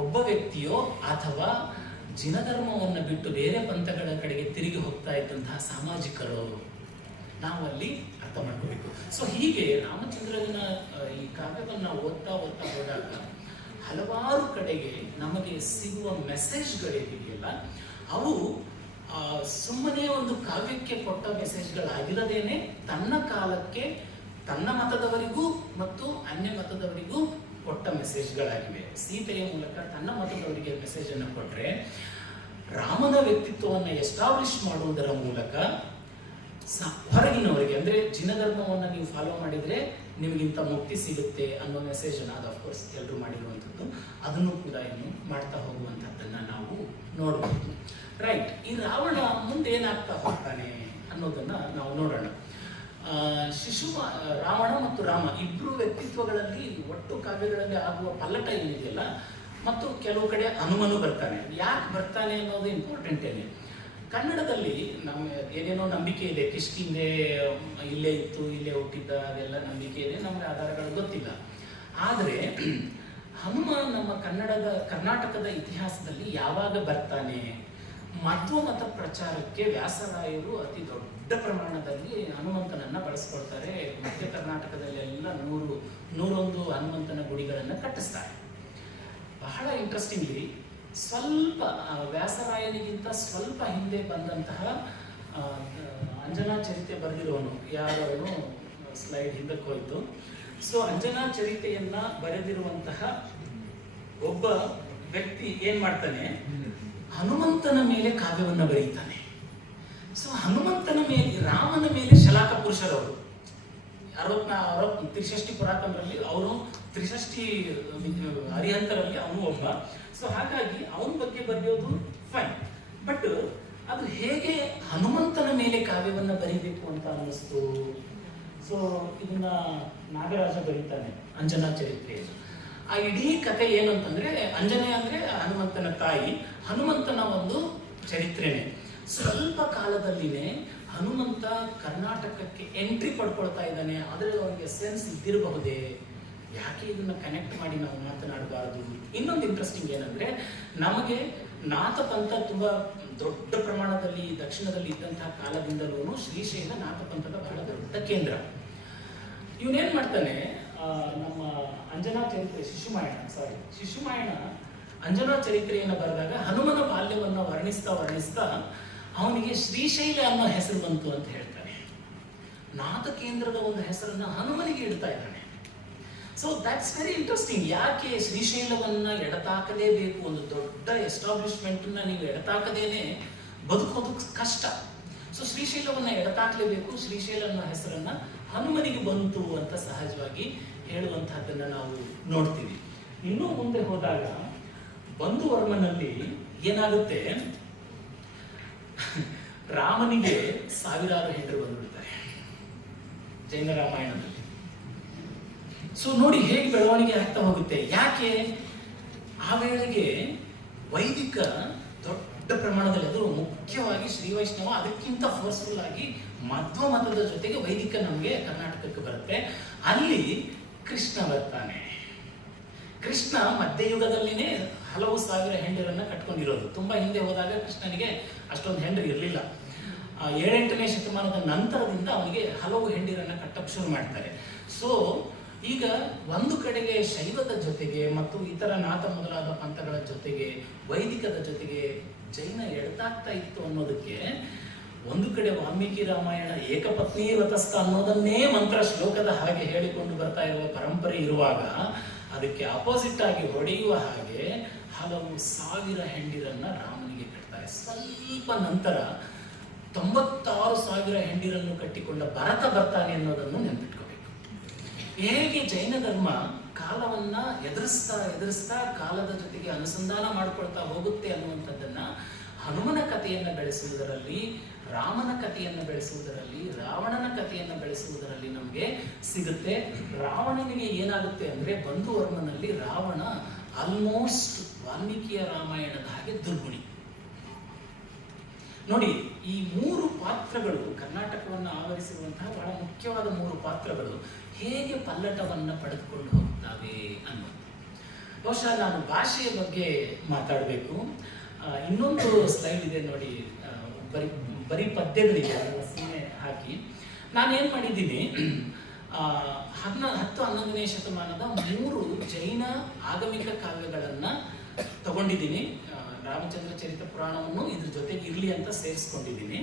ಒಬ್ಬ ವ್ಯಕ್ತಿಯೋ ಅಥವಾ ಜಿನಧರ್ಮವನ್ನು ಬಿಟ್ಟು ಬೇರೆ ಪಂಥಗಳ ಕಡೆಗೆ ತಿರುಗಿ ಹೋಗ್ತಾ ಇದ್ದಂತಹ ಸಾಮಾಜಿಕರು, ನಾವು ಅಲ್ಲಿ ಅರ್ಥ ಮಾಡ್ಕೋಬೇಕು. ಸೊ ಹೀಗೆ ರಾಮಚಂದ್ರನ ಈ ಕಾವ್ಯವನ್ನ ಓದ್ತಾ ಹೋದಾಗ ಹಲವಾರು ಕಡೆಗೆ ನಮಗೆ ಸಿಗುವ ಮೆಸೇಜ್ಗಳಿದೆಯಲ್ಲ, ಅವು ಸುಮ್ಮನೆ ಒಂದು ಕಾವ್ಯಕ್ಕೆ ಕೊಟ್ಟ ಮೆಸೇಜ್ಗಳಾಗಿರದೇನೆ ತನ್ನ ಕಾಲಕ್ಕೆ ತನ್ನ ಮತದವರಿಗೂ ಮತ್ತು ಅನ್ಯ ಮತದವರಿಗೂ ಕೊಟ್ಟ ಮೆಸೇಜ್ಗಳಾಗಿವೆ. ಸೀತೆಯ ಮೂಲಕ ತನ್ನ ಮತದವರಿಗೆ ಮೆಸೇಜ್ ಅನ್ನು ಕೊಟ್ರೆ, ರಾಮನ ವ್ಯಕ್ತಿತ್ವವನ್ನು ಎಸ್ಟಾಬ್ಲಿಷ್ ಮಾಡುವುದರ ಮೂಲಕ ಹೊರಗಿನವರಿಗೆ, ಅಂದ್ರೆ ಜಿನಧರ್ಮವನ್ನು ನೀವು ಫಾಲೋ ಮಾಡಿದ್ರೆ ನಿಮಗಿಂತ ಮುಕ್ತಿ ಸಿಗುತ್ತೆ ಅನ್ನೋ ಮೆಸೇಜ್ ಅನ್ನ, ಅದು ಅಫ್ಕೋರ್ಸ್ ಎಲ್ಲರೂ ಮಾಡಿರುವಂಥದ್ದು, ಅದನ್ನು ಕೂಡ ಏನು ಮಾಡ್ತಾ ಹೋಗುವಂಥದ್ದನ್ನ ನಾವು ನೋಡಬಹುದು. ರೈಟ್. ಈ ರಾವಣ ಮುಂದೆ ಏನಾಗ್ತಾ ಹೋಗ್ತಾನೆ ಅನ್ನೋದನ್ನ ನಾವು ನೋಡೋಣ. ರಾವಣ ಮತ್ತು ರಾಮ ಇಬ್ರು ವ್ಯಕ್ತಿತ್ವಗಳಲ್ಲಿ ಒಟ್ಟು ಕಾವ್ಯಗಳಲ್ಲಿ ಆಗುವ ಪಲ್ಲಟ ಏನಿದೆಯಲ್ಲ, ಮತ್ತು ಕೆಲವು ಕಡೆ ಹನುಮನು ಬರ್ತಾನೆ. ಯಾಕೆ ಬರ್ತಾನೆ ಅನ್ನೋದು ಇಂಪಾರ್ಟೆಂಟ್ ಏನೇ. ಕನ್ನಡದಲ್ಲಿ ನಮ್ಮ ಏನೇನೋ ನಂಬಿಕೆ ಇದೆ, ಕಿಷ್ಕಿಂದೆ ಇಲ್ಲೇ ಇತ್ತು, ಇಲ್ಲೇ ಹುಟ್ಟಿದ್ದ, ಅದೆಲ್ಲ ನಂಬಿಕೆ ಇದೆ, ನಮಗೆ ಆಧಾರಗಳು ಗೊತ್ತಿಲ್ಲ. ಆದರೆ ಹನುಮ ನಮ್ಮ ಕರ್ನಾಟಕದ ಇತಿಹಾಸದಲ್ಲಿ ಯಾವಾಗ ಬರ್ತಾನೆ? ಮಧ್ವ ಮತ ಪ್ರಚಾರಕ್ಕೆ ವ್ಯಾಸರಾಯರು ಅತಿ ದೊಡ್ಡ ಪ್ರಮಾಣದಲ್ಲಿ ಹನುಮಂತನನ್ನ ಬಳಸ್ಕೊಳ್ತಾರೆ. ಮಧ್ಯ ಕರ್ನಾಟಕದಲ್ಲೆಲ್ಲ 101 ಹನುಮಂತನ ಗುಡಿಗಳನ್ನ ಕಟ್ಟಿಸ್ತಾರೆ. ಬಹಳ ಇಂಟ್ರೆಸ್ಟಿಂಗ್ಲಿ ಸ್ವಲ್ಪ ವ್ಯಾಸರಾಯನಿಗಿಂತ ಸ್ವಲ್ಪ ಹಿಂದೆ ಬಂದಂತಹ ಅಂಜನಾ ಚರಿತೆ ಬರೆದಿರೋನು, ಯಾರವನು ಸ್ಲೈಡ್ ಹಿಂದಕ್ಕೆ ಹೋಯ್ತು. ಸೊ ಅಂಜನಾ ಚರಿತೆಯನ್ನ ಬರೆದಿರುವಂತಹ ಒಬ್ಬ ವ್ಯಕ್ತಿ ಏನ್ ಮಾಡ್ತಾನೆ, ಹನುಮಂತನ ಮೇಲೆ ಕಾವ್ಯವನ್ನ ಬರೀತಾನೆ. ಸೊ ಹನುಮಂತನ ಮೇಲೆ, ರಾಮನ ಮೇಲೆ ಶಲಾಕ ಪುರುಷರವರು 63 ಪುರಾತನರಲ್ಲಿ ಅವರು, 63 ಅರಿಹಂತರಲ್ಲಿ ಅವನು ಒಬ್ಬ. ಸೊ ಹಾಗಾಗಿ ಅವನ ಬಗ್ಗೆ ಬರೆಯೋದು ಫೈನ್, ಬಟ್ ಅದು ಹೇಗೆ ಹನುಮಂತನ ಮೇಲೆ ಕಾವ್ಯವನ್ನ ಬರೀಬೇಕು ಅಂತ ಅನ್ನಿಸ್ತು. ಸೊ ಇದನ್ನ ನಾಗರಾಜ ಬರೀತಾನೆ ಅಂಜನಾ ಚರಿತ್ರೆ. ಆ ಇಡೀ ಕತೆ ಏನು ಅಂತಂದ್ರೆ, ಅಂಜನೆ ಅಂದ್ರೆ ಹನುಮಂತನ ತಾಯಿ, ಹನುಮಂತನ ಒಂದು ಚರಿತ್ರೆನೆ. ಸ್ವಲ್ಪ ಕಾಲದಲ್ಲಿನೇ ಹನುಮಂತ ಕರ್ನಾಟಕಕ್ಕೆ ಎಂಟ್ರಿ ಪಡ್ಕೊಳ್ತಾ ಇದ್ದಾನೆ. ಆದರೆ ಅವನಿಗೆ ಸೆನ್ಸ್ ಇದ್ದಿರಬಹುದೇ, ಯಾಕೆ ಇದನ್ನ ಕನೆಕ್ಟ್ ಮಾಡಿ ನಾವು ಮಾತನಾಡಬಾರದು? ಇನ್ನೊಂದು ಇಂಟ್ರೆಸ್ಟಿಂಗ್ ಏನಂದ್ರೆ, ನಮಗೆ ನಾಥಪಂಥ ತುಂಬಾ ದೊಡ್ಡ ಪ್ರಮಾಣದಲ್ಲಿ ದಕ್ಷಿಣದಲ್ಲಿ ಇದ್ದಂತಹ ಕಾಲದಿಂದಲೂ ಶ್ರೀಶೈಲ ನಾಥಪಂಥದ ಬಹಳ ದೊಡ್ಡ ಕೇಂದ್ರ. ಇವನೇನ್ ಮಾಡ್ತಾನೆ, ನಮ್ಮ ಅಂಜನಾ ಚರಿತ್ರೆ ಶಿಶುಮಾಯಣ ಅಂಜನಾ ಚರಿತ್ರೆಯನ್ನು ಬರೆದಾಗ ಹನುಮನ ಬಾಲ್ಯವನ್ನ ವರ್ಣಿಸ್ತಾ ಅವನಿಗೆ ಶ್ರೀಶೈಲ ಅನ್ನೋ ಹೆಸರು ಬಂತು ಅಂತ ಹೇಳ್ತಾನೆ. ನಾಥ ಕೇಂದ್ರದ ಒಂದು ಹೆಸರನ್ನ ಹನುಮನಿಗೆ ಇಡ್ತಾ ಇದ್ದಾನೆ. So that's very interesting. ಯಾಕೆ ಶ್ರೀಶೈಲವನ್ನ ಎಡತಾಕಲೇಬೇಕು? ಒಂದು ದೊಡ್ಡ ಎಸ್ಟಾಬ್ಲಿಷ್ಮೆಂಟ್ ನೀವು ಎಡತಾಕದೇನೆ ಬದುಕೋದು ಕಷ್ಟ. ಸೊ ಶ್ರೀಶೈಲವನ್ನ ಎಡತಾಕಲೇಬೇಕು, ಶ್ರೀಶೈಲ ಅನ್ನೋ ಹೆಸರನ್ನ ಹನುಮನಿಗೆ ಬಂತು ಅಂತ ಸಹಜವಾಗಿ ಹೇಳುವಂತಹದ್ದನ್ನ ನಾವು ನೋಡ್ತೀವಿ. ಇನ್ನೂ ಮುಂದೆ ಹೋದಾಗ ಬಂಧುವರ್ಮನಲ್ಲಿ ಏನಾಗುತ್ತೆ, ರಾಮನಿಗೆ ಸಾವಿರಾರು ಹೆಂಡರು ಬಂದ್ಬಿಡ್ತಾರೆ ಜೈನ ರಾಮಾಯಣದಲ್ಲಿ. ಸೊ ನೋಡಿ ಹೇಗೆ ಬೆಳವಣಿಗೆ ಆಗ್ತಾ ಹೋಗುತ್ತೆ. ಯಾಕೆ? ಆ ವೇಳೆಗೆ ವೈದಿಕ ದೊಡ್ಡ ದೊಡ್ಡ ಪ್ರಮಾಣದಲ್ಲಿ, ಅದು ಮುಖ್ಯವಾಗಿ ಶ್ರೀ ವೈಷ್ಣವ, ಅದಕ್ಕಿಂತ ಫೋರ್ಸ್ಫುಲ್ ಆಗಿ ಮಧ್ವ ಮತದ ಜೊತೆಗೆ ವೈದಿಕ ನಮಗೆ ಕರ್ನಾಟಕಕ್ಕೆ ಬರುತ್ತೆ. ಅಲ್ಲಿ ಕೃಷ್ಣ ಬರ್ತಾನೆ. ಕೃಷ್ಣ ಮಧ್ಯಯುಗದಲ್ಲಿನೇ ಹಲವು ಸಾವಿರ ಹೆಂಡರನ್ನ ಕಟ್ಕೊಂಡಿರೋದು. ತುಂಬಾ ಹಿಂದೆ ಹೋದಾಗ ಕೃಷ್ಣನಿಗೆ ಅಷ್ಟೊಂದು ಹೆಂಡರು ಇರಲಿಲ್ಲ. 7-8ನೇ ಶತಮಾನದ ನಂತರದಿಂದ ಅವನಿಗೆ ಹಲವು ಹೆಂಡಿರನ್ನ ಕಟ್ಟಕ್ಕೆ ಶುರು ಮಾಡ್ತಾರೆ. ಸೊ ಈಗ ಒಂದು ಕಡೆಗೆ ಶೈವದ ಜೊತೆಗೆ ಮತ್ತು ಇತರ ನಾಥ ಮೊದಲಾದ ಪಂಥಗಳ ಜೊತೆಗೆ ವೈದಿಕದ ಜೊತೆಗೆ ಜೈನ ಎಡತಾಗ್ತಾ ಇತ್ತು ಅನ್ನೋದಕ್ಕೆ ಒಂದು ಕಡೆ ವಾಲ್ಮೀಕಿ ರಾಮಾಯಣ ಏಕಪತ್ನಿ ವ್ರತಸ್ಥ ಅನ್ನೋದನ್ನೇ ಮಂತ್ರ ಶ್ಲೋಕದ ಹಾಗೆ ಹೇಳಿಕೊಂಡು ಬರ್ತಾ ಇರುವ ಪರಂಪರೆ ಇರುವಾಗ ಅದಕ್ಕೆ ಅಪೋಸಿಟ್ ಆಗಿ ಹೊಡೆಯುವ ಹಾಗೆ ಹಲವು ಸಾವಿರ ಹೆಂಡಿರನ್ನ ರಾಮನಿಗೆ ಕಟ್ತಾರೆ. ಸ್ವಲ್ಪ ನಂತರ 96,000 ಹೆಂಡಿರನ್ನು ಕಟ್ಟಿಕೊಂಡ ಭರತ ಬರ್ತಾನೆ ಅನ್ನೋದನ್ನು ನೆನಪಿಟ್ಕೋಬೇಕು. ಹೇಗೆ ಜೈನ ಧರ್ಮ ಕಾಲವನ್ನ ಎದುರಿಸ್ತಾ ಕಾಲದ ಜೊತೆಗೆ ಅನುಸಂಧಾನ ಮಾಡ್ಕೊಳ್ತಾ ಹೋಗುತ್ತೆ ಅನ್ನುವಂಥದ್ದನ್ನ ಹನುಮನ ಕಥೆಯನ್ನ ಬೆಳೆಸುವುದರಲ್ಲಿ, ರಾಮನ ಕಥೆಯನ್ನ ಬೆಳೆಸುವುದರಲ್ಲಿ, ರಾವಣನ ಕಥೆಯನ್ನ ಬೆಳೆಸುವುದರಲ್ಲಿ ನಮಗೆ ಸಿಗುತ್ತೆ. ರಾವಣನಿಗೆ ಏನಾಗುತ್ತೆ ಅಂದ್ರೆ ಬಂಧುವರ್ಮನಲ್ಲಿ ರಾವಣ ಆಲ್ಮೋಸ್ಟ್ ವಾಲ್ಮೀಕಿಯ ರಾಮಾಯಣದ ಹಾಗೆ ದುರ್ಗುಣಿ. ನೋಡಿ, ಈ 3 ಪಾತ್ರಗಳು ಕರ್ನಾಟಕವನ್ನು ಆವರಿಸಿರುವಂತಹ ಬಹಳ ಮುಖ್ಯವಾದ 3 ಪಾತ್ರಗಳು ಹೇಗೆ ಪಲ್ಲಟವನ್ನ ಪಡೆದುಕೊಂಡು ಹೋಗ್ತವೆ ಅನ್ನೋದು. ಬಹುಶಃ ನಾನು ಭಾಷೆಯ ಬಗ್ಗೆ ಮಾತಾಡಬೇಕು. ಇನ್ನೊಂದು ಸ್ಲೈಡ್ ಇದೆ ನೋಡಿ, ಬರೀ ಪದ್ಯಗಳಿಗೆ ಸೀಮೆ ಹಾಕಿ ನಾನೇನ್ ಮಾಡಿದ್ದೀನಿ, 10-11ನೇ ಶತಮಾನದ 3 ಜೈನ ಆಗಮಿಕ ಕಾವ್ಯಗಳನ್ನ ತಗೊಂಡಿದ್ದೀನಿ. ರಾಮಚಂದ್ರ ಚರಿತ ಪುರಾಣವನ್ನು ಇದ್ರ ಜೊತೆಗೆ ಇರ್ಲಿ ಅಂತ ಸೇರಿಸ್ಕೊಂಡಿದ್ದೀನಿ.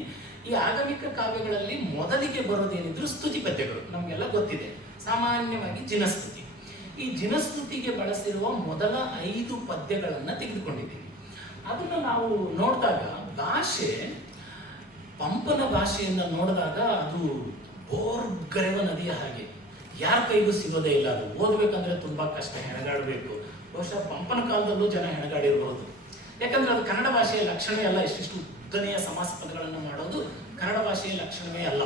ಈ ಆಗಮಿಕ ಕಾವ್ಯಗಳಲ್ಲಿ ಮೊದಲಿಗೆ ಬರೋದೇನಿದ್ರು ಸ್ತುತಿ ಪದ್ಯಗಳು, ನಮಗೆಲ್ಲ ಗೊತ್ತಿದೆ. ಸಾಮಾನ್ಯವಾಗಿ ಜಿನಸ್ತುತಿ. ಈ ಜಿನಸ್ತುತಿಗೆ ಬಳಸಿರುವ ಮೊದಲ 5 ಪದ್ಯಗಳನ್ನ ತೆಗೆದುಕೊಂಡಿದ್ದೀನಿ. ಅದನ್ನ ನಾವು ನೋಡಿದಾಗ ಭಾಷೆ, ಪಂಪನ ಭಾಷೆಯನ್ನ ನೋಡಿದಾಗ ಅದು ಬೋರ್ಗರೆವ ನದಿಯ ಹಾಗೆ, ಯಾರ ಕೈಗೂ ಸಿಗೋದೇ ಇಲ್ಲ. ಅದು ಓದ್ಬೇಕಂದ್ರೆ ತುಂಬಾ ಕಷ್ಟ, ಹೆಣಗಾಡಬೇಕು. ಬಹುಶಃ ಪಂಪನ ಕಾಲದಲ್ಲೂ ಜನ ಹೆಣಗಾಡಿರಬಹುದು. ಯಾಕಂದ್ರೆ ಅದು ಕನ್ನಡ ಭಾಷೆಯ ಲಕ್ಷಣವೇ ಅಲ್ಲ. ಇಷ್ಟಿಷ್ಟು ಉದ್ದನೆಯ ಸಮಾಸ ಪದಗಳನ್ನು ಮಾಡೋದು ಕನ್ನಡ ಭಾಷೆಯ ಲಕ್ಷಣವೇ ಅಲ್ಲ.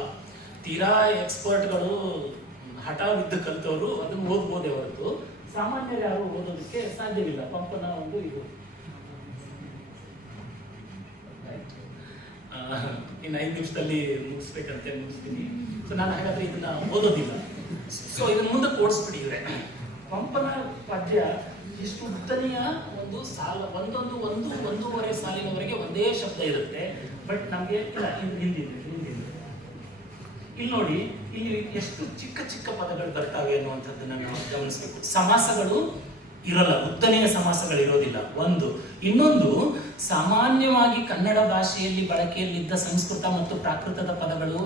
ತೀರಾ ಎಕ್ಸ್ಪರ್ಟ್ಗಳು, ಹಠ ಬಿದ್ದು ಕಲಿತವರು ಅದನ್ನು ಓದ್ಬೋದೇ ಹೊರತು ಸಾಮಾನ್ಯರು ಯಾರು ಓದೋದಕ್ಕೆ ಸಾಧ್ಯವಿಲ್ಲ. ಪಂಪನ ಒಂದು ಇದು ಇನ್ನು 5 ನಿಮಿಷದಲ್ಲಿ ಮುಗಿಸ್ಬೇಕಂತೆ, ಮುಗಿಸ್ತೀನಿ. ಸೊ ನಾನು ಹಾಗಾದ್ರೆ ಇದನ್ನ ಓದೋದಿಲ್ಲ. ಸೊ ಇದನ್ನ ಮುಂದಕ್ಕೆ ಓಡಿಸ್ಬಿಡಿ. ಇವ್ರೆ ಪಂಪನ ಪದ್ಯ ಇಷ್ಟು ಉದ್ದನೆಯ ಒಂದು ಸಾಲ, ಒಂದೂವರೆ ಸಾಲಿನವರೆಗೆ ಒಂದೇ ಶಬ್ದ ಇರುತ್ತೆ. ಬಟ್ ನಮ್ಗೆ ಹಿಂದಿದೆ. ಇಲ್ಲಿ ನೋಡಿ, ಇಲ್ಲಿ ಎಷ್ಟು ಚಿಕ್ಕ ಚಿಕ್ಕ ಪದಗಳು ಬರ್ತಾವೆ ಅನ್ನುವಂಥದ್ದನ್ನ ನಾವು ಗಮನಿಸಬೇಕು. ಸಮಾಸಗಳು ಇರಲ್ಲ, ಉದ್ದನೆಯ ಸಮಾಸಗಳು ಇರೋದಿಲ್ಲ ಒಂದು. ಇನ್ನೊಂದು, ಸಾಮಾನ್ಯವಾಗಿ ಕನ್ನಡ ಭಾಷೆಯಲ್ಲಿ ಬಳಕೆಯಲ್ಲಿದ್ದ ಸಂಸ್ಕೃತ ಮತ್ತು ಪ್ರಾಕೃತದ ಪದಗಳು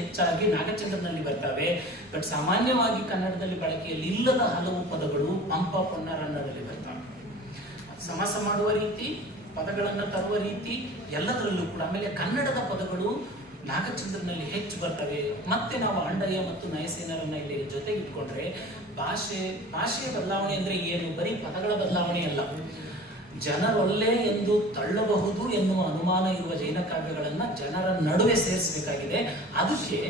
ಹೆಚ್ಚಾಗಿ ನಾಗಚಂದ್ರನಲ್ಲಿ ಬರ್ತವೆ. ಬಟ್ ಸಾಮಾನ್ಯವಾಗಿ ಕನ್ನಡದಲ್ಲಿ ಬಳಕೆಯಲ್ಲಿ ಇಲ್ಲದ ಹಲವು ಪದಗಳು ಪಂಪ ಪೊನ್ನರನ್ನದಲ್ಲಿ ಬರ್ತವೆ. ಸಮಾಸ ಮಾಡುವ ರೀತಿ, ಪದಗಳನ್ನ ತರುವ ರೀತಿ ಎಲ್ಲದರಲ್ಲೂ ಕೂಡ. ಆಮೇಲೆ ಕನ್ನಡದ ಪದಗಳು ನಾಗಚಂದ್ರನಲ್ಲಿ ಹೆಚ್ಚು ಬರ್ತವೆ. ಮತ್ತೆ ನಾವು ಅಂಡಯ್ಯ ಮತ್ತು ನಯಸೇನರನ್ನ ಇಲ್ಲಿ ಜೊತೆಗೆ ಇಟ್ಕೊಂಡ್ರೆ ಭಾಷೆಯ ಬದಲಾವಣೆ ಅಂದ್ರೆ ಏನು? ಬರೀ ಪದಗಳ ಬದಲಾವಣೆ ಅಲ್ಲ. ಜನರೊಲ್ಲೆ ಎಂದು ತಳ್ಳಬಹುದು ಎನ್ನುವ ಅನುಮಾನ ಇರುವ ಜೈನ ಕಾವ್ಯಗಳನ್ನ ಜನರ ನಡುವೆ ಸೇರಿಸಬೇಕಾಗಿದೆ. ಅದಕ್ಕೆ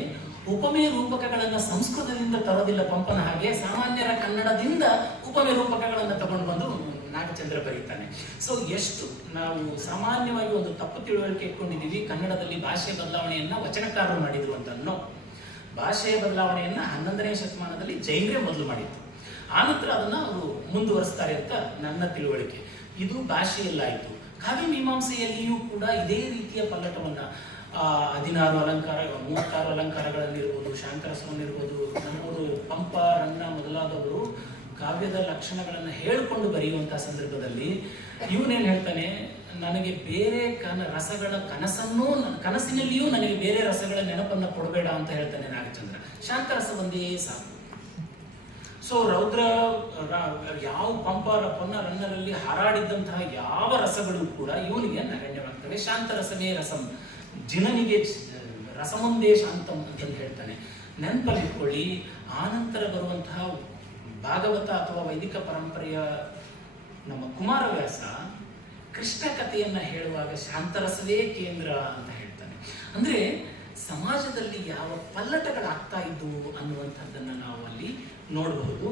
ಉಪಮೇಯ ರೂಪಕಗಳನ್ನ ಸಂಸ್ಕೃತದಿಂದ ತರೋದಿಲ್ಲ ಪಂಪನ ಹಾಗೆ, ಸಾಮಾನ್ಯರ ಕನ್ನಡದಿಂದ ಉಪಮೇಯ ರೂಪಕಗಳನ್ನ ತಗೊಂಡು ಬಂದು ನಾಗಚಂದ್ರ ಬರೀತಾನೆ. ಸೊ ಎಷ್ಟು ನಾವು ಸಾಮಾನ್ಯವಾಗಿ ಒಂದು ತಪ್ಪು ತಿಳುವಳಿಕೆ ಇಟ್ಕೊಂಡಿದ್ದೀವಿ, ಕನ್ನಡದಲ್ಲಿ ಭಾಷೆಯ ಬದಲಾವಣೆಯನ್ನ ವಚನಕಾರರು ಮಾಡಿದ್ರು ಅಂತ. ನೋ, ಭಾಷೆಯ ಬದಲಾವಣೆಯನ್ನ 11ನೇ ಶತಮಾನದಲ್ಲಿ ಜೈನರೇ ಮೊದಲು ಮಾಡಿದ್ರು. ಆನಂತರ ಅದನ್ನ ಅವರು ಮುಂದುವರಿಸ್ತಾರೆ ಅಂತ ನನ್ನ ತಿಳುವಳಿಕೆ. ಇದು ಭಾಷೆಯಲ್ಲಾಯಿತು. ಕಾವ್ಯ ಮೀಮಾಂಸೆಯಲ್ಲಿಯೂ ಕೂಡ ಇದೇ ರೀತಿಯ ಪಲ್ಲಟವನ್ನ 16 ಅಲಂಕಾರ, 36 ಅಲಂಕಾರಗಳಲ್ಲಿರ್ಬೋದು, ಶಾಂತರಸವನ್ನಿರ್ಬೋದು, ನಮ್ಮವರು ಪಂಪ, ರನ್ನ ಮೊದಲಾದವರು ಕಾವ್ಯದ ಲಕ್ಷಣಗಳನ್ನು ಹೇಳಿಕೊಂಡು ಬರೆಯುವಂತಹ ಸಂದರ್ಭದಲ್ಲಿ ಇವನೇನು ಹೇಳ್ತಾನೆ, ನನಗೆ ಬೇರೆ ರಸಗಳ ಕನಸಿನಲ್ಲಿಯೂ ನನಗೆ ಬೇರೆ ರಸಗಳ ನೆನಪನ್ನ ಕೊಡಬೇಡ ಅಂತ ಹೇಳ್ತಾನೆ ನಾಗಚಂದ್ರ. ಶಾಂತರಸ ಒಂದೇ ಸಾಕು. ಸೊ ರೌದ್ರ ಯಾವ ಪಂಪ, ಪೊನ್ನ, ರನ್ನರಲ್ಲಿ ಹಾರಾಡಿದ್ದಂತಹ ಯಾವ ರಸಗಳು ಕೂಡ ಇವನಿಗೆ ನಗಣ್ಯವಾಗ್ತವೆ. ಶಾಂತರಸವೇ ರಸಂ, ಜಿನನಿಗೆ ರಸಮೊಂದೇ ಶಾಂತಂ ಅಂತ ಹೇಳ್ತಾನೆ. ನೆನಪಲ್ಲಿಟ್ಕೊಳ್ಳಿ. ಆನಂತರ ಬರುವಂತಹ ಭಾಗವತ ಅಥವಾ ವೈದಿಕ ಪರಂಪರೆಯ ನಮ್ಮ ಕುಮಾರವ್ಯಾಸ ಕೃಷ್ಣ ಕಥೆಯನ್ನ ಹೇಳುವಾಗ ಶಾಂತರಸವೇ ಕೇಂದ್ರ ಅಂತ ಹೇಳ್ತಾನೆ. ಅಂದ್ರೆ ಸಮಾಜದಲ್ಲಿ ಯಾವ ಪಲ್ಲಟಗಳಾಗ್ತಾ ಇದ್ವು ಅನ್ನುವಂಥದ್ದನ್ನ ನಾವು ಅಲ್ಲಿ ನೋಡಬಹುದು.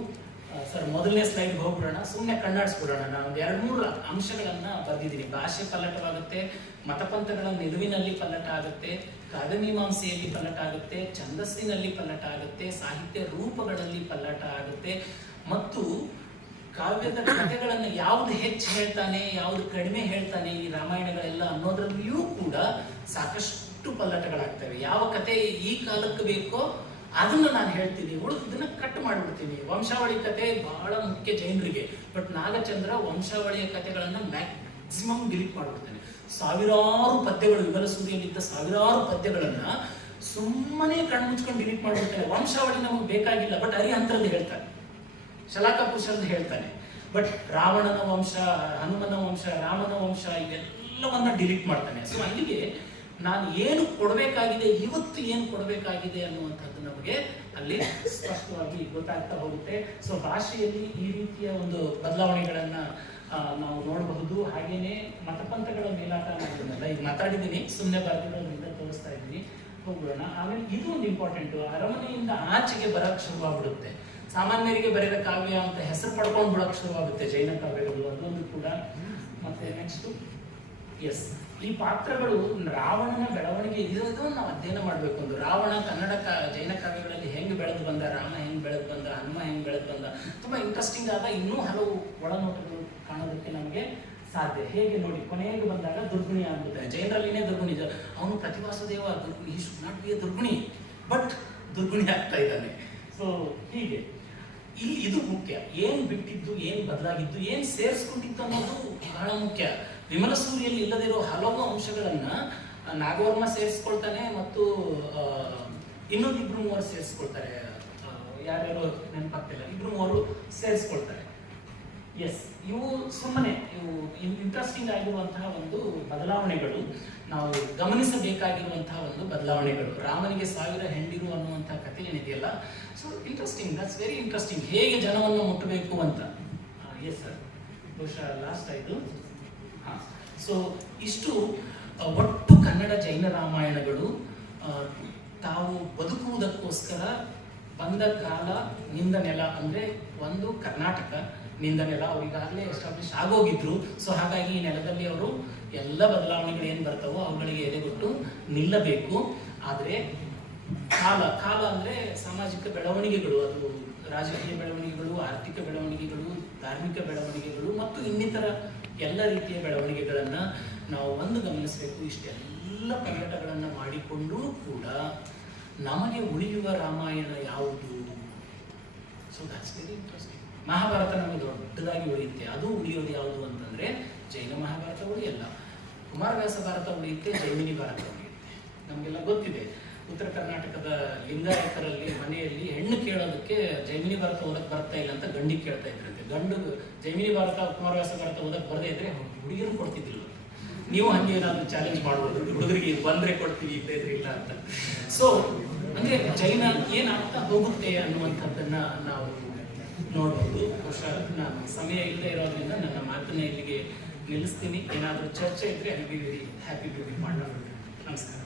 ಸರ್ ಮೊದಲನೇ ಸ್ಲೈಡ್ ಹೋಗ್ಬಿಡೋಣ, ಸುಮ್ಮನೆ ಕಣ್ಣಾಡಿಸ್ಬಿಡೋಣ. ನಾನು ಒಂದು 2-3 ಅಂಶಗಳನ್ನ ಬರೆದಿದ್ದೀನಿ. ಭಾಷೆ ಪಲ್ಲಟವಾಗುತ್ತೆ, ಮತಪಂಥಗಳ ನಿಲುವಿನಲ್ಲಿ ಪಲ್ಲಟ ಆಗುತ್ತೆ, ಕಾವ್ಯಮೀಮಾಂಸೆಯಲ್ಲಿ ಪಲ್ಲಟ ಆಗುತ್ತೆ, ಛಂದಸ್ಸಿನಲ್ಲಿ ಪಲ್ಲಟ ಆಗುತ್ತೆ, ಸಾಹಿತ್ಯ ರೂಪಗಳಲ್ಲಿ ಪಲ್ಲಟ ಆಗುತ್ತೆ, ಮತ್ತು ಕಾವ್ಯದ ಕಥೆಗಳನ್ನು ಯಾವ್ದು ಹೆಚ್ಚು ಹೇಳ್ತಾನೆ ಯಾವ್ದು ಕಡಿಮೆ ಹೇಳ್ತಾನೆ ಈ ರಾಮಾಯಣಗಳೆಲ್ಲ ಅನ್ನೋದ್ರಲ್ಲಿಯೂ ಕೂಡ ಸಾಕಷ್ಟು ಪಲ್ಲಟಗಳಾಗ್ತವೆ. ಯಾವ ಕತೆ ಈ ಕಾಲಕ್ಕೆ ಬೇಕೋ ಅದನ್ನ ನಾನು ಹೇಳ್ತೀನಿ, ಉಳಿದನ್ನ ಕಟ್ ಮಾಡಿಬಿಡ್ತೀನಿ. ವಂಶಾವಳಿ ಕತೆ ಬಹಳ ಮುಖ್ಯ ಜೈನರಿಗೆ, ಬಟ್ ನಾಗಚಂದ್ರ ವಂಶಾವಳಿಯ ಕಥೆಗಳನ್ನ ಮ್ಯಾಕ್ಸಿಮಮ್ ಡಿಲೀಟ್ ಮಾಡಿಬಿಡ್ತಾನೆ. ಸಾವಿರಾರು ಪದ್ಯಗಳು, ವಿಮಲ ಸೂರಿಯಲ್ಲಿದ್ದ ಸಾವಿರಾರು ಪದ್ಯಗಳನ್ನ ಸುಮ್ಮನೆ ಕಣ್ಮುಚ್ಕೊಂಡು ಡಿಲೀಟ್ ಮಾಡಿಬಿಡ್ತಾನೆ. ವಂಶಾವಳಿ ನಮಗೆ ಬೇಕಾಗಿಲ್ಲ, ಬಟ್ ಅರಿಹಂತರದ್ದು ಹೇಳ್ತಾನೆ, ಶಲಾಕಾಪುರುಷರದ್ದು ಹೇಳ್ತಾನೆ. ಬಟ್ ರಾವಣನ ವಂಶ, ಹನುಮನ ವಂಶ, ರಾಮನ ವಂಶ ಇವೆಲ್ಲವನ್ನ ಡಿಲೀಟ್ ಮಾಡ್ತಾನೆ. ಸೊ ಅಲ್ಲಿಗೆ ನಾನು ಏನು ಕೊಡಬೇಕಾಗಿದೆ, ಇವತ್ತು ಏನು ಕೊಡಬೇಕಾಗಿದೆ ಅನ್ನುವಂಥದ್ದು ನಮಗೆ ಅಲ್ಲಿ ಸ್ಪಷ್ಟವಾಗಿ ಗೊತ್ತಾಗ್ತಾ ಹೋಗುತ್ತೆ. ಸೊ ಭಾಷೆಯಲ್ಲಿ ಈ ರೀತಿಯ ಒಂದು ಬದಲಾವಣೆಗಳನ್ನ ನಾವು ನೋಡಬಹುದು. ಹಾಗೇನೆ ಮತಪಂಥಗಳ ಮೇಲಾಟ ಅನ್ನೋದನ್ನೆಲ್ಲ ಈಗ ಮಾತಾಡಿದ್ದೀನಿ, ಸುಮ್ಮನೆ ಬರೆದಿರೋದ್ರಿಂದ ತೋರಿಸ್ತಾ ಇದ್ದೀನಿ. ಹೋಗ್ಬಿಡೋಣ. ಆಮೇಲೆ ಇದು ಒಂದು ಇಂಪಾರ್ಟೆಂಟ್, ಅರಮನೆಯಿಂದ ಆಚೆಗೆ ಬರಕ್ ಶುರುವಾಗ್ಬಿಡುತ್ತೆ. ಸಾಮಾನ್ಯರಿಗೆ ಬರೆದ ಕಾವ್ಯ ಅಂತ ಹೆಸರು ಪಡ್ಕೊಂಡು ಬಿಡಕ್ ಶುರುವಾಗುತ್ತೆ ಜೈನ ಕಾವ್ಯಗಳು, ಅದೊಂದು ಕೂಡ. ಮತ್ತೆ ನೆಕ್ಸ್ಟ್ ಎಸ್, ಈ ಪಾತ್ರಗಳು ರಾವಣನ ಬೆಳವಣಿಗೆ ಇದನ್ನು ನಾವು ಅಧ್ಯಯನ ಮಾಡಬೇಕು. ಒಂದು ರಾವಣ ಕನ್ನಡ ಜೈನ ಕಾವ್ಯಗಳಲ್ಲಿ ಹೆಂಗ್ ಬೆಳೆದು ಬಂದ, ರಾಮ ಹೆಂಗ್ ಬೆಳೆದು ಬಂದ, ಹನುಮ ಹೆಂಗ್ ಬೆಳೆದು ಬಂದ, ತುಂಬಾ ಇಂಟ್ರೆಸ್ಟಿಂಗ್ ಆದ ಇನ್ನೂ ಹಲವು ಒಳನೋಟಗಳು ಕಾಣೋದಕ್ಕೆ ನಮಗೆ ಸಾಧ್ಯ. ಹೇಗೆ ನೋಡಿ, ಕೊನೆಗೆ ಬಂದಾಗ ದುರ್ಗುಣಿ ಆಗ್ಬಿಡ್ತಾನೆ. ಜೈನರಲ್ಲಿನೇ ದುರ್ಗುಣಿ, ಅವನು ಪ್ರತಿಭಾಸದೇವ ದುರ್ಗುಣಿ, he should not be a ದುರ್ಗುಣಿ, ಬಟ್ ದುರ್ಗುಣಿ ಆಗ್ತಾ ಇದ್ದಾನೆ. ಸೊ ಹೀಗೆ ಇಲ್ಲಿ ಇದು ಮುಖ್ಯ. ಏನ್ ಬಿಟ್ಟಿದ್ದು, ಏನ್ ಬದಲಾಗಿದ್ದು, ಏನ್ ಸೇರಿಸ್ಕೊಂಡಿದ್ದು ಅನ್ನೋದು ಬಹಳ ಮುಖ್ಯ. ವಿಮಲ ಸೂರಿಯಲ್ಲಿ ಇಲ್ಲದಿರೋ ಹಲವು ಅಂಶಗಳನ್ನ ನಾಗವರ್ಮ ಸೇರಿಸ್ಕೊಳ್ತಾನೆ, ಮತ್ತು ಇನ್ನೊಂದಿಬ್ರು ಮೂವರು ಸೇರಿಸ್ಕೊಳ್ತಾರೆ. ಯಾರ್ಯಾರು ನೆನಪಾಗ್ತಿಲ್ಲ, 2-3 ಸೇರಿಸ್ಕೊಳ್ತಾರೆ. ಎಸ್, ಇವು ಸುಮ್ಮನೆ ಇವು ಇಂಟ್ರೆಸ್ಟಿಂಗ್ ಆಗಿರುವಂತಹ ಒಂದು ಬದಲಾವಣೆಗಳು, ನಾವು ಗಮನಿಸಬೇಕಾಗಿರುವಂತಹ ಒಂದು ಬದಲಾವಣೆಗಳು. ರಾಮನಿಗೆ 1000 ಹೆಂಡಿರು ಅನ್ನುವಂತಹ ಕಥೆ ಏನಿದೆಯಲ್ಲ, so interesting, that's very interesting. ಹೇಗೆ ಜನವನ್ನು ಮುಟ್ಟಬೇಕು ಅಂತ. ಎಸ್ ಸರ್, ಬಹುಶಃ ಲಾಸ್ಟ್ ಆಯಿತು. ಸೊ ಇಷ್ಟು ಒಟ್ಟು ಕನ್ನಡ ಜೈನ ರಾಮಾಯಣಗಳು ತಾವು ಬದುಕುವುದಕ್ಕೋಸ್ಕರ ಬಂದ ಕಾಲ, ನಿಂದ ನೆಲ, ಅಂದ್ರೆ ಒಂದು ಕರ್ನಾಟಕ ನಿಂದ ನೆಲ. ಅವ್ರು ಈಗಾಗಲೇ ಎಸ್ಟಾಬ್ಲಿಷ್ ಆಗೋಗಿದ್ರು. ಸೊ ಹಾಗಾಗಿ ಈ ನೆಲದಲ್ಲಿ ಅವರು ಎಲ್ಲ ಬದಲಾವಣೆಗಳು ಏನು ಬರ್ತಾವೋ ಅವುಗಳಿಗೆ ಎದೆಗೊಟ್ಟು ನಿಲ್ಲಬೇಕು. ಆದರೆ ಕಾಲ ಅಂದ್ರೆ ಸಾಮಾಜಿಕ ಬೆಳವಣಿಗೆಗಳು, ಅದು ರಾಜಕೀಯ ಬೆಳವಣಿಗೆಗಳು, ಆರ್ಥಿಕ ಬೆಳವಣಿಗೆಗಳು, ಧಾರ್ಮಿಕ ಬೆಳವಣಿಗೆಗಳು ಮತ್ತು ಇನ್ನಿತರ ಎಲ್ಲ ರೀತಿಯ ಬೆಳವಣಿಗೆಗಳನ್ನ ನಾವು ಒಂದು ಗಮನಿಸಬೇಕು. ಇಷ್ಟೆಲ್ಲ ಪಲ್ಲಟಗಳನ್ನ ಮಾಡಿಕೊಂಡೂ ಕೂಡ ನಮಗೆ ಉಳಿಯುವ ರಾಮಾಯಣ ಯಾವುದು? So that's very interesting. Mahabharata ನಮಗೆ ದೊಡ್ಡದಾಗಿ ಉಳಿಯುತ್ತೆ, ಅದು ಉಳಿಯೋದು ಯಾವುದು ಅಂತಂದ್ರೆ ಜೈನ ಮಹಾಭಾರತ ಉಳಿಯಲ್ಲ, ಕುಮಾರವ್ಯಾಸ ಭಾರತ ಉಳಿಯುತ್ತೆ, ಜೈಮಿನಿ ಭಾರತ ಉಳಿಯುತ್ತೆ. ನಮಗೆಲ್ಲ ಗೊತ್ತಿದೆ, ಉತ್ತರ ಕರ್ನಾಟಕದ ಲಿಂಗಾಯತರಲ್ಲಿ ಮನೆಯಲ್ಲಿ ಹೆಣ್ಣು ಕೇಳೋದಕ್ಕೆ ಜೈಮಿನಿ ಭಾರತ ಓದಕ್ಕೆ ಬರ್ತಾ ಇಲ್ಲ ಅಂತ ಗಂಡಿಗೆ ಕೇಳ್ತಾ ಇದ್ರಂತೆ. ಗಂಡು ಜೈಮಿನಿ ಭಾರತ ಕುಮಾರವ್ಯಾಸ ಭಾರತ ಓದಕ್ಕೆ ಬರದೇ ಇದ್ರೆ ಹುಡುಗಿರು ಕೊಡ್ತಿದ್ದಿಲ್ಲ. ನೀವು ಹಂಗೆ ಏನಾದ್ರು ಚಾಲೆಂಜ್ ಮಾಡ್ಬೋದು, ಹುಡುಗರಿಗೆ ಇದು ಬಂದ್ರೆ ಕೊಡ್ತೀವಿ, ಇಲ್ಲದೇ ಇದ್ರೆ ಇಲ್ಲ ಅಂತ. ಸೊ ಅಂದ್ರೆ ಜೈನ ಏನಾಗ್ತಾ ಹೋಗುತ್ತೆ ಅನ್ನುವಂಥದ್ದನ್ನ ನಾವು ನೋಡ್ಬೋದು. ಬಹುಶಃ ನಾನು ಸಮಯ ಇಲ್ಲದೆ ಇರೋದ್ರಿಂದ ನನ್ನ ಮಾತನ್ನ ಇಲ್ಲಿಗೆ ನಿಲ್ಲಿಸ್ತೀನಿ. ಏನಾದರೂ ಚರ್ಚೆ ಇದ್ರೆ I will be very happy to be ಮಾಡೋಣ. ನಮಸ್ಕಾರ.